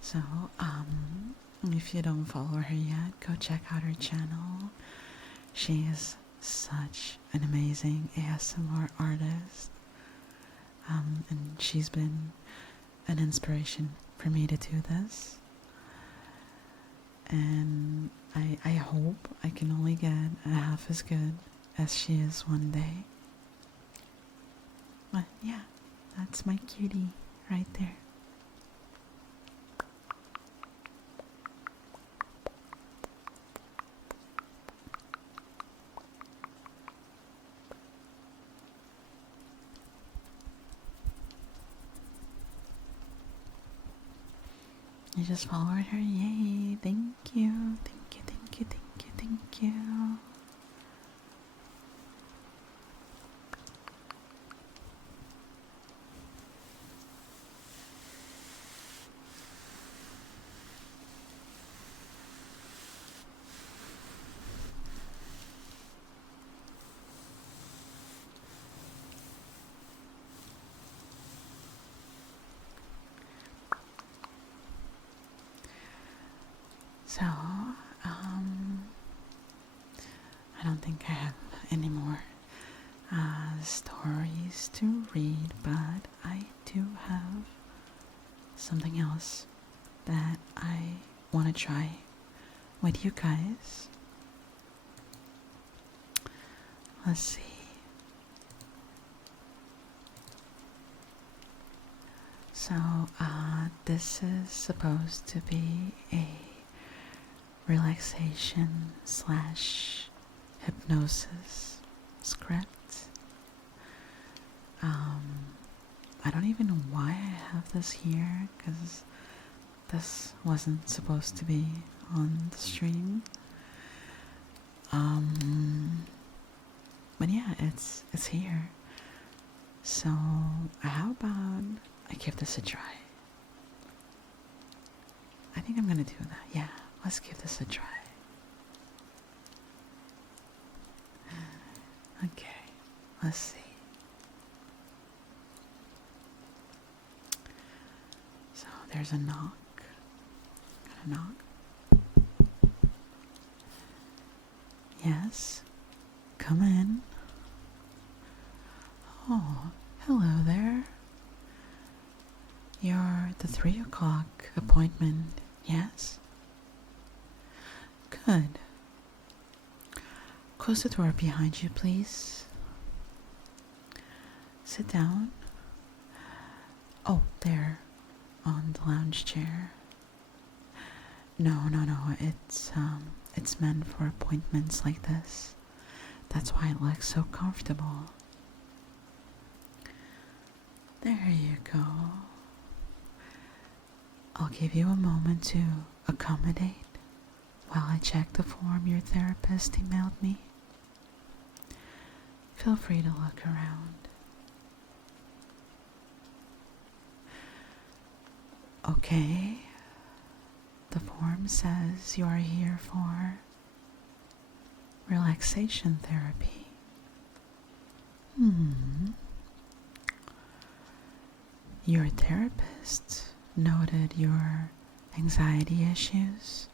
So, if you don't follow her yet, go check out her channel. She is such an amazing ASMR artist. And she's been an inspiration for me to do this. And I hope I can only get half as good as she is one day. But yeah, that's my cutie right there. I just followed her. Yay. Thank you. Thank you. Thank you. Thank you. Thank you. So, I don't think I have any more stories to read, but I do have something else that I want to try with you guys. Let's see. So, this is supposed to be a relaxation slash hypnosis script. I don't even know why I have this here, because this wasn't supposed to be on the stream. But yeah, it's here. So how about I give this a try? I think I'm gonna do that. Yeah, let's give this a try. Okay, let's see. So there's a knock. Knock. Yes, come in. Oh, hello there. You're the 3 o'clock appointment, yes? Good. Close the door behind you, please. Sit down. Oh, there, on the lounge chair. No, it's meant for appointments like this. That's why it looks so comfortable. There you go. I'll give you a moment to accommodate while I check the form your therapist emailed me. Feel free to look around. Okay. The form says you are here for relaxation therapy. Your therapist noted your anxiety issues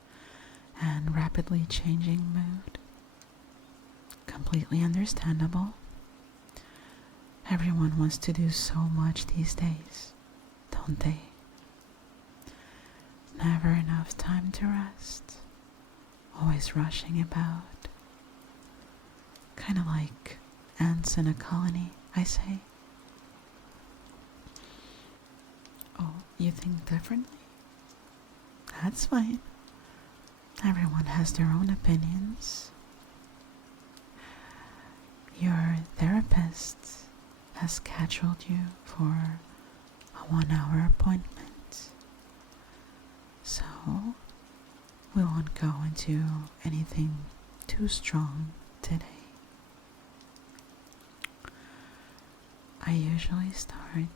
and rapidly changing mood. Completely understandable. Everyone wants to do so much these days, don't they? Never enough time to rest. Always rushing about. Kind of like ants in a colony, I say. Oh, you think differently? That's fine. Everyone has their own opinions. Your therapist has scheduled you for a 1-hour appointment. So, we won't go into anything too strong today. I usually start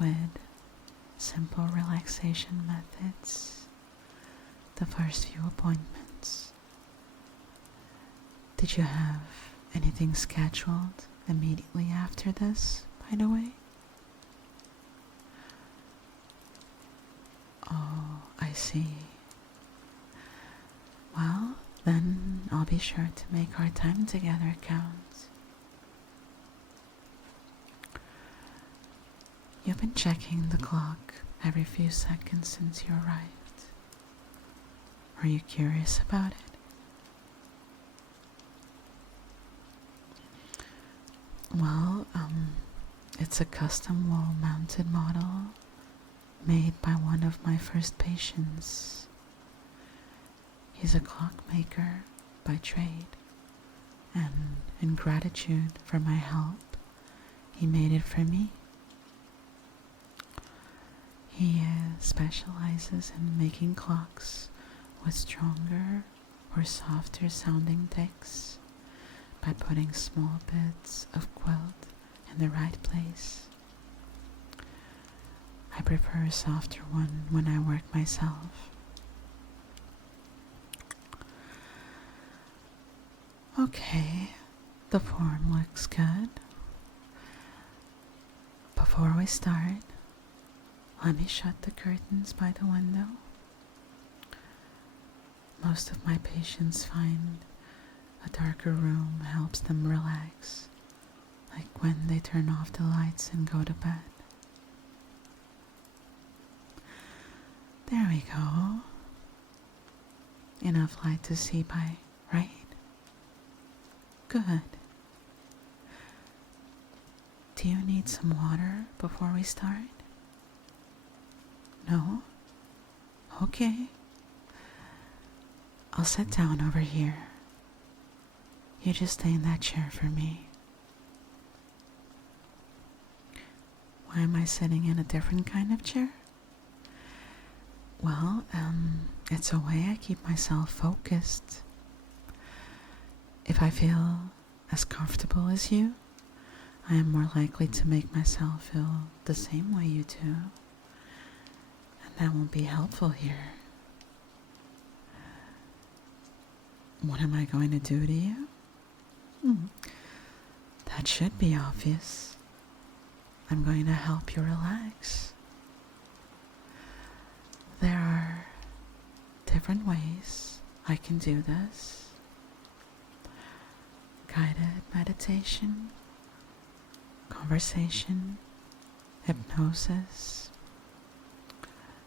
with simple relaxation methods the first few appointments. Did you have anything scheduled immediately after this, by the way? Oh, I see. Well, then I'll be sure to make our time together count. You've been checking the clock every few seconds since you arrived. Are you curious about it? Well, it's a custom wall-mounted model made by one of my first patients. He's a clockmaker by trade, and in gratitude for my help, he made it for me. He specializes in making clocks with stronger or softer sounding ticks by putting small bits of quilt in the right place. I prefer a softer one when I work myself. Okay, the form looks good. Before we start, let me shut the curtains by the window. Most of my patients find a darker room helps them relax, like when they turn off the lights and go to bed. There we go. Enough light to see by, right? Good. Do you need some water before we start? No? Okay. I'll sit down over here. You just stay in that chair for me. Why am I sitting in a different kind of chair? Well, it's a way I keep myself focused. If I feel as comfortable as you, I am more likely to make myself feel the same way you do. And that won't be helpful here. What am I going to do to you? That should be obvious. I'm going to help you relax. There are different ways I can do this. Guided meditation, conversation, hypnosis.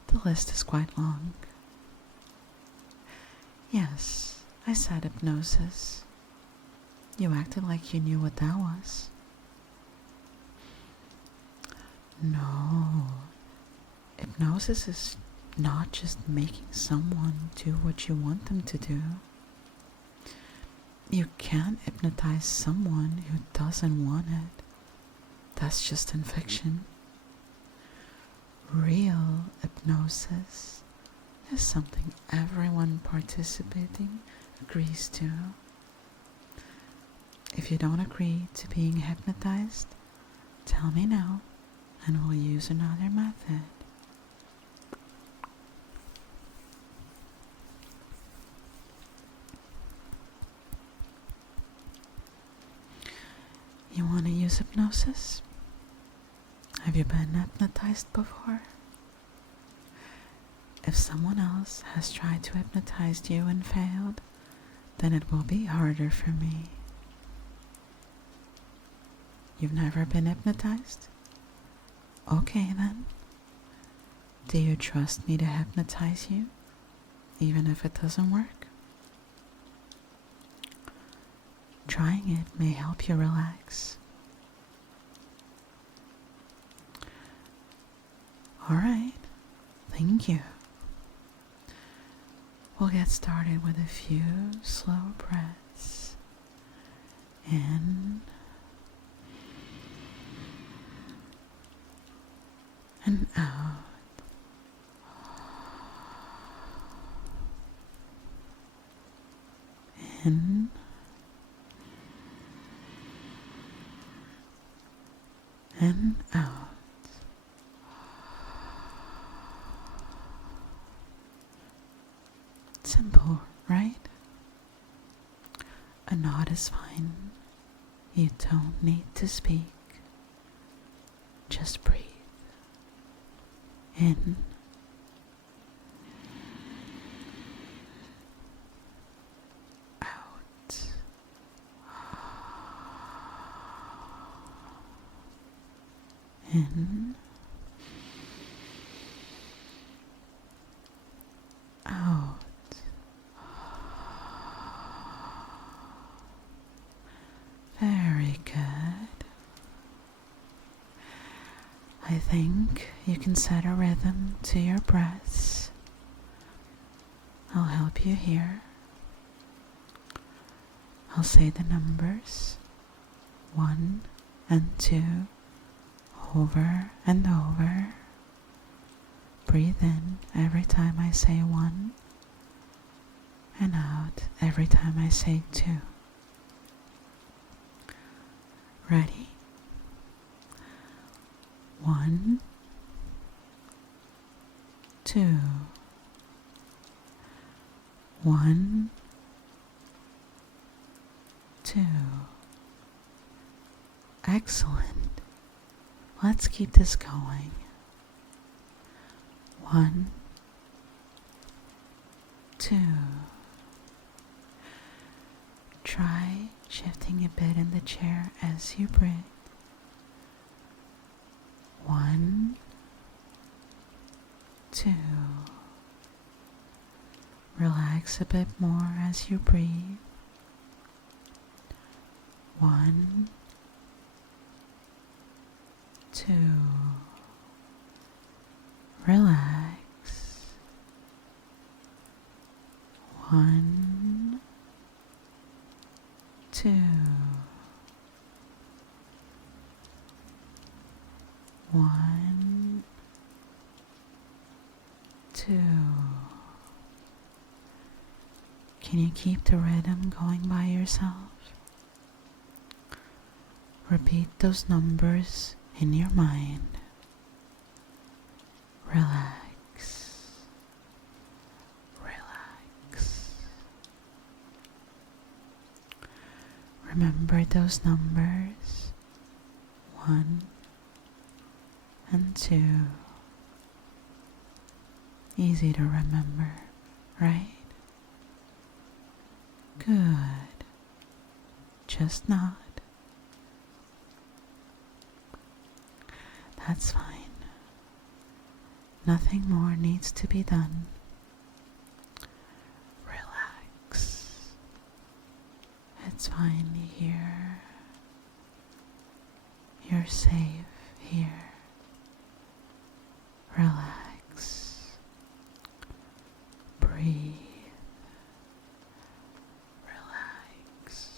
The list is quite long. Yes, I said hypnosis. You acted like you knew what that was. No, hypnosis is not just making someone do what you want them to do. You can't hypnotize someone who doesn't want it. That's just in fiction. Real hypnosis is something everyone participating agrees to. If you don't agree to being hypnotized, tell me now and we'll use another method. You want to use hypnosis? Have you been hypnotized before? If someone else has tried to hypnotize you and failed, then it will be harder for me. You've never been hypnotized? Okay then. Do you trust me to hypnotize you, even if it doesn't work? Trying it may help you relax. Alright, thank you. We'll get started with a few slow breaths. In and out. In and out. Simple, right? A nod is fine. You don't need to speak. Just breathe. In out. In out. Very good. I think you can set a rhythm to your breaths. I'll help you here. I'll say the numbers 1 and 2 over and over. Breathe in every time I say 1 and out every time I say 2. Ready? 1, 2, 1, 2. Excellent. Let's keep this going. 1, 2. Try shifting a bit in the chair as you breathe. 1, 2. Relax a bit more as you breathe. 1, 2. Relax. 1, 2. 1, 2. Can you keep the rhythm going by yourself? Repeat those numbers in your mind. Relax. Relax. Remember those numbers 1 and 2. Easy to remember. right? Good. Just nod. That's fine. Nothing more needs to be done. Relax. It's fine here. You're safe here. Relax. Breathe. Relax.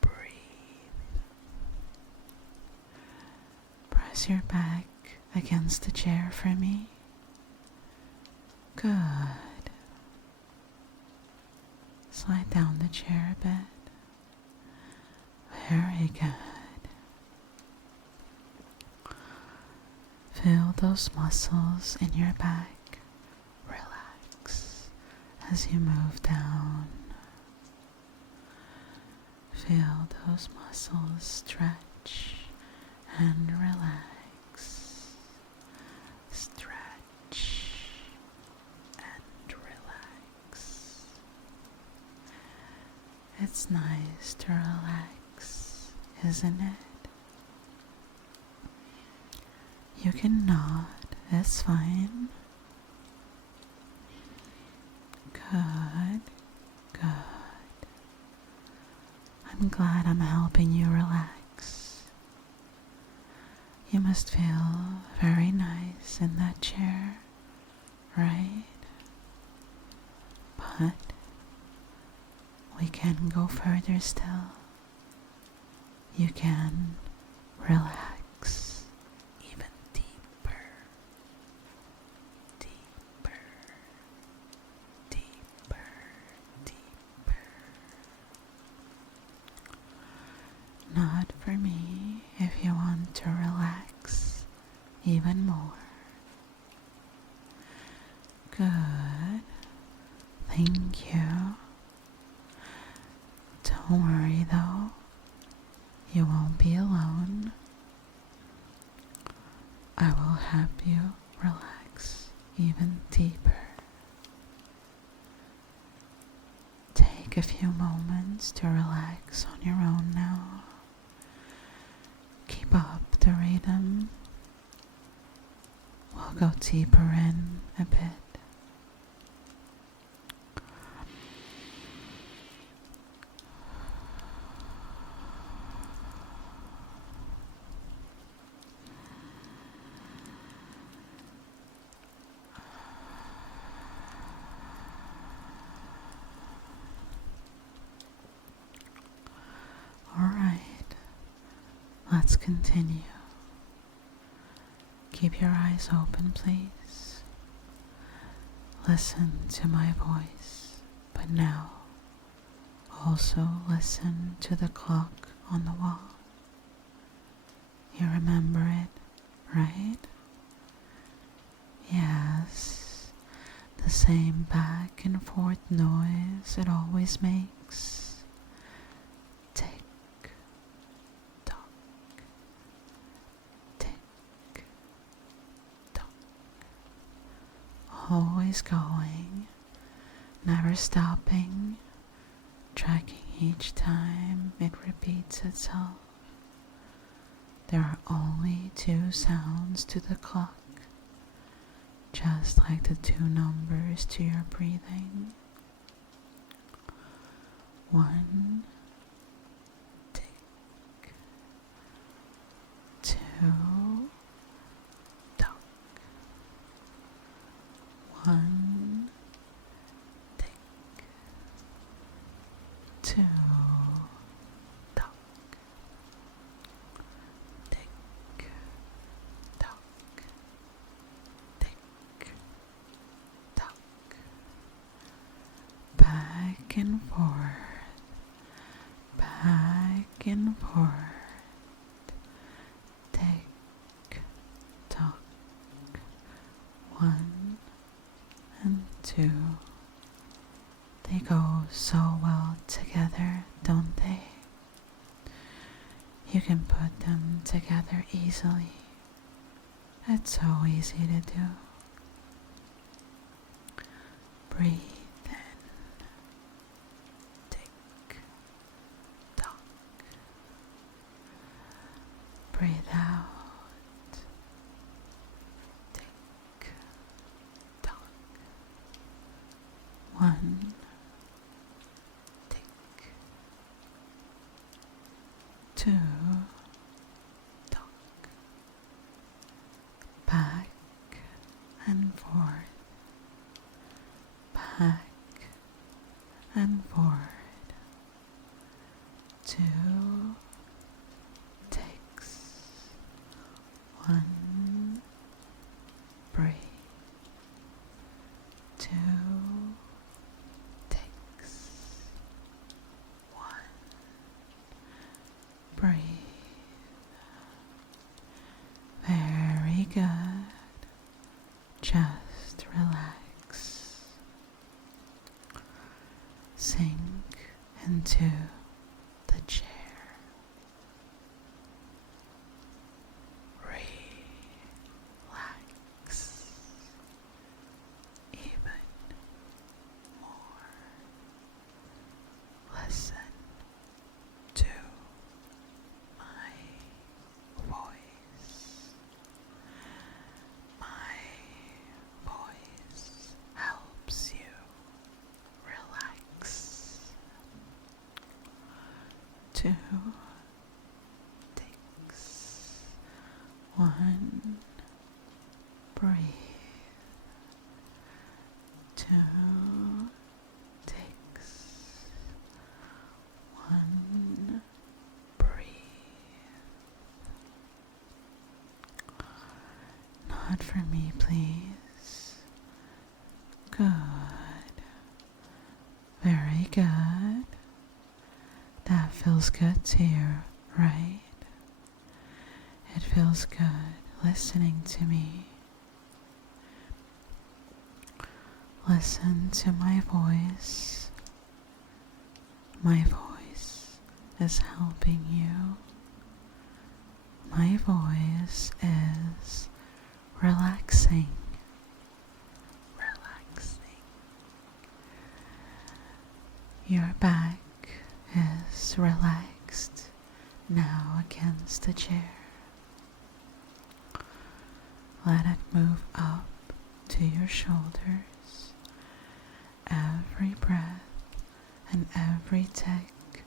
Breathe. Press your back against the chair for me. Good. Slide down the chair a bit. Very good. Feel those muscles in your back relax as you move down. Feel those muscles stretch and relax. Stretch and relax. It's nice to relax, isn't it? You can nod, it's fine. Good, good. I'm glad I'm helping you relax. You must feel very nice in that chair, right? But we can go further still. You can relax even deeper, deeper, deeper, deeper. Nod for me if you want to relax even more. Good. Thank you. Don't worry though. You won't be alone. I will help you relax even deeper. Take a few moments to relax on your own now. Keep up the rhythm. We'll go deeper in a bit. Alright, let's continue. Keep your eyes open, please. Listen to my voice, but now also listen to the clock on the wall. You remember it, right? Yes, the same back and forth noise it always makes. Tick, tock, tick, tock. Always going, never stopping, tracking each time it repeats itself. There are only 2 sounds to the clock, just like the 2 numbers to your breathing. 1, tick, 2, tock. 1, tick, 2, tock. Tick, tock, tick, tock. Back and forth, back and forth. Tick, tock. 1 and 2. They go so well together, don't they? You can put them together easily. It's so easy to do. Breathe in. Tick tock. Breathe out. Tick tock. 1. Tick. 2. Tock. Back and forth. Back and forward. 2 ticks. 1. Breathe. 2 ticks. 1. Breathe. Very good. Just relax. Sink into the chair. Relax even more. Listen to my voice. My voice helps you relax. 2 ticks. 1. Breathe. 2 ticks. 1. Breathe. Not for me, please. Good. Very good. That feels good to you, right? It feels good listening to me. Listen to my voice. My voice is helping you. My voice is relaxing. Relaxing. Your back is relaxed now against the chair. Let it move up to your shoulders. Every breath and every tick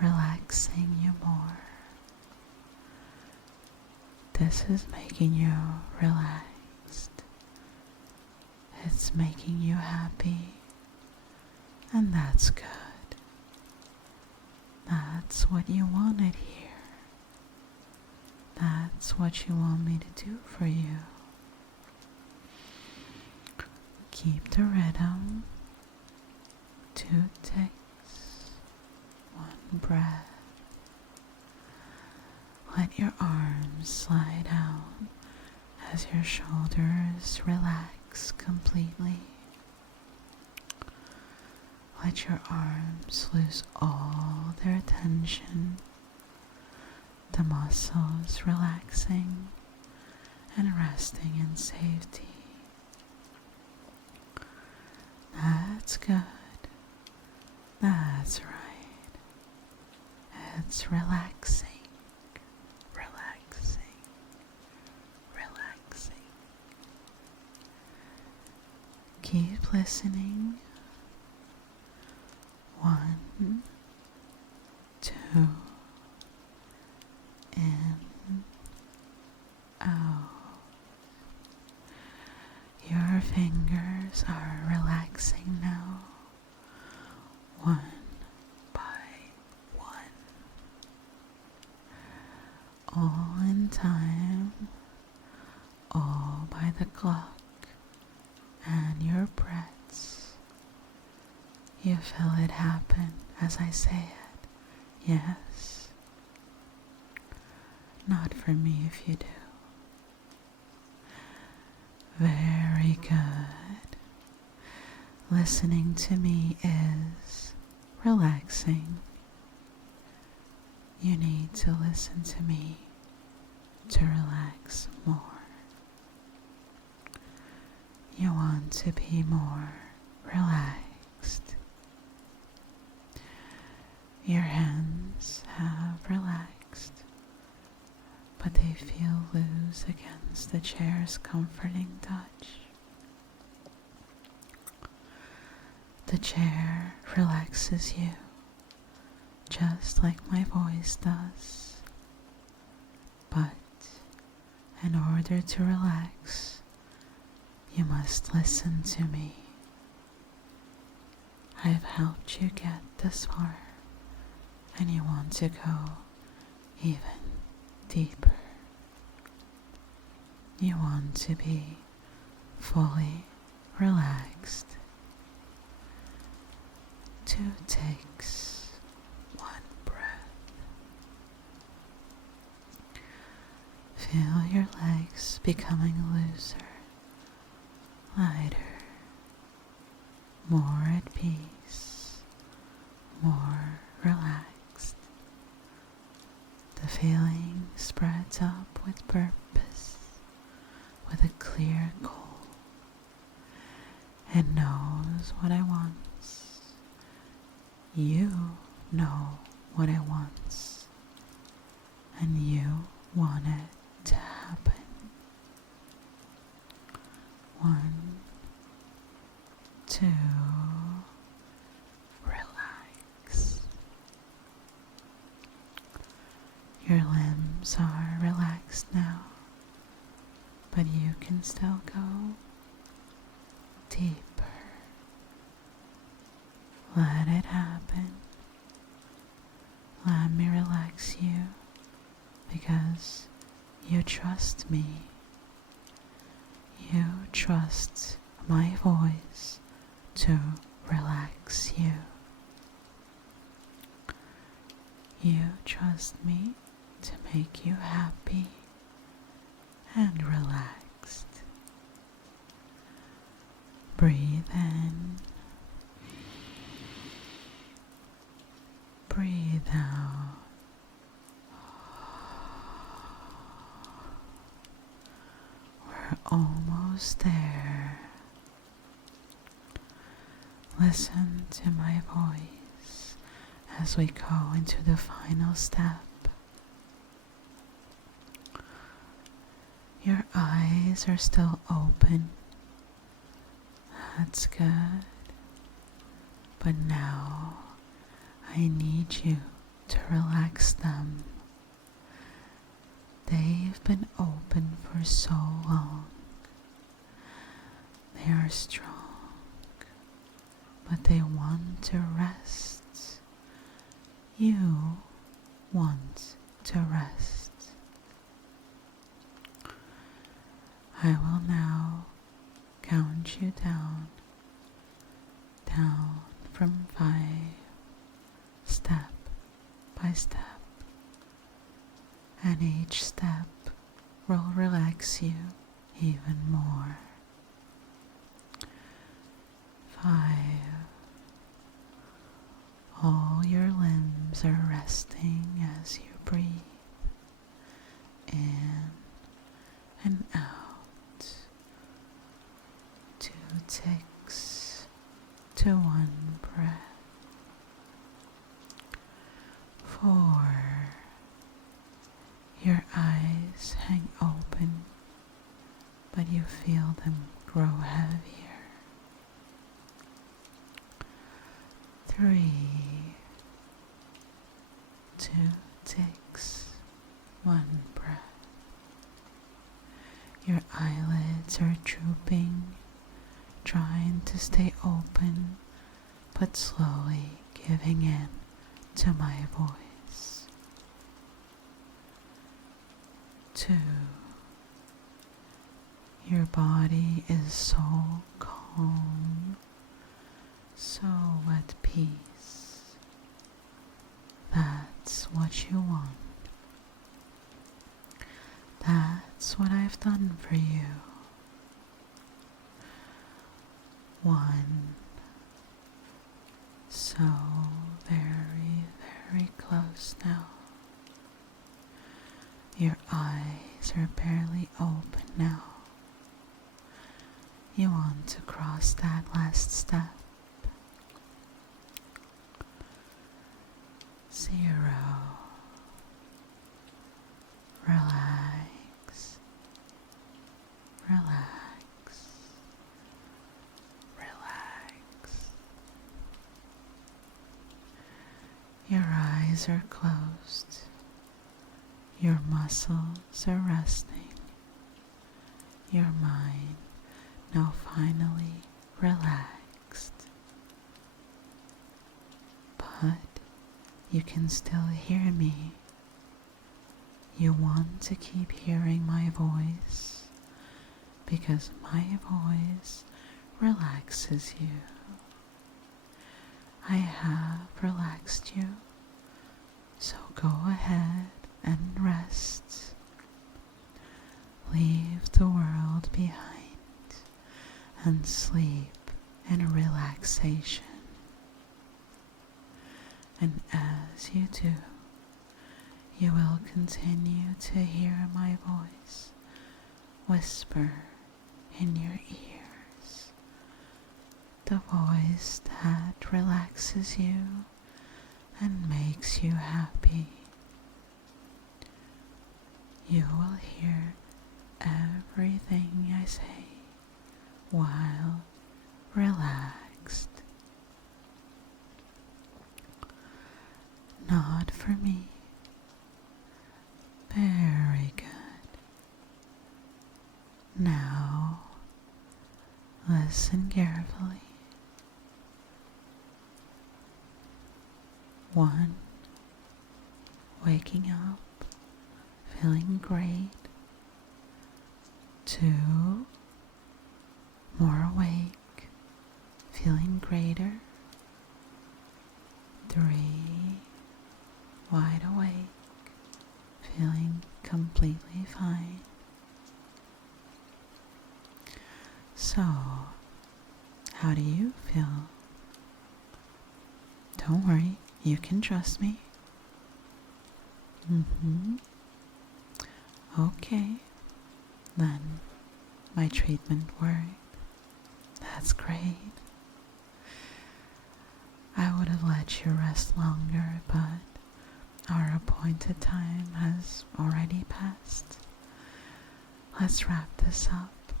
relaxing you more. This is making you relaxed. It's making you happy, and that's good. That's what you wanted here. That's what you want me to do for you. Keep the rhythm. 2 ticks. 1 breath. Let your arms slide down as your shoulders relax completely. Let your arms lose all their tension. The muscles relaxing and resting in safety. That's good. That's right. It's relaxing. Relaxing. Relaxing. Keep listening. 1, 2, in, out. Your fingers are relaxing now, 1 by 1. All in time, all by the clock, and your breaths. You feel it happen as I say it, yes? Not for me if you do. Very good. Listening to me is relaxing. You need to listen to me to relax more. You want to be more relaxed. Your hands have relaxed, but they feel loose against the chair's comforting touch. The chair relaxes you, just like my voice does. But in order to relax, you must listen to me. I've helped you get this far, and you want to go even deeper. You want to be fully relaxed. 2 takes, 1 breath. Feel your legs becoming looser, lighter, more at peace, more relaxed. The feeling spreads up with purpose, with a clear goal. It knows what I want. You know what I want, and you want it to happen. 1, 2, relax. Your limbs are relaxed now, but you can still go deeper. Let it happen. Let me relax you because you trust me. You trust my voice to relax you. You trust me to make you happy and relaxed. Breathe in. Breathe out. We're almost there. Listen to my voice as we go into the final step. Your eyes are still open. That's good. But now I need you to relax them. They've been open for so long. They are strong, but they want to rest. You want to rest. I will now count you down from 5, step by step, and each step will relax you even more. 5. All your limbs are resting as you breathe in and out. 2 ticks to 1 breath. 4. Your eyes hang open, but you feel them grow heavier. 3. 2 ticks, 1 breath. Your eyelids are drooping, trying to stay open, but slowly giving in to my voice. 2. Your body is so calm, so at peace. That's what you want. That's what I've done for you. 1. So very, very close now. Your eyes are barely open now. You want to cross that last step 0. Relax, relax, relax. Your eyes are closed. Your muscles are resting. Your mind now finally relaxed. But you can still hear me. You want to keep hearing my voice because my voice relaxes you. I have relaxed you, so go ahead and rest. Leave the world behind and sleep in relaxation. And as you do, you will continue to hear my voice whisper in your ears, the voice that relaxes you and makes you happy. You will hear everything I say while relaxed. Not for me. Very good. Now, listen carefully. 1. Waking up, feeling great. 2. More awake, feeling greater. 3. Wide awake, feeling completely fine. So, how do you feel? Don't worry, you can trust me. Okay, then my treatment worked. That's great. I would have let you rest longer, but our appointed time has already passed. Let's wrap this up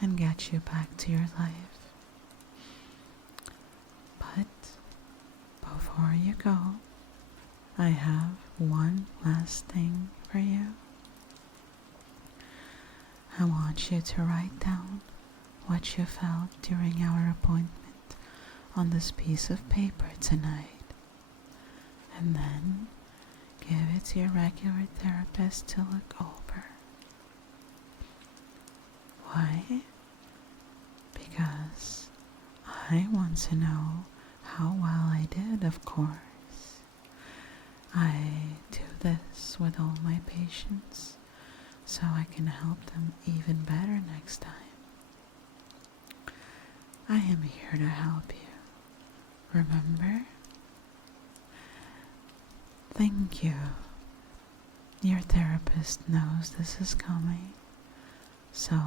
and get you back to your life. But before you go, I have one last thing for you. I want you to write down what you felt during our appointment on this piece of paper tonight, and then give it to your regular therapist to look over. Why? Because I want to know how well I did, of course. I do this with all my patients so I can help them even better next time. I am here to help you. Remember? Thank you. Your therapist knows this is coming, so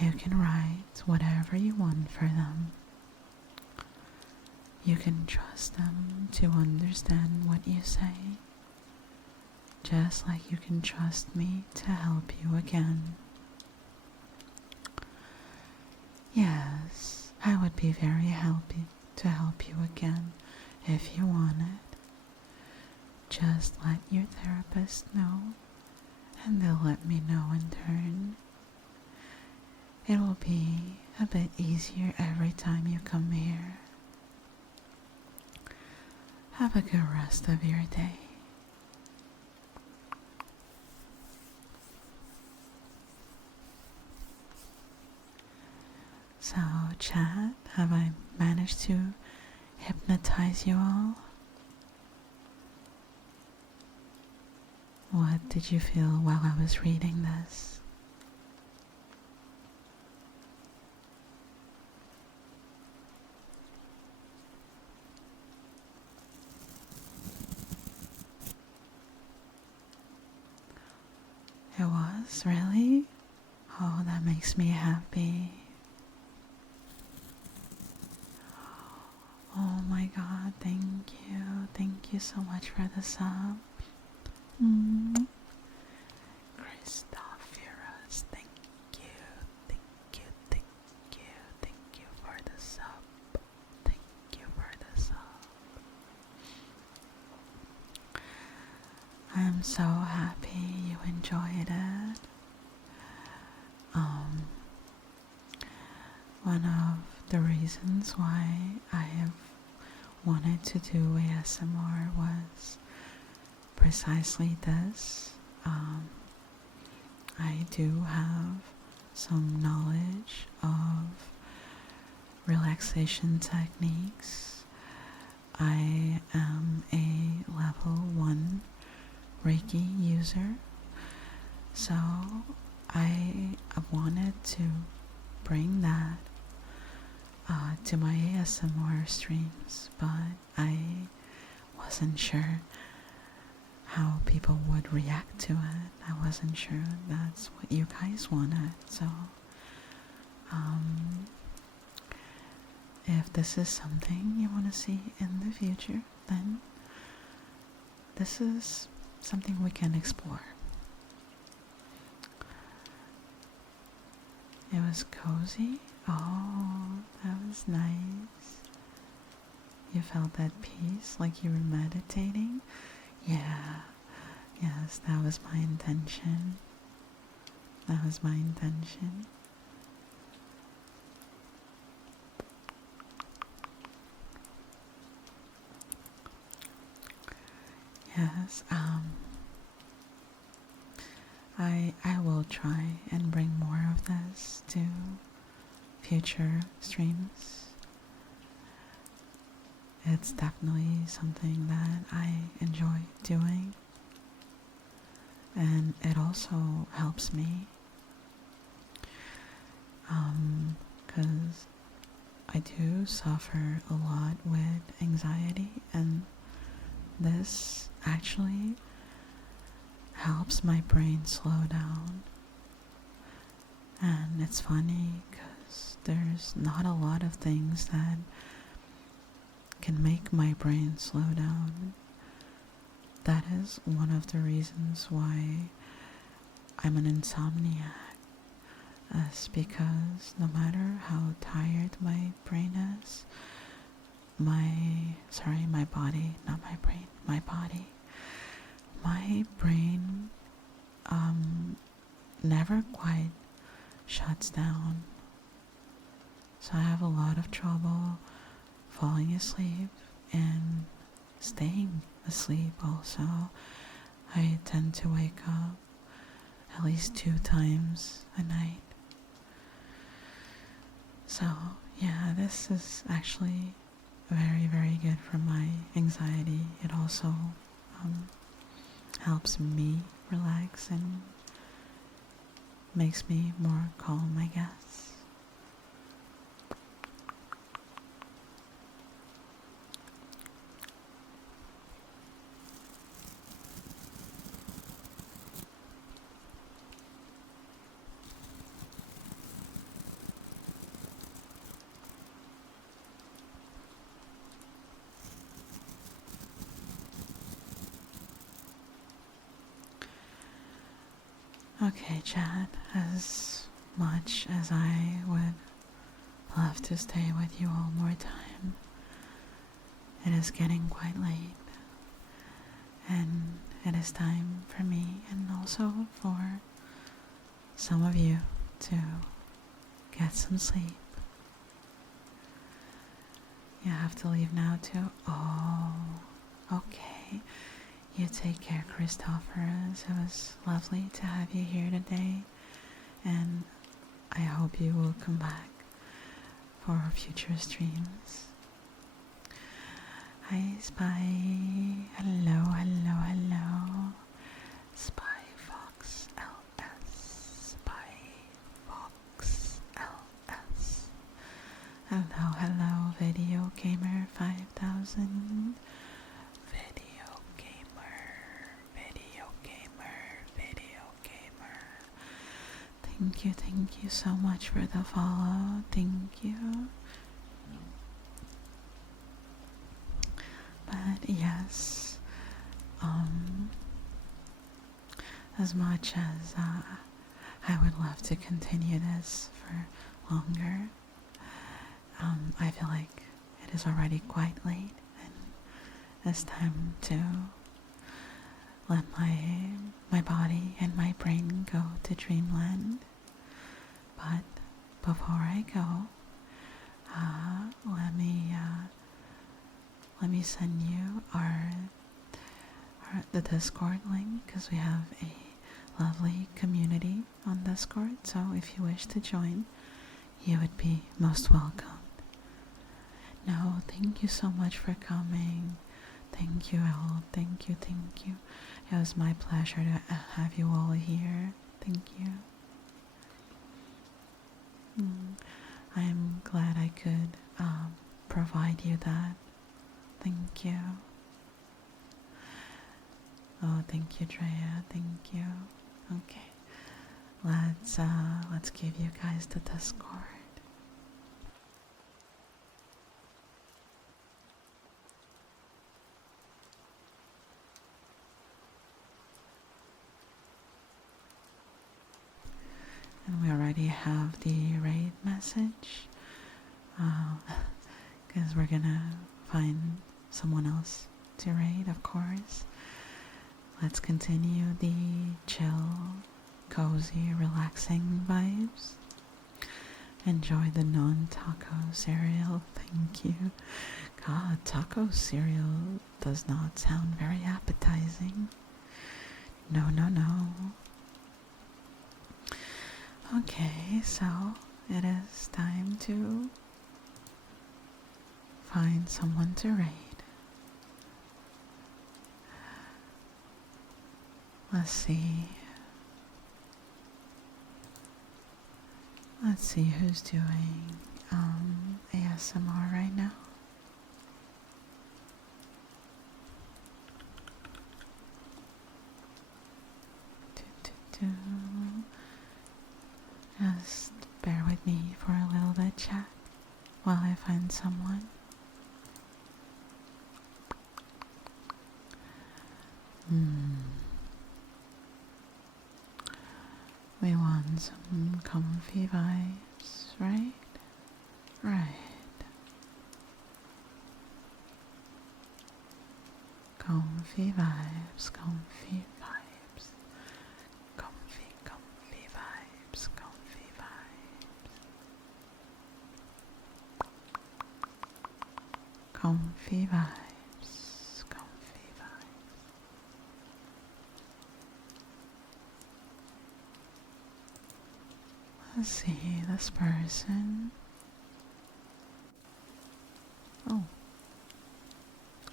you can write whatever you want for them. You can trust them to understand what you say, just like you can trust me to help you again. Yes, I would be very happy to help you again if you want it. Just let your therapist know, and they'll let me know in turn. It will be a bit easier every time you come here. Have a good rest of your day. So, chat, have I managed to hypnotize you all? What did you feel while I was reading this? It was, really? Oh, that makes me happy. Oh my God, thank you you so much for the sub. Mm. Christopherus, thank you, thank you, thank you, thank you for the sub. Thank you for the sub. I'm so happy you enjoyed it. One of the reasons why I have wanted to do ASMR was precisely this. I do have some knowledge of relaxation techniques. I am a level 1 Reiki user, so I wanted to bring that to my ASMR streams, but I wasn't sure how people would react to it. I wasn't sure that's what you guys wanted, so if this is something you want to see in the future, then this is something we can explore. It was cozy. Oh, that was nice. You felt that peace, like you were meditating? Yeah, yes, that was my intention. That was my intention. Yes, I will try and bring more of this to future streams. It's definitely something that I enjoy doing, and it also helps me because I do suffer a lot with anxiety, and this actually helps my brain slow down. And it's funny because there's not a lot of things that can make my brain slow down. That is one of the reasons why I'm an insomniac. Is because no matter how tired my brain is, my body, not my brain, my body, my brain never quite shuts down. So I have a lot of trouble falling asleep and staying asleep also. I tend to wake up at least 2 times a night. So yeah, this is actually very, very good for my anxiety. It also helps me relax and makes me more calm, I guess. Okay, chat, as much as I would love to stay with you all more time, it is getting quite late, and it is time for me and also for some of you to get some sleep. You have to leave now too? Oh, okay. You take care, Christophorus. It was lovely to have you here today, and I hope you will come back for our future streams. Hi, Spy. Hello, hello, hello. Spy Fox LS. Spy Fox LS. Hello, hello, Video Gamer 5000. Thank you so much for the follow. Thank you. But yes, um, as much as I would love to continue this for longer, I feel like it is already quite late and it's time to let my body and my brain go to dreamland. But before I go, let me send you the Discord link, because we have a lovely community on Discord. So if you wish to join, you would be most welcome. No, thank you so much for coming. Thank you, Elle. Thank you, thank you. It was my pleasure to have you all here. Thank you. I'm glad I could provide you that. Thank you. Oh, thank you, Drea. Thank you. Okay, let's give you guys the Discord. And we already have the raid message, because we're gonna find someone else to raid, of course. Let's continue the chill, cozy, relaxing vibes. Enjoy the non-taco cereal. Thank you. God, taco cereal does not sound very appetizing. No, no, no. Okay, so it is time to find someone to raid. Let's see. Let's see who's doing ASMR right now. Just bear with me for a little bit, chat, while I find someone. We want some comfy vibes, right? Right. Comfy vibes, comfy vibes. Comfy, comfy vibes, comfy vibes. Comfy vibes, comfy vibes. Let's see this person. Oh.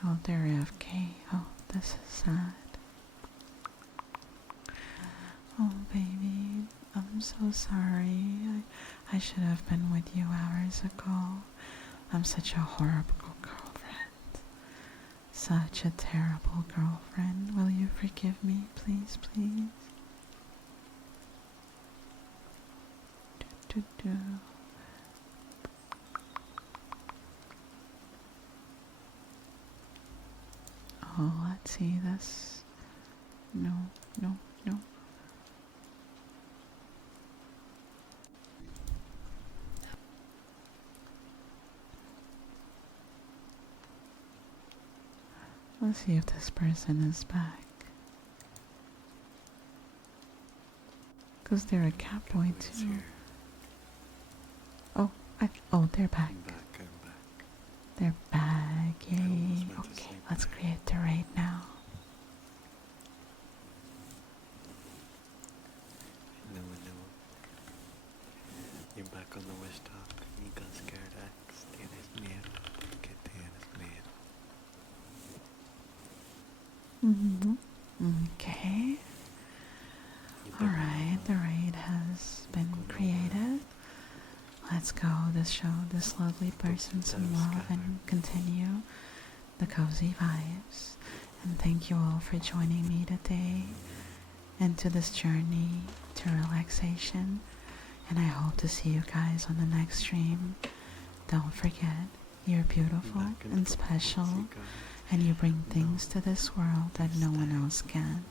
Oh, they're AFK. Oh, this is sad. Oh, baby, I'm so sorry. I should have been with you hours ago. I'm such a horrible girlfriend. Such a terrible girlfriend. Will you forgive me, please, please? Do. Oh, let's see this. No, no, no. Let's see if this person is back. Because they're a Catboy too. Oh, they're back. I'm back. They're back, yay. Okay, let's create the raid now. No. You're back on the wish talk. You got scared X. Tienes miedo. ¿Por qué tienes miedo? Okay. Alright, the raid has been created. Let's go, show this lovely person some love and continue the cozy vibes. And thank you all for joining me today into this journey to relaxation. And I hope to see you guys on the next stream. Don't forget, you're beautiful and special, and you bring things to this world that no one else can.